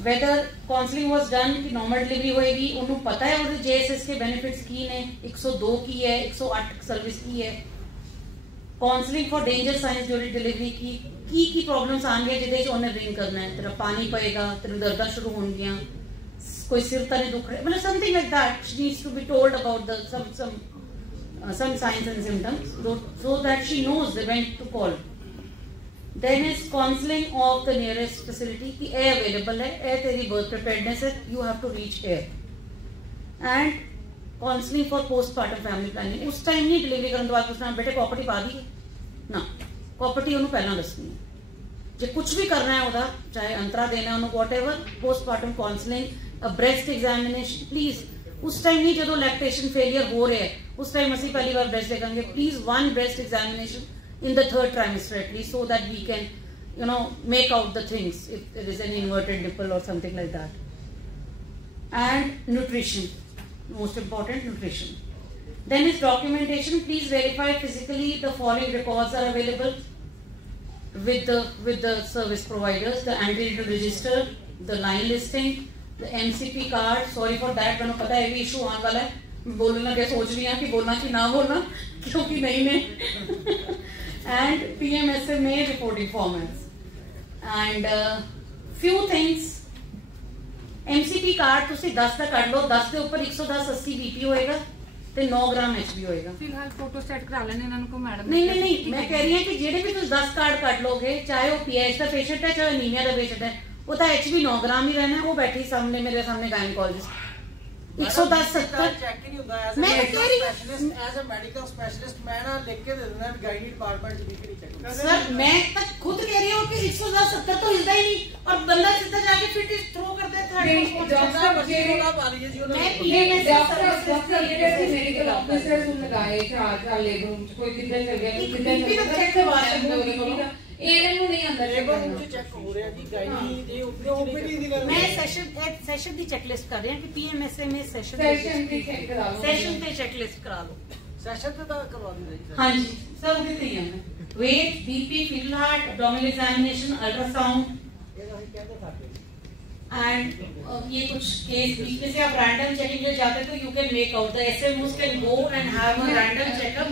whether counselling was done कि normal delivery होएगी, उन्होंने पता है वो JSS के benefits की ने 102 की है, 108 सर्विस की है. Counselling for danger science during delivery की प्रॉब्लम्स आएंगे जिदे च उन्हें रिंग करना है, तेरा पानी पएगा, तेरे दर्दां शुरू होंगियां, कोई सिर ताने दुख रहा, मतलब something like that she needs to be told about the some signs and symptoms so that she knows when to call. Then is counseling of the nearest facility कि ए available है, ए तेरी birth preparedness है, you have to reach A. And counseling for postpartum family planning. उस time नहीं delivery करने के बाद पूछना बेटे प्रॉपर्टी पा दी है ना, प्रॉपर्टी उन्होंने पहला दसनी है. जो कुछ भी करना है उधर, चाहे अंतरा देना है उन्होंने whatever, postpartum counseling, a breast examination, please. उस टाइम नहीं जो लैक्टेशन फेलियर हो रहे हैं उस टाइम ਅਸੀਂ पहली बार ब्रेस्ट देखेंगे. Please one breast examination in the third trimester at least, so that we can, you know, make out the things if there is an inverted nipple or something like that. And nutrition, most important, nutrition. Then is documentation. Please verify physically the following records are available with the service providers: the antenatal register, the line listing, the MCP card. Sorry for that, मैंने पता है ये issue आने वाला है. बोलना क्या सोच रही हैं कि बोलना कि ना बोलना, क्योंकि नहीं ने. And PMSMA reporting formats. And few things. MCP card तुसी 10 तक कर लो, 10 के ऊपर 110/80 BP होएगा, ते 9 ग्राम HB होएगा. फिलहाल फोटो सेट करा लेने इन्हां को मैडम. नहीं, मैं कह रही हूं कि जेडे भी तुम 10 कार्ड कट लोगे, चाहे वो PH का पेशेंट है, चाहे एनीमिया का पेशेंट है, वो तो HB 9 ग्राम ही रहना है. वो बैठी सामने मेरे सामने गायनेकोलॉजिस्ट 110-70 चेक ही नहीं होता है. मैं कह रही एज अ मेडिकल स्पेशलिस्ट मैं ना लिख के दे देना गाइनी डिपार्टमेंट बीपी नहीं चेक होता. सर मैं तक खुद कह रही हूँ कि 110-70 तो हिलता ही नहीं, और बंदा सीधा जाके फिट थ्रो कर देता है. मेडिकल ऑफिसर्स लगाए 4 लेबर रूम, कोई किधर चल गया, किधर नहीं अंदर चेक हो रहा है कि गाइनी दे ओपीडी दी. मैं सेशन दी चेकलिस्ट कर रही हूं कि PMSMA सेशन दी चेक करा लो, सेशन ते चेकलिस्ट करा लो. सेशन ते करवा दी. हां जी सब दे दी है. Weight, BP, foetal heart, abdominal examination, ultrasound. And ये कुछ केस बीच में से आप रैंडम चेकिंग ले जाते तो you can make out. The SMOs can go and have a random checkup.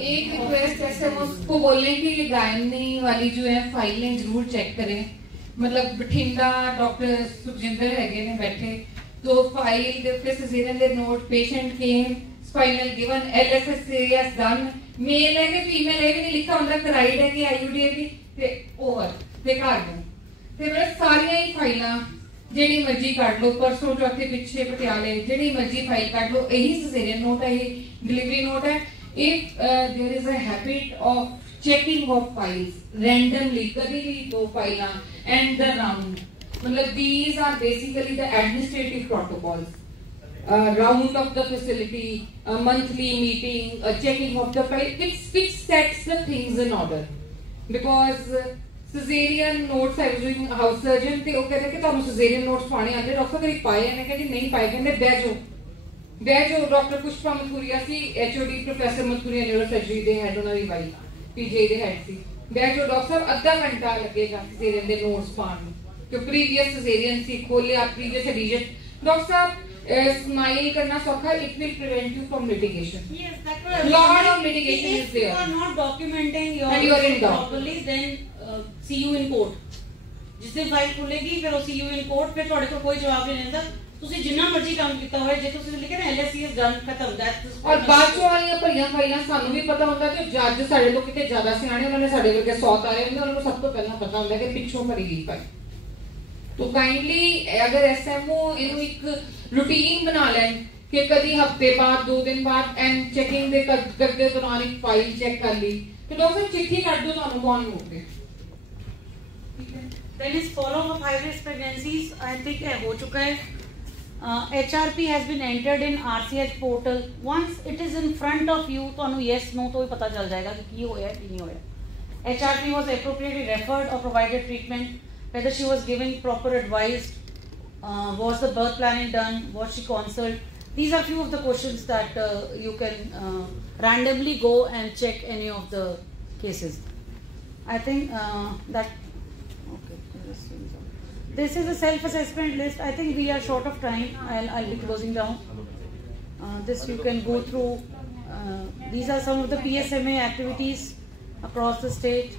एक रिक्वेस्ट है उसको बोलने की ये गायनी वाली जो है फाइलें जरूर चेक करें. मतलब बठिंडा डॉक्टर सुखजिंदर हैगे ने बैठे तो फाइल दे सिजेरियन दे note patient came spinal given LSS serious done male है कि फीमेल है कि नहीं लिखा ਹੁੰਦਾ कराइड है कि IUD है ते ओवर ते कर दो ते मेरे सारियां ही फाइलां ਜਿਹੜੀ ਮਰਜ਼ੀ ਕੱਢ ਲਓ. ਪਰਸੋਂ ਚੌਥੇ ਪਿੱਛੇ ਪਟਿਆਲੇ ਜਿਹੜੀ ਮਰਜ਼ੀ ਫਾਈਲ ਕੱਢ ਲਓ. ਇਹੀ ਸਿਜ਼ੇਰੀਅਨ ਨੋਟ ਹੈ, ਇਹ ਡਿਲੀਵਰੀ ਨੋਟ ਹੈ. If there is a habit of checking of files randomly, कभी भी 2 फाइल and the round, मतलब these are basically the administrative protocols. Round of the facility, a monthly meeting, a checking of the file, which sets the things in order. Because cesarean notes I was doing house surgeon ਤੇ ਉਹ ਕਹਿੰਦੇ ਕਿ ਤੁਹਾਨੂੰ cesarean notes ਪਾਣੇ ਆਂਦੇ. Doctor ਕਰੀ ਪਾਏ ਨੇ ਕਿ ਨਹੀਂ ਪਾਏ, ਕਹਿੰਦੇ ਬਹਿ ਜਾਓ. जो डॉक्टर पुष्पा मथुरिया सी HOD प्रोफेसर मथुरिया न्यूरोसर्जरी दे हेड उन्हां दी वाइफ PJ दे हेड सी. जो डॉक्टर साहब आधा घंटा लगेगा सिजेरियन दे नोट्स पाण नूं कि प्रीवियस सिजेरियन सी खोलिया प्रीवियस एडिशन. डॉक्टर साहब स्माइल करना सौखा, it will prevent you from litigation. Yes, that's what lot of litigation is there. If you are not documenting your and you are in doubt properly, then see you in court. जिस दिन file खुलेगी फिर वो see you in court, फिर ਤੁਹਾਡੇ ਕੋਲ ਕੋਈ ਜਵਾਬ ਨਹੀਂ ਰਹਿੰਦਾ. ਤੁਸੀਂ ਜਿੰਨਾ ਮਰਜ਼ੀ ਕੰਮ ਕੀਤਾ ਹੋਵੇ, ਜੇ ਤੁਸੀਂ ਲਿਖਿਆ ਨਾ LSCS ਡਨ ਖਤਮ ਦਾ. ਔਰ ਬਾਅਦ ਚੋਂ ਵਾਲੀਆਂ ਭਰੀਆਂ ਫਾਈਲਾਂ ਸਾਨੂੰ ਵੀ ਪਤਾ ਹੁੰਦਾ ਕਿ ਜੱਜ ਸਾਡੇ ਤੋਂ ਕਿਤੇ ਜ਼ਿਆਦਾ ਸਿਆਣੇ, ਉਹਨਾਂ ਨੇ ਸਾਡੇ ਵਰਗੇ 100 ਤਾਰੇ ਹੁੰਦੇ, ਉਹਨਾਂ ਨੂੰ ਸਭ ਤੋਂ ਪਹਿਲਾਂ ਪਤਾ ਹੁੰਦਾ ਕਿ ਪਿੱਛੋਂ ਭਰੀ ਗਈ ਫਾਈਲ. तो काइंडली अगर SMO ਇਹਨੂੰ ਇੱਕ ਰੂਟੀਨ ਬਣਾ ਲੈਣ ਕਿ ਕਦੀ ਹਫਤੇ ਬਾਅਦ 2 ਦਿਨ ਬਾਅਦ ਐਂਡ ਚੈਕਿੰਗ ਦੇ ਕਰਦੇ ਦੌਰਾਨ ਇੱਕ ਫਾਈਲ ਚੈੱਕ ਕਰ ਲਈ ਤੇ ਡਾਕਟਰ ਚਿੱਠੀ ਕੱਢ ਦਿਓ ਤੁਹਾਨੂੰ ਕੌਣ ਹੋਵੇ. Then is follow up high risk pregnancies. I think हो चुका है. HRP has been entered in RCH portal. Once it is in front of you, तो yes no तो ही पता चल जाएगा कि की होया कि नहीं होया. HRP was appropriately referred or provided treatment, whether she was given proper advice, was the birth planning done, was she consulted. These are few of the questions that you can randomly go and check any of the cases. I think that this is a self-assessment list. I think we are short of time. I'll be closing down. This you can go through. These are some of the PSMA activities across the state.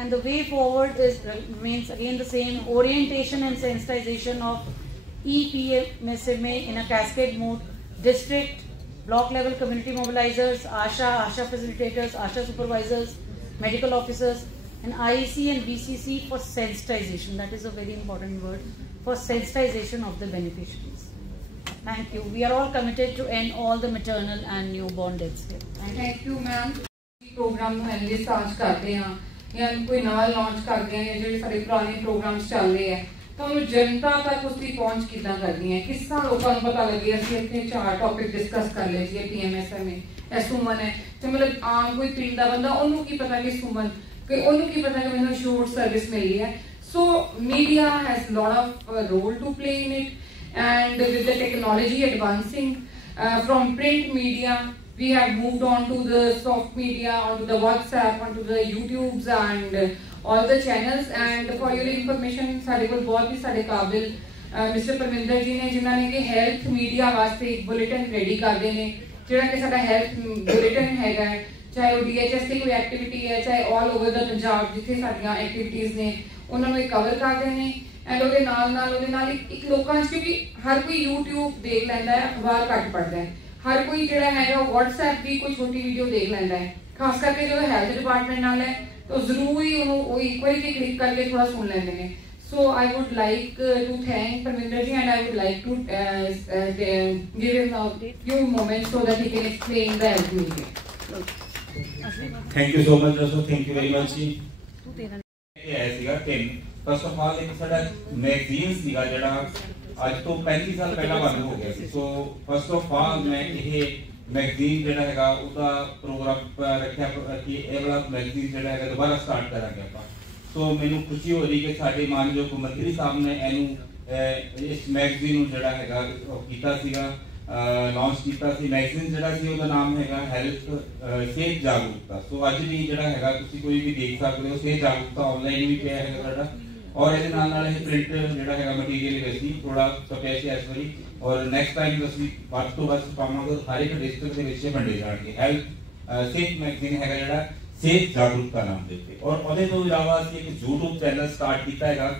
And the way forward remains again the same. Orientation and sensitization of EPMSMA in a cascade mode. District, block level community mobilizers, ASHA facilitators, ASHA supervisors, medical officers, and IEC and BCC for sensitization. That is a very important word, for sensitization of the beneficiaries. Thank you. We are all committed to end all the maternal and newborn deaths here. Thank you, ma'am. Programme ਨੂੰ enlist launch ਕਰਦੇ ਹਾਂ ਜਾਂ ਕੋਈ ਨਵਾਂ launch ਕਰਦੇ ਹਾਂ, ਜਿਹੜੇ ਸਾਡੇ ਪੁਰਾਣੇ ਪ੍ਰੋਗਰਾਮਸ ਚੱਲ ਰਹੇ ਆ ਤਾਂ ਉਹਨੂੰ ਜਨਤਾ ਤੱਕ ਉਸਦੀ ਪਹੁੰਚ ਕਿੱਦਾਂ ਕਰਨੀ ਹੈ, ਕਿਸ ਤਰ੍ਹਾਂ ਲੋਕਾਂ ਨੂੰ ਪਤਾ ਲੱਗੇ। ਅਸੀਂ ਇੱਥੇ 4 ਟੌਪਿਕ ਡਿਸਕਸ ਕਰ ਲਏ ਜੀ, PMSMA, ਇਹ ਸੁਮਨ ਹੈ, ਤੇ ਮਤਲਬ ਆਮ ਕੋਈ ਪਿੰਡ ਦਾ ਬੰਦਾ ਉਹਨੂੰ ਕੀ ਪਤਾ ਕਿ ਸੁਮਨ, ਕਿ ਉਹਨੂੰ ਕੀ ਪਤਾ ਕਿ ਮੈਨੂੰ ਸ਼ੋਰਟ ਸਰਵਿਸ ਮਿਲੀ ਹੈ। So media has lot of role to play in it, and with the technology advancing from print media, we have moved on to the soft media, onto the WhatsApp, onto the YouTubes and all the channels. And for your information, ਸਾਡੇ ਕੋਲ ਬਹੁਤ ਹੀ ਸਾਡੇ ਕਾਬਿਲ mister Parminder ji ਨੇ, ਜਿਨ੍ਹਾਂ ਨੇ ਕਿ health media ਵਾਸਤੇ ਇੱਕ ਬੁਲੇਟਿਨ ਰੈਡੀ ਕਰਦੇ ਨੇ, ਜਿਹੜਾ ਕਿ ਸਾਡਾ ਹੈਲਥ ਬੁਲੇਟਿਨ ਹੈਗਾ ਹੈ, ਚਾਹੇ ਉਹ DHS ਦੀ ਕੋਈ ਐਕਟੀਵਿਟੀ ਹੈ, ਚਾਹੇ ਆਲ ਓਵਰ ਦਾ ਪੰਜਾਬ ਜਿੱਥੇ ਸਾਡੀਆਂ ਐਕਟੀਵਿਟੀਜ਼ ਨੇ ਉਹਨਾਂ ਨੂੰ ਇਹ ਕਵਰ ਕਰਦੇ ਨੇ। ਐਂਡ ਉਹਦੇ ਨਾਲ ਇੱਕ ਲੋਕਾਂ 'ਚ, ਕਿਉਂਕਿ ਹਰ ਕੋਈ YouTube ਦੇਖ ਲੈਂਦਾ ਹੈ, ਅਖਬਾਰ ਘੱਟ ਪੜ੍ਹਦਾ ਹੈ, ਹਰ ਕੋਈ ਜਿਹੜਾ ਹੈਗਾ ਉਹ WhatsApp ਦੀ ਕੋਈ ਛੋਟੀ ਵੀਡੀਓ ਦੇਖ ਲੈਂਦਾ ਹੈ, ਖਾਸ ਕਰਕੇ ਜਦੋਂ ਹੈਲਥ ਡਿਪਾਰਟਮੈਂਟ ਨਾਲ ਹੈ ਤਾਂ ਜ਼ਰੂਰੀ ਉਹਨੂੰ ਉਹ ਇੱਕ ਵਾਰੀ ਜੇ ਕਲਿੱਕ ਕਰਕੇ ਥੋੜਾ ਸੁਣ ਲੈਂਦੇ ਨੇ। So I would like to thank Parminder ji, and I would like to give him a few moments so that he can explain the health media. Thank you so much, Rasul. Thank you very much ji. First of all एक साडा magazine सीगा जेड़ा आज तो 35 साल पहला बंद हो गया सी। सो फर्स्ट ऑफ ऑल मैं ये मैगजीन जेड़ा हैगा उसका प्रोग्राम रखा कि ये वाला मैगजीन जेड़ा हैगा दोबारा स्टार्ट करांगे ਆਪਾਂ। सो मैनू खुशी हो रही कि साडे मानयोग मंत्री साहब ने एनू इस मैगजीन ਨੂੰ ਜਿਹੜਾ ਹੈਗਾ ਕੀਤਾ ਸੀਗਾ, ਲਾਂਚ ਕੀਤਾ ਸੀ। ਮੈਗਜ਼ੀਨ ਜਿਹੜਾ ਸੀ ਉਹਦਾ ਨਾਮ ਹੈਗਾ ਹੈਲਥ ਸਿਹਤ ਜਾਗਰੂਕਤਾ। ਸੋ ਅੱਜ ਵੀ ਜਿਹੜਾ ਹੈਗਾ ਤੁਸੀਂ ਕੋਈ ਵੀ ਦੇਖ ਸਕਦੇ ਹੋ, ਸਿਹਤ ਜਾਗਰੂਕਤਾ ਆਨਲਾਈਨ ਵੀ ਪਿਆ ਹੈਗਾ ਸਾਡਾ, ਔਰ ਇਹਦੇ ਨਾਲ ਇਹ ਪ੍ਰਿੰਟ ਜਿਹੜਾ ਹੈਗਾ ਮਟੀਰੀਅਲ ਵੀ ਅਸੀਂ ਥੋੜਾ ਛਪਿਆ ਸੀ ਇਸ ਵਾਰੀ, ਔਰ ਨੈਕਸਟ ਟਾਈਮ ਅਸੀਂ ਵੱਧ ਤੋਂ ਵੱਧ ਪਾਵਾਂਗੇ, ਹਰ ਇੱਕ ਡਿਸਟ੍ਰਿਕਟ ਦੇ ਵਿੱਚ ਵੰਡੇ ਜਾਣਗੇ। ਹੈਲਥ ਸਿਹਤ ਮੈਗਜ਼ੀਨ ਹੈਗਾ ਜਿਹੜਾ ਸਿਹਤ ਜਾਗਰੂਕਤਾ ਨਾਮ ਦੇ ਉੱਤੇ। ਔਰ ਉਹਦੇ ਤੋਂ ਇਲਾਵਾ ਅਸੀਂ ਇੱਕ YouTube ਚੈਨਲ ਸਟਾਰਟ ਕੀਤਾ ਹੈਗਾ,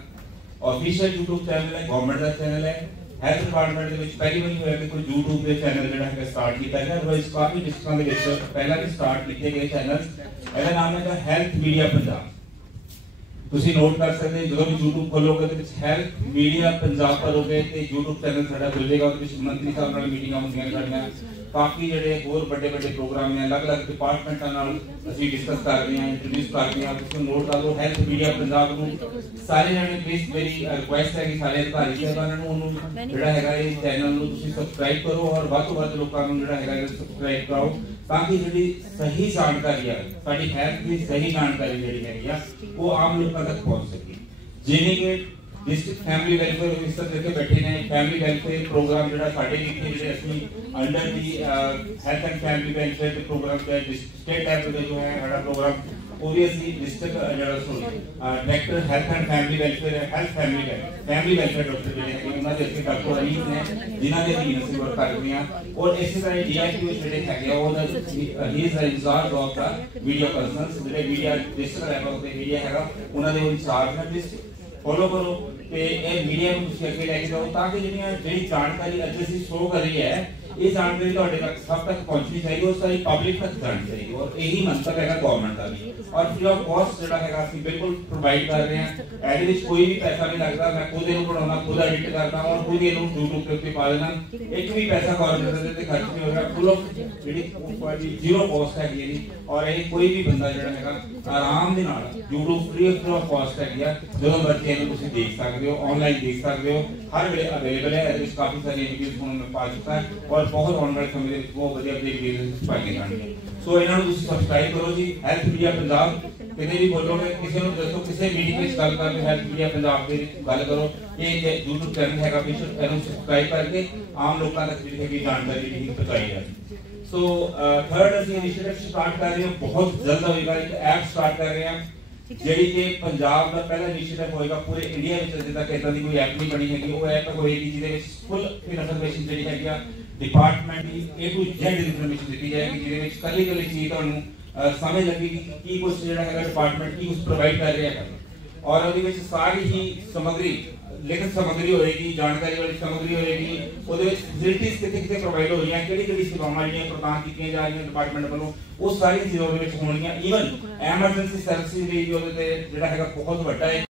ऑफिशियल YouTube चैनल है, गवर्नमेंट का चैनल है। हेल्थ डिपार्टमेंट ਦੇ ਵਿੱਚ ਪਹਿਲੀ ਵਾਰੀ ਹੋਇਆ ਕਿ ਕੋਈ YouTube ਦੇ ਚੈਨਲ ਜਿਹੜਾ ਹੈ ਸਟਾਰਟ ਕੀਤਾ ਗਿਆ, ਅਦਰਵਾਈਜ਼ ਕਾਫੀ ਡਿਸਟ੍ਰਿਕਟਾਂ ਦੇ ਵਿੱਚ ਪਹਿਲਾਂ ਵੀ ਸਟਾਰਟ ਕੀਤੇ ਗਏ ਚੈਨਲ। ਇਹਦਾ ਨਾਮ ਹੈ ਹੈਲਥ ਮੀਡੀਆ ਪੰਜਾਬ। ਤੁਸੀਂ ਨੋਟ ਕਰ ਸਕਦੇ ਜਦੋਂ ਵੀ YouTube ਖੋਲੋਗੇ ਤੇ ਵਿੱਚ ਹੈਲਥ ਮੀਡੀਆ ਪੰਜਾਬ ਭਰੋਗੇ ਤੇ YouTube ਚੈਨਲ ਸਾਡਾ ਖੁੱਲ ਜਾਏਗਾ। ਉਹਦੇ ਵਿੱਚ ਮੰਤਰੀ ਸਾਹਿਬ ਨਾਲ ਮੀਟਿੰਗਾਂ ਹੁੰਦੀਆਂ ਸਾਡੀਆਂ, ਕਾਫੀ ਜਿਹੜੇ ਹੋਰ ਵੱਡੇ ਵੱਡੇ ਪ੍ਰੋਗਰਾਮ ਨੇ, ਅਲੱਗ-ਅਲੱਗ ਡਿਪਾਰਟਮੈਂਟਾਂ ਨਾਲ ਅਸੀਂ ਡਿਸਕਸ ਕਰਦੇ ਹਾਂ, ਇੰਟਰੋਡਿਊਸ ਕਰਦੇ ਹਾਂ। ਤੁਸੀਂ ਨੋਟ ਕਰ ਲਓ ਹੈਲਥ ਮੀਡੀਆ ਪੰਜਾਬ ਨੂੰ। ਸਾਰੇ ਜਣੇ ਪਲੀਜ਼ ਮੇਰੀ ਰਿਕੁਐਸਟ ਹੈ ਕਿ ਸਾਰੇ ਅਧਿਕਾਰੀ ਸਾਹਿਬਾਨਾਂ ਨੂੰ ਉਹਨੂੰ ਜਿਹੜਾ ਹੈਗਾ ਇਹ ਚੈਨਲ ਨੂੰ ਤੁਸੀਂ ਸਬਸਕ੍ਰਾਈਬ ਕਰੋ, ਔਰ ਵੱਧ ਤੋਂ ਵੱਧ ਲੋਕਾਂ ਨੂੰ ਜਿਹੜਾ ਹੈਗਾ ਸਬਸਕ੍ਰਾਈਬ ਕਰਾਓ, ਤਾਂ ਕਿ ਜਿਹੜੀ ਸਹੀ ਜਾਣਕਾਰੀ ਹੈ, ਸਾਡੀ ਹੈਲਥ ਦੀ ਸਹੀ ਜਾਣਕਾਰੀ ਜਿਹੜੀ ਹੈਗੀ ਆ ਉਹ ਆਮ ਲੋਕਾਂ ਤੱਕ ਪਹੁੰਚ ਸਕੇ। ਜਿਵੇਂ ਕਿ डिस्ट्रिक्ट फैमिली वेलफेयर ऑफिसर लेके बैठे ने, फैमिली वेलफेयर प्रोग्राम ਜਿਹੜਾ ਸਾਡੇ ਇੱਥੇ ਜਿਹੜੇ ਅਸੀਂ under the health and family welfare ਦੇ ਪ੍ਰੋਗਰਾਮ ਤੇ ਸਟੇਟ ਲੈਵਲ ਤੇ ਜੋ ਹੈ ਸਾਡਾ ਪ੍ਰੋਗਰਾਮ ਉਹ ਵੀ ਅਸੀਂ ਡਿਸਟ੍ਰਿਕਟ ਜਿਹੜਾ director health and family welfare health family welfare doctor ਜਿਹੜੇ ਹੈਗੇ ਉਹਨਾਂ ਦੇ ਅਸੀਂ ਡਾਕਟਰ ਅਨੀਸ ਨੇ ਜਿਨ੍ਹਾਂ ਦੇ ਅਧੀਨ ਅਸੀਂ ਵਰਕ ਕਰਦੇ ਹਾਂ। ਔਰ ਇਸੇ ਤਰ੍ਹਾਂ DIQ ਜਿਹੜੇ ਹੈਗੇ ਉਹਦਾ ਹੀ is incharge of the media persons, ਜਿਹੜੇ ਮੀਡੀਆ ਡਿਸਟ੍ਰਿਕਟ ਲੈਵਲ ਤੇ ਮੀਡੀਆ ਹੈਗਾ ਉਹਨਾਂ ਦੇ ਇੰਚਾਰਜ ਨੇ। फॉलो करो ਤੇ ਇਹ ਮੀਡੀਆ ਨੂੰ ਤੁਸੀਂ ਅੱਗੇ ਲੈ ਕੇ ਜਾਓ, ਤਾਂ ਕਿ ਜਿਹੜੀ ਜਾਣਕਾਰੀ ਅੱਜ ਅਸੀਂ ਸ਼ੋ ਕਰ ਰਹੀ ਹੈ ਇਹ ਜਾਣਕਾਰੀ ਤੁਹਾਡੇ ਤੱਕ ਸਭ ਤੱਕ ਪਹੁੰਚਣੀ ਚਾਹੀਦੀ, ਉਹ ਸਾਰੀ ਪਬਲਿਕ ਤੱਕ ਜਾਣੀ ਚਾਹੀਦੀ। ਔਰ ਇਹੀ ਮੰਤਵ ਹੈਗਾ ਗਵਰਨਮੈਂਟ ਦਾ ਵੀ। ਔਰ ਫ੍ਰੀ ਆਫ ਕਾਸਟ ਜਿਹੜਾ ਹੈਗਾ ਅਸੀਂ ਬਿਲਕੁਲ ਪ੍ਰੋਵਾਈਡ ਕਰ ਰਹੇ ਹਾਂ। ਇਹਦੇ ਵਿੱਚ ਕੋਈ ਵੀ ਪੈਸਾ ਨਹੀਂ ਲੱਗਦਾ। ਮੈਂ ਖੁਦ ਇਹਨੂੰ ਪੜਾਉਣਾ, ਖੁਦ ਐਡਿਟ ਕਰਦਾ ਔਰ ਖੁਦ ਇਹਨੂੰ YouTube ਤੇ ਉੱਤੇ ਪਾ ਦੇਣਾ। ਇੱਕ ਵੀ ਪੈਸਾ ਗਵਰਨਮੈਂਟ ਦੇ ਖਰਚ ਨਹੀਂ ਹੋਏਗਾ। ਫੁੱਲ ਆਫ ਜਿਹੜੀ ਜ਼ੀਰੋ ਕਾਸਟ ਹੈਗੀ ਇਹਦੀ। ਔਰ ਇਹ ਕੋਈ ਵੀ ਬੰਦਾ ਜਿਹੜਾ ਹੈਗਾ ਆਰਾਮ ਦੇ ਨਾਲ YouTube ਫ੍ਰੀ ਆਫ ਕਾਸਟ ਹੈਗੀ ਆ, ਜਦੋਂ ਮਰਜ਼ੀ ਇਹਨੂੰ ਤੁਸੀਂ ਦੇਖ ਸਕਦੇ ਹੋ, ਆਨਲਾਈਨ ਦੇਖ ਸਕਦੇ ਹੋ, ਹਰ ਵੇਲੇ ਅਵੇਲੇਬਲ ਹੈ। ਇਹਦੇ ਵਿੱਚ ਕਾਫੀ ਸਾਰੀਆਂ ਵੀਡੀਓਜ਼ ਹੁਣ ਮੈਂ ਪਾ ਚੁੱਕਾ ਹੈ ਔਰ ਬਹੁਤ ਆਉਣ ਵਾਲੇ ਸਮੇਂ ਦੇ ਵਿੱਚ ਬਹੁਤ ਵਧੀਆ ਵੀਡੀਓਜ਼ ਪਾਈਆਂ ਜਾਣਗੀਆਂ। ਸੋ ਇਹਨਾਂ ਨੂੰ ਤੁਸੀਂ ਸਬਸਕ੍ਰਾਈਬ ਕਰੋ ਜੀ। ਹੈਲਥ ਮੀਡੀਆ ਪੰਜਾਬ ਕਿਤੇ ਵੀ ਬੋਲੋਗੇ, ਕਿਸੇ ਨੂੰ ਦੱਸੋ, ਕਿਸੇ ਮੀਟਿੰਗ ਵਿੱਚ ਗੱਲ ਕਰਦੇ ਹੈਲਥ ਮੀਡੀਆ ਪੰਜਾਬ ਦੇ ਗੱਲ ਕਰੋ। ਇਹ YouTube ਚੈਨਲ ਹੈਗਾ official, ਇਹਨੂੰ ਸਬਸਕ੍ਰਾਈਬ ਕਰਕੇ ਆਮ ਲੋਕਾਂ ਤੱਕ ਜਿਹੜੀ ਹੈਗੀ ਜਾਣਕਾਰੀ ਜਿਹੜੀ ਪਹੁੰਚਾਈ ਜਾਵੇ। ਸੋ ਥਰਡ ਅਸੀਂ ਇਨੀਸ਼ੀਏਟਿਵ ਸਟਾਰਟ ਕਰ ਰਹੇ ਹਾਂ, ਬਹੁਤ ਜਲਦ ਹੋਏਗਾ। ਇੱਕ ਐਪ ਸਟਾਰਟ ਕਰ ਰਹੇ ਹਾਂ ਜਿਹੜੀ ਕਿ ਪੰਜਾਬ ਦਾ ਪਹਿਲਾ ਇਨੀਸ਼ੀਏਟਿਵ ਹੋਏਗਾ ਪੂਰੇ ਇੰਡੀਆ ਵਿੱਚ। ਅਜੇ ਤੱਕ ਇਦਾਂ ਦੀ ਕੋਈ ਐਪ ਨਹੀਂ ਬਣੀ ਹੈਗੀ। ਉਹ ਐਪ ਹੋਏਗੀ ਜਿਹਦੇ ਵਿੱਚ ਫੁੱਲ ਇਨਫੋਰਮੇਸ਼ਨ ਜਿਹੜੀ ਹੈਗੀ ਆ department the A to Z information ਦਿੱਤੀ ਜਾਏਗੀ, ਜਿਹਦੇ ਵਿੱਚ ਕੱਲੀ ਕੱਲੀ ਚੀਜ਼ ਤੁਹਾਨੂੰ ਸਮਝ ਲੱਗੇਗੀ ਕੀ ਕੁਝ ਜਿਹੜਾ ਹੈਗਾ ਡਿਪਾਰਟਮੈਂਟ ਕੀ ਕੁਝ ਪ੍ਰੋਵਾਈਡ ਕਰ ਰਿਹਾ ਹੈ। ਔਰ ਉਹਦੇ ਵਿੱਚ ਸਾਰੀ ਹੀ ਸਮੱਗਰੀ ਲਿਖਤ ਸਮੱਗਰੀ ਹੋਏਗੀ, ਜਾਣਕਾਰੀ ਵਾਲੀ ਸਮੱਗਰੀ ਹੋਏਗੀ, ਉਹਦੇ ਵਿੱਚ ਫੈਸਿਲਿਟੀਜ਼ ਕਿੱਥੇ ਪ੍ਰੋਵਾਈਡ ਹੋ ਰਹੀਆਂ, ਕਿਹੜੀ ਸੇਵਾਵਾਂ ਜਿਹੜੀਆਂ ਪ੍ਰਦਾਨ ਕੀਤੀਆਂ ਜਾ ਰਹੀਆਂ ਡਿਪਾਰਟਮੈਂਟ ਵੱਲੋਂ, ਉਹ ਸਾਰੀਆਂ ਚੀਜ਼ਾਂ ਉਹਦੇ ਵਿੱਚ ਹੋਣਗੀਆਂ। ਈਵਨ ਐਮਰਜੈਂਸੀ ਸਰਵਿਸਿਜ਼ ਵੀ ਉਹਦੇ ਤੇ ਜਿਹੜਾ ਹੈਗਾ ਬਹੁਤ ਵੱਡਾ ਹੈ।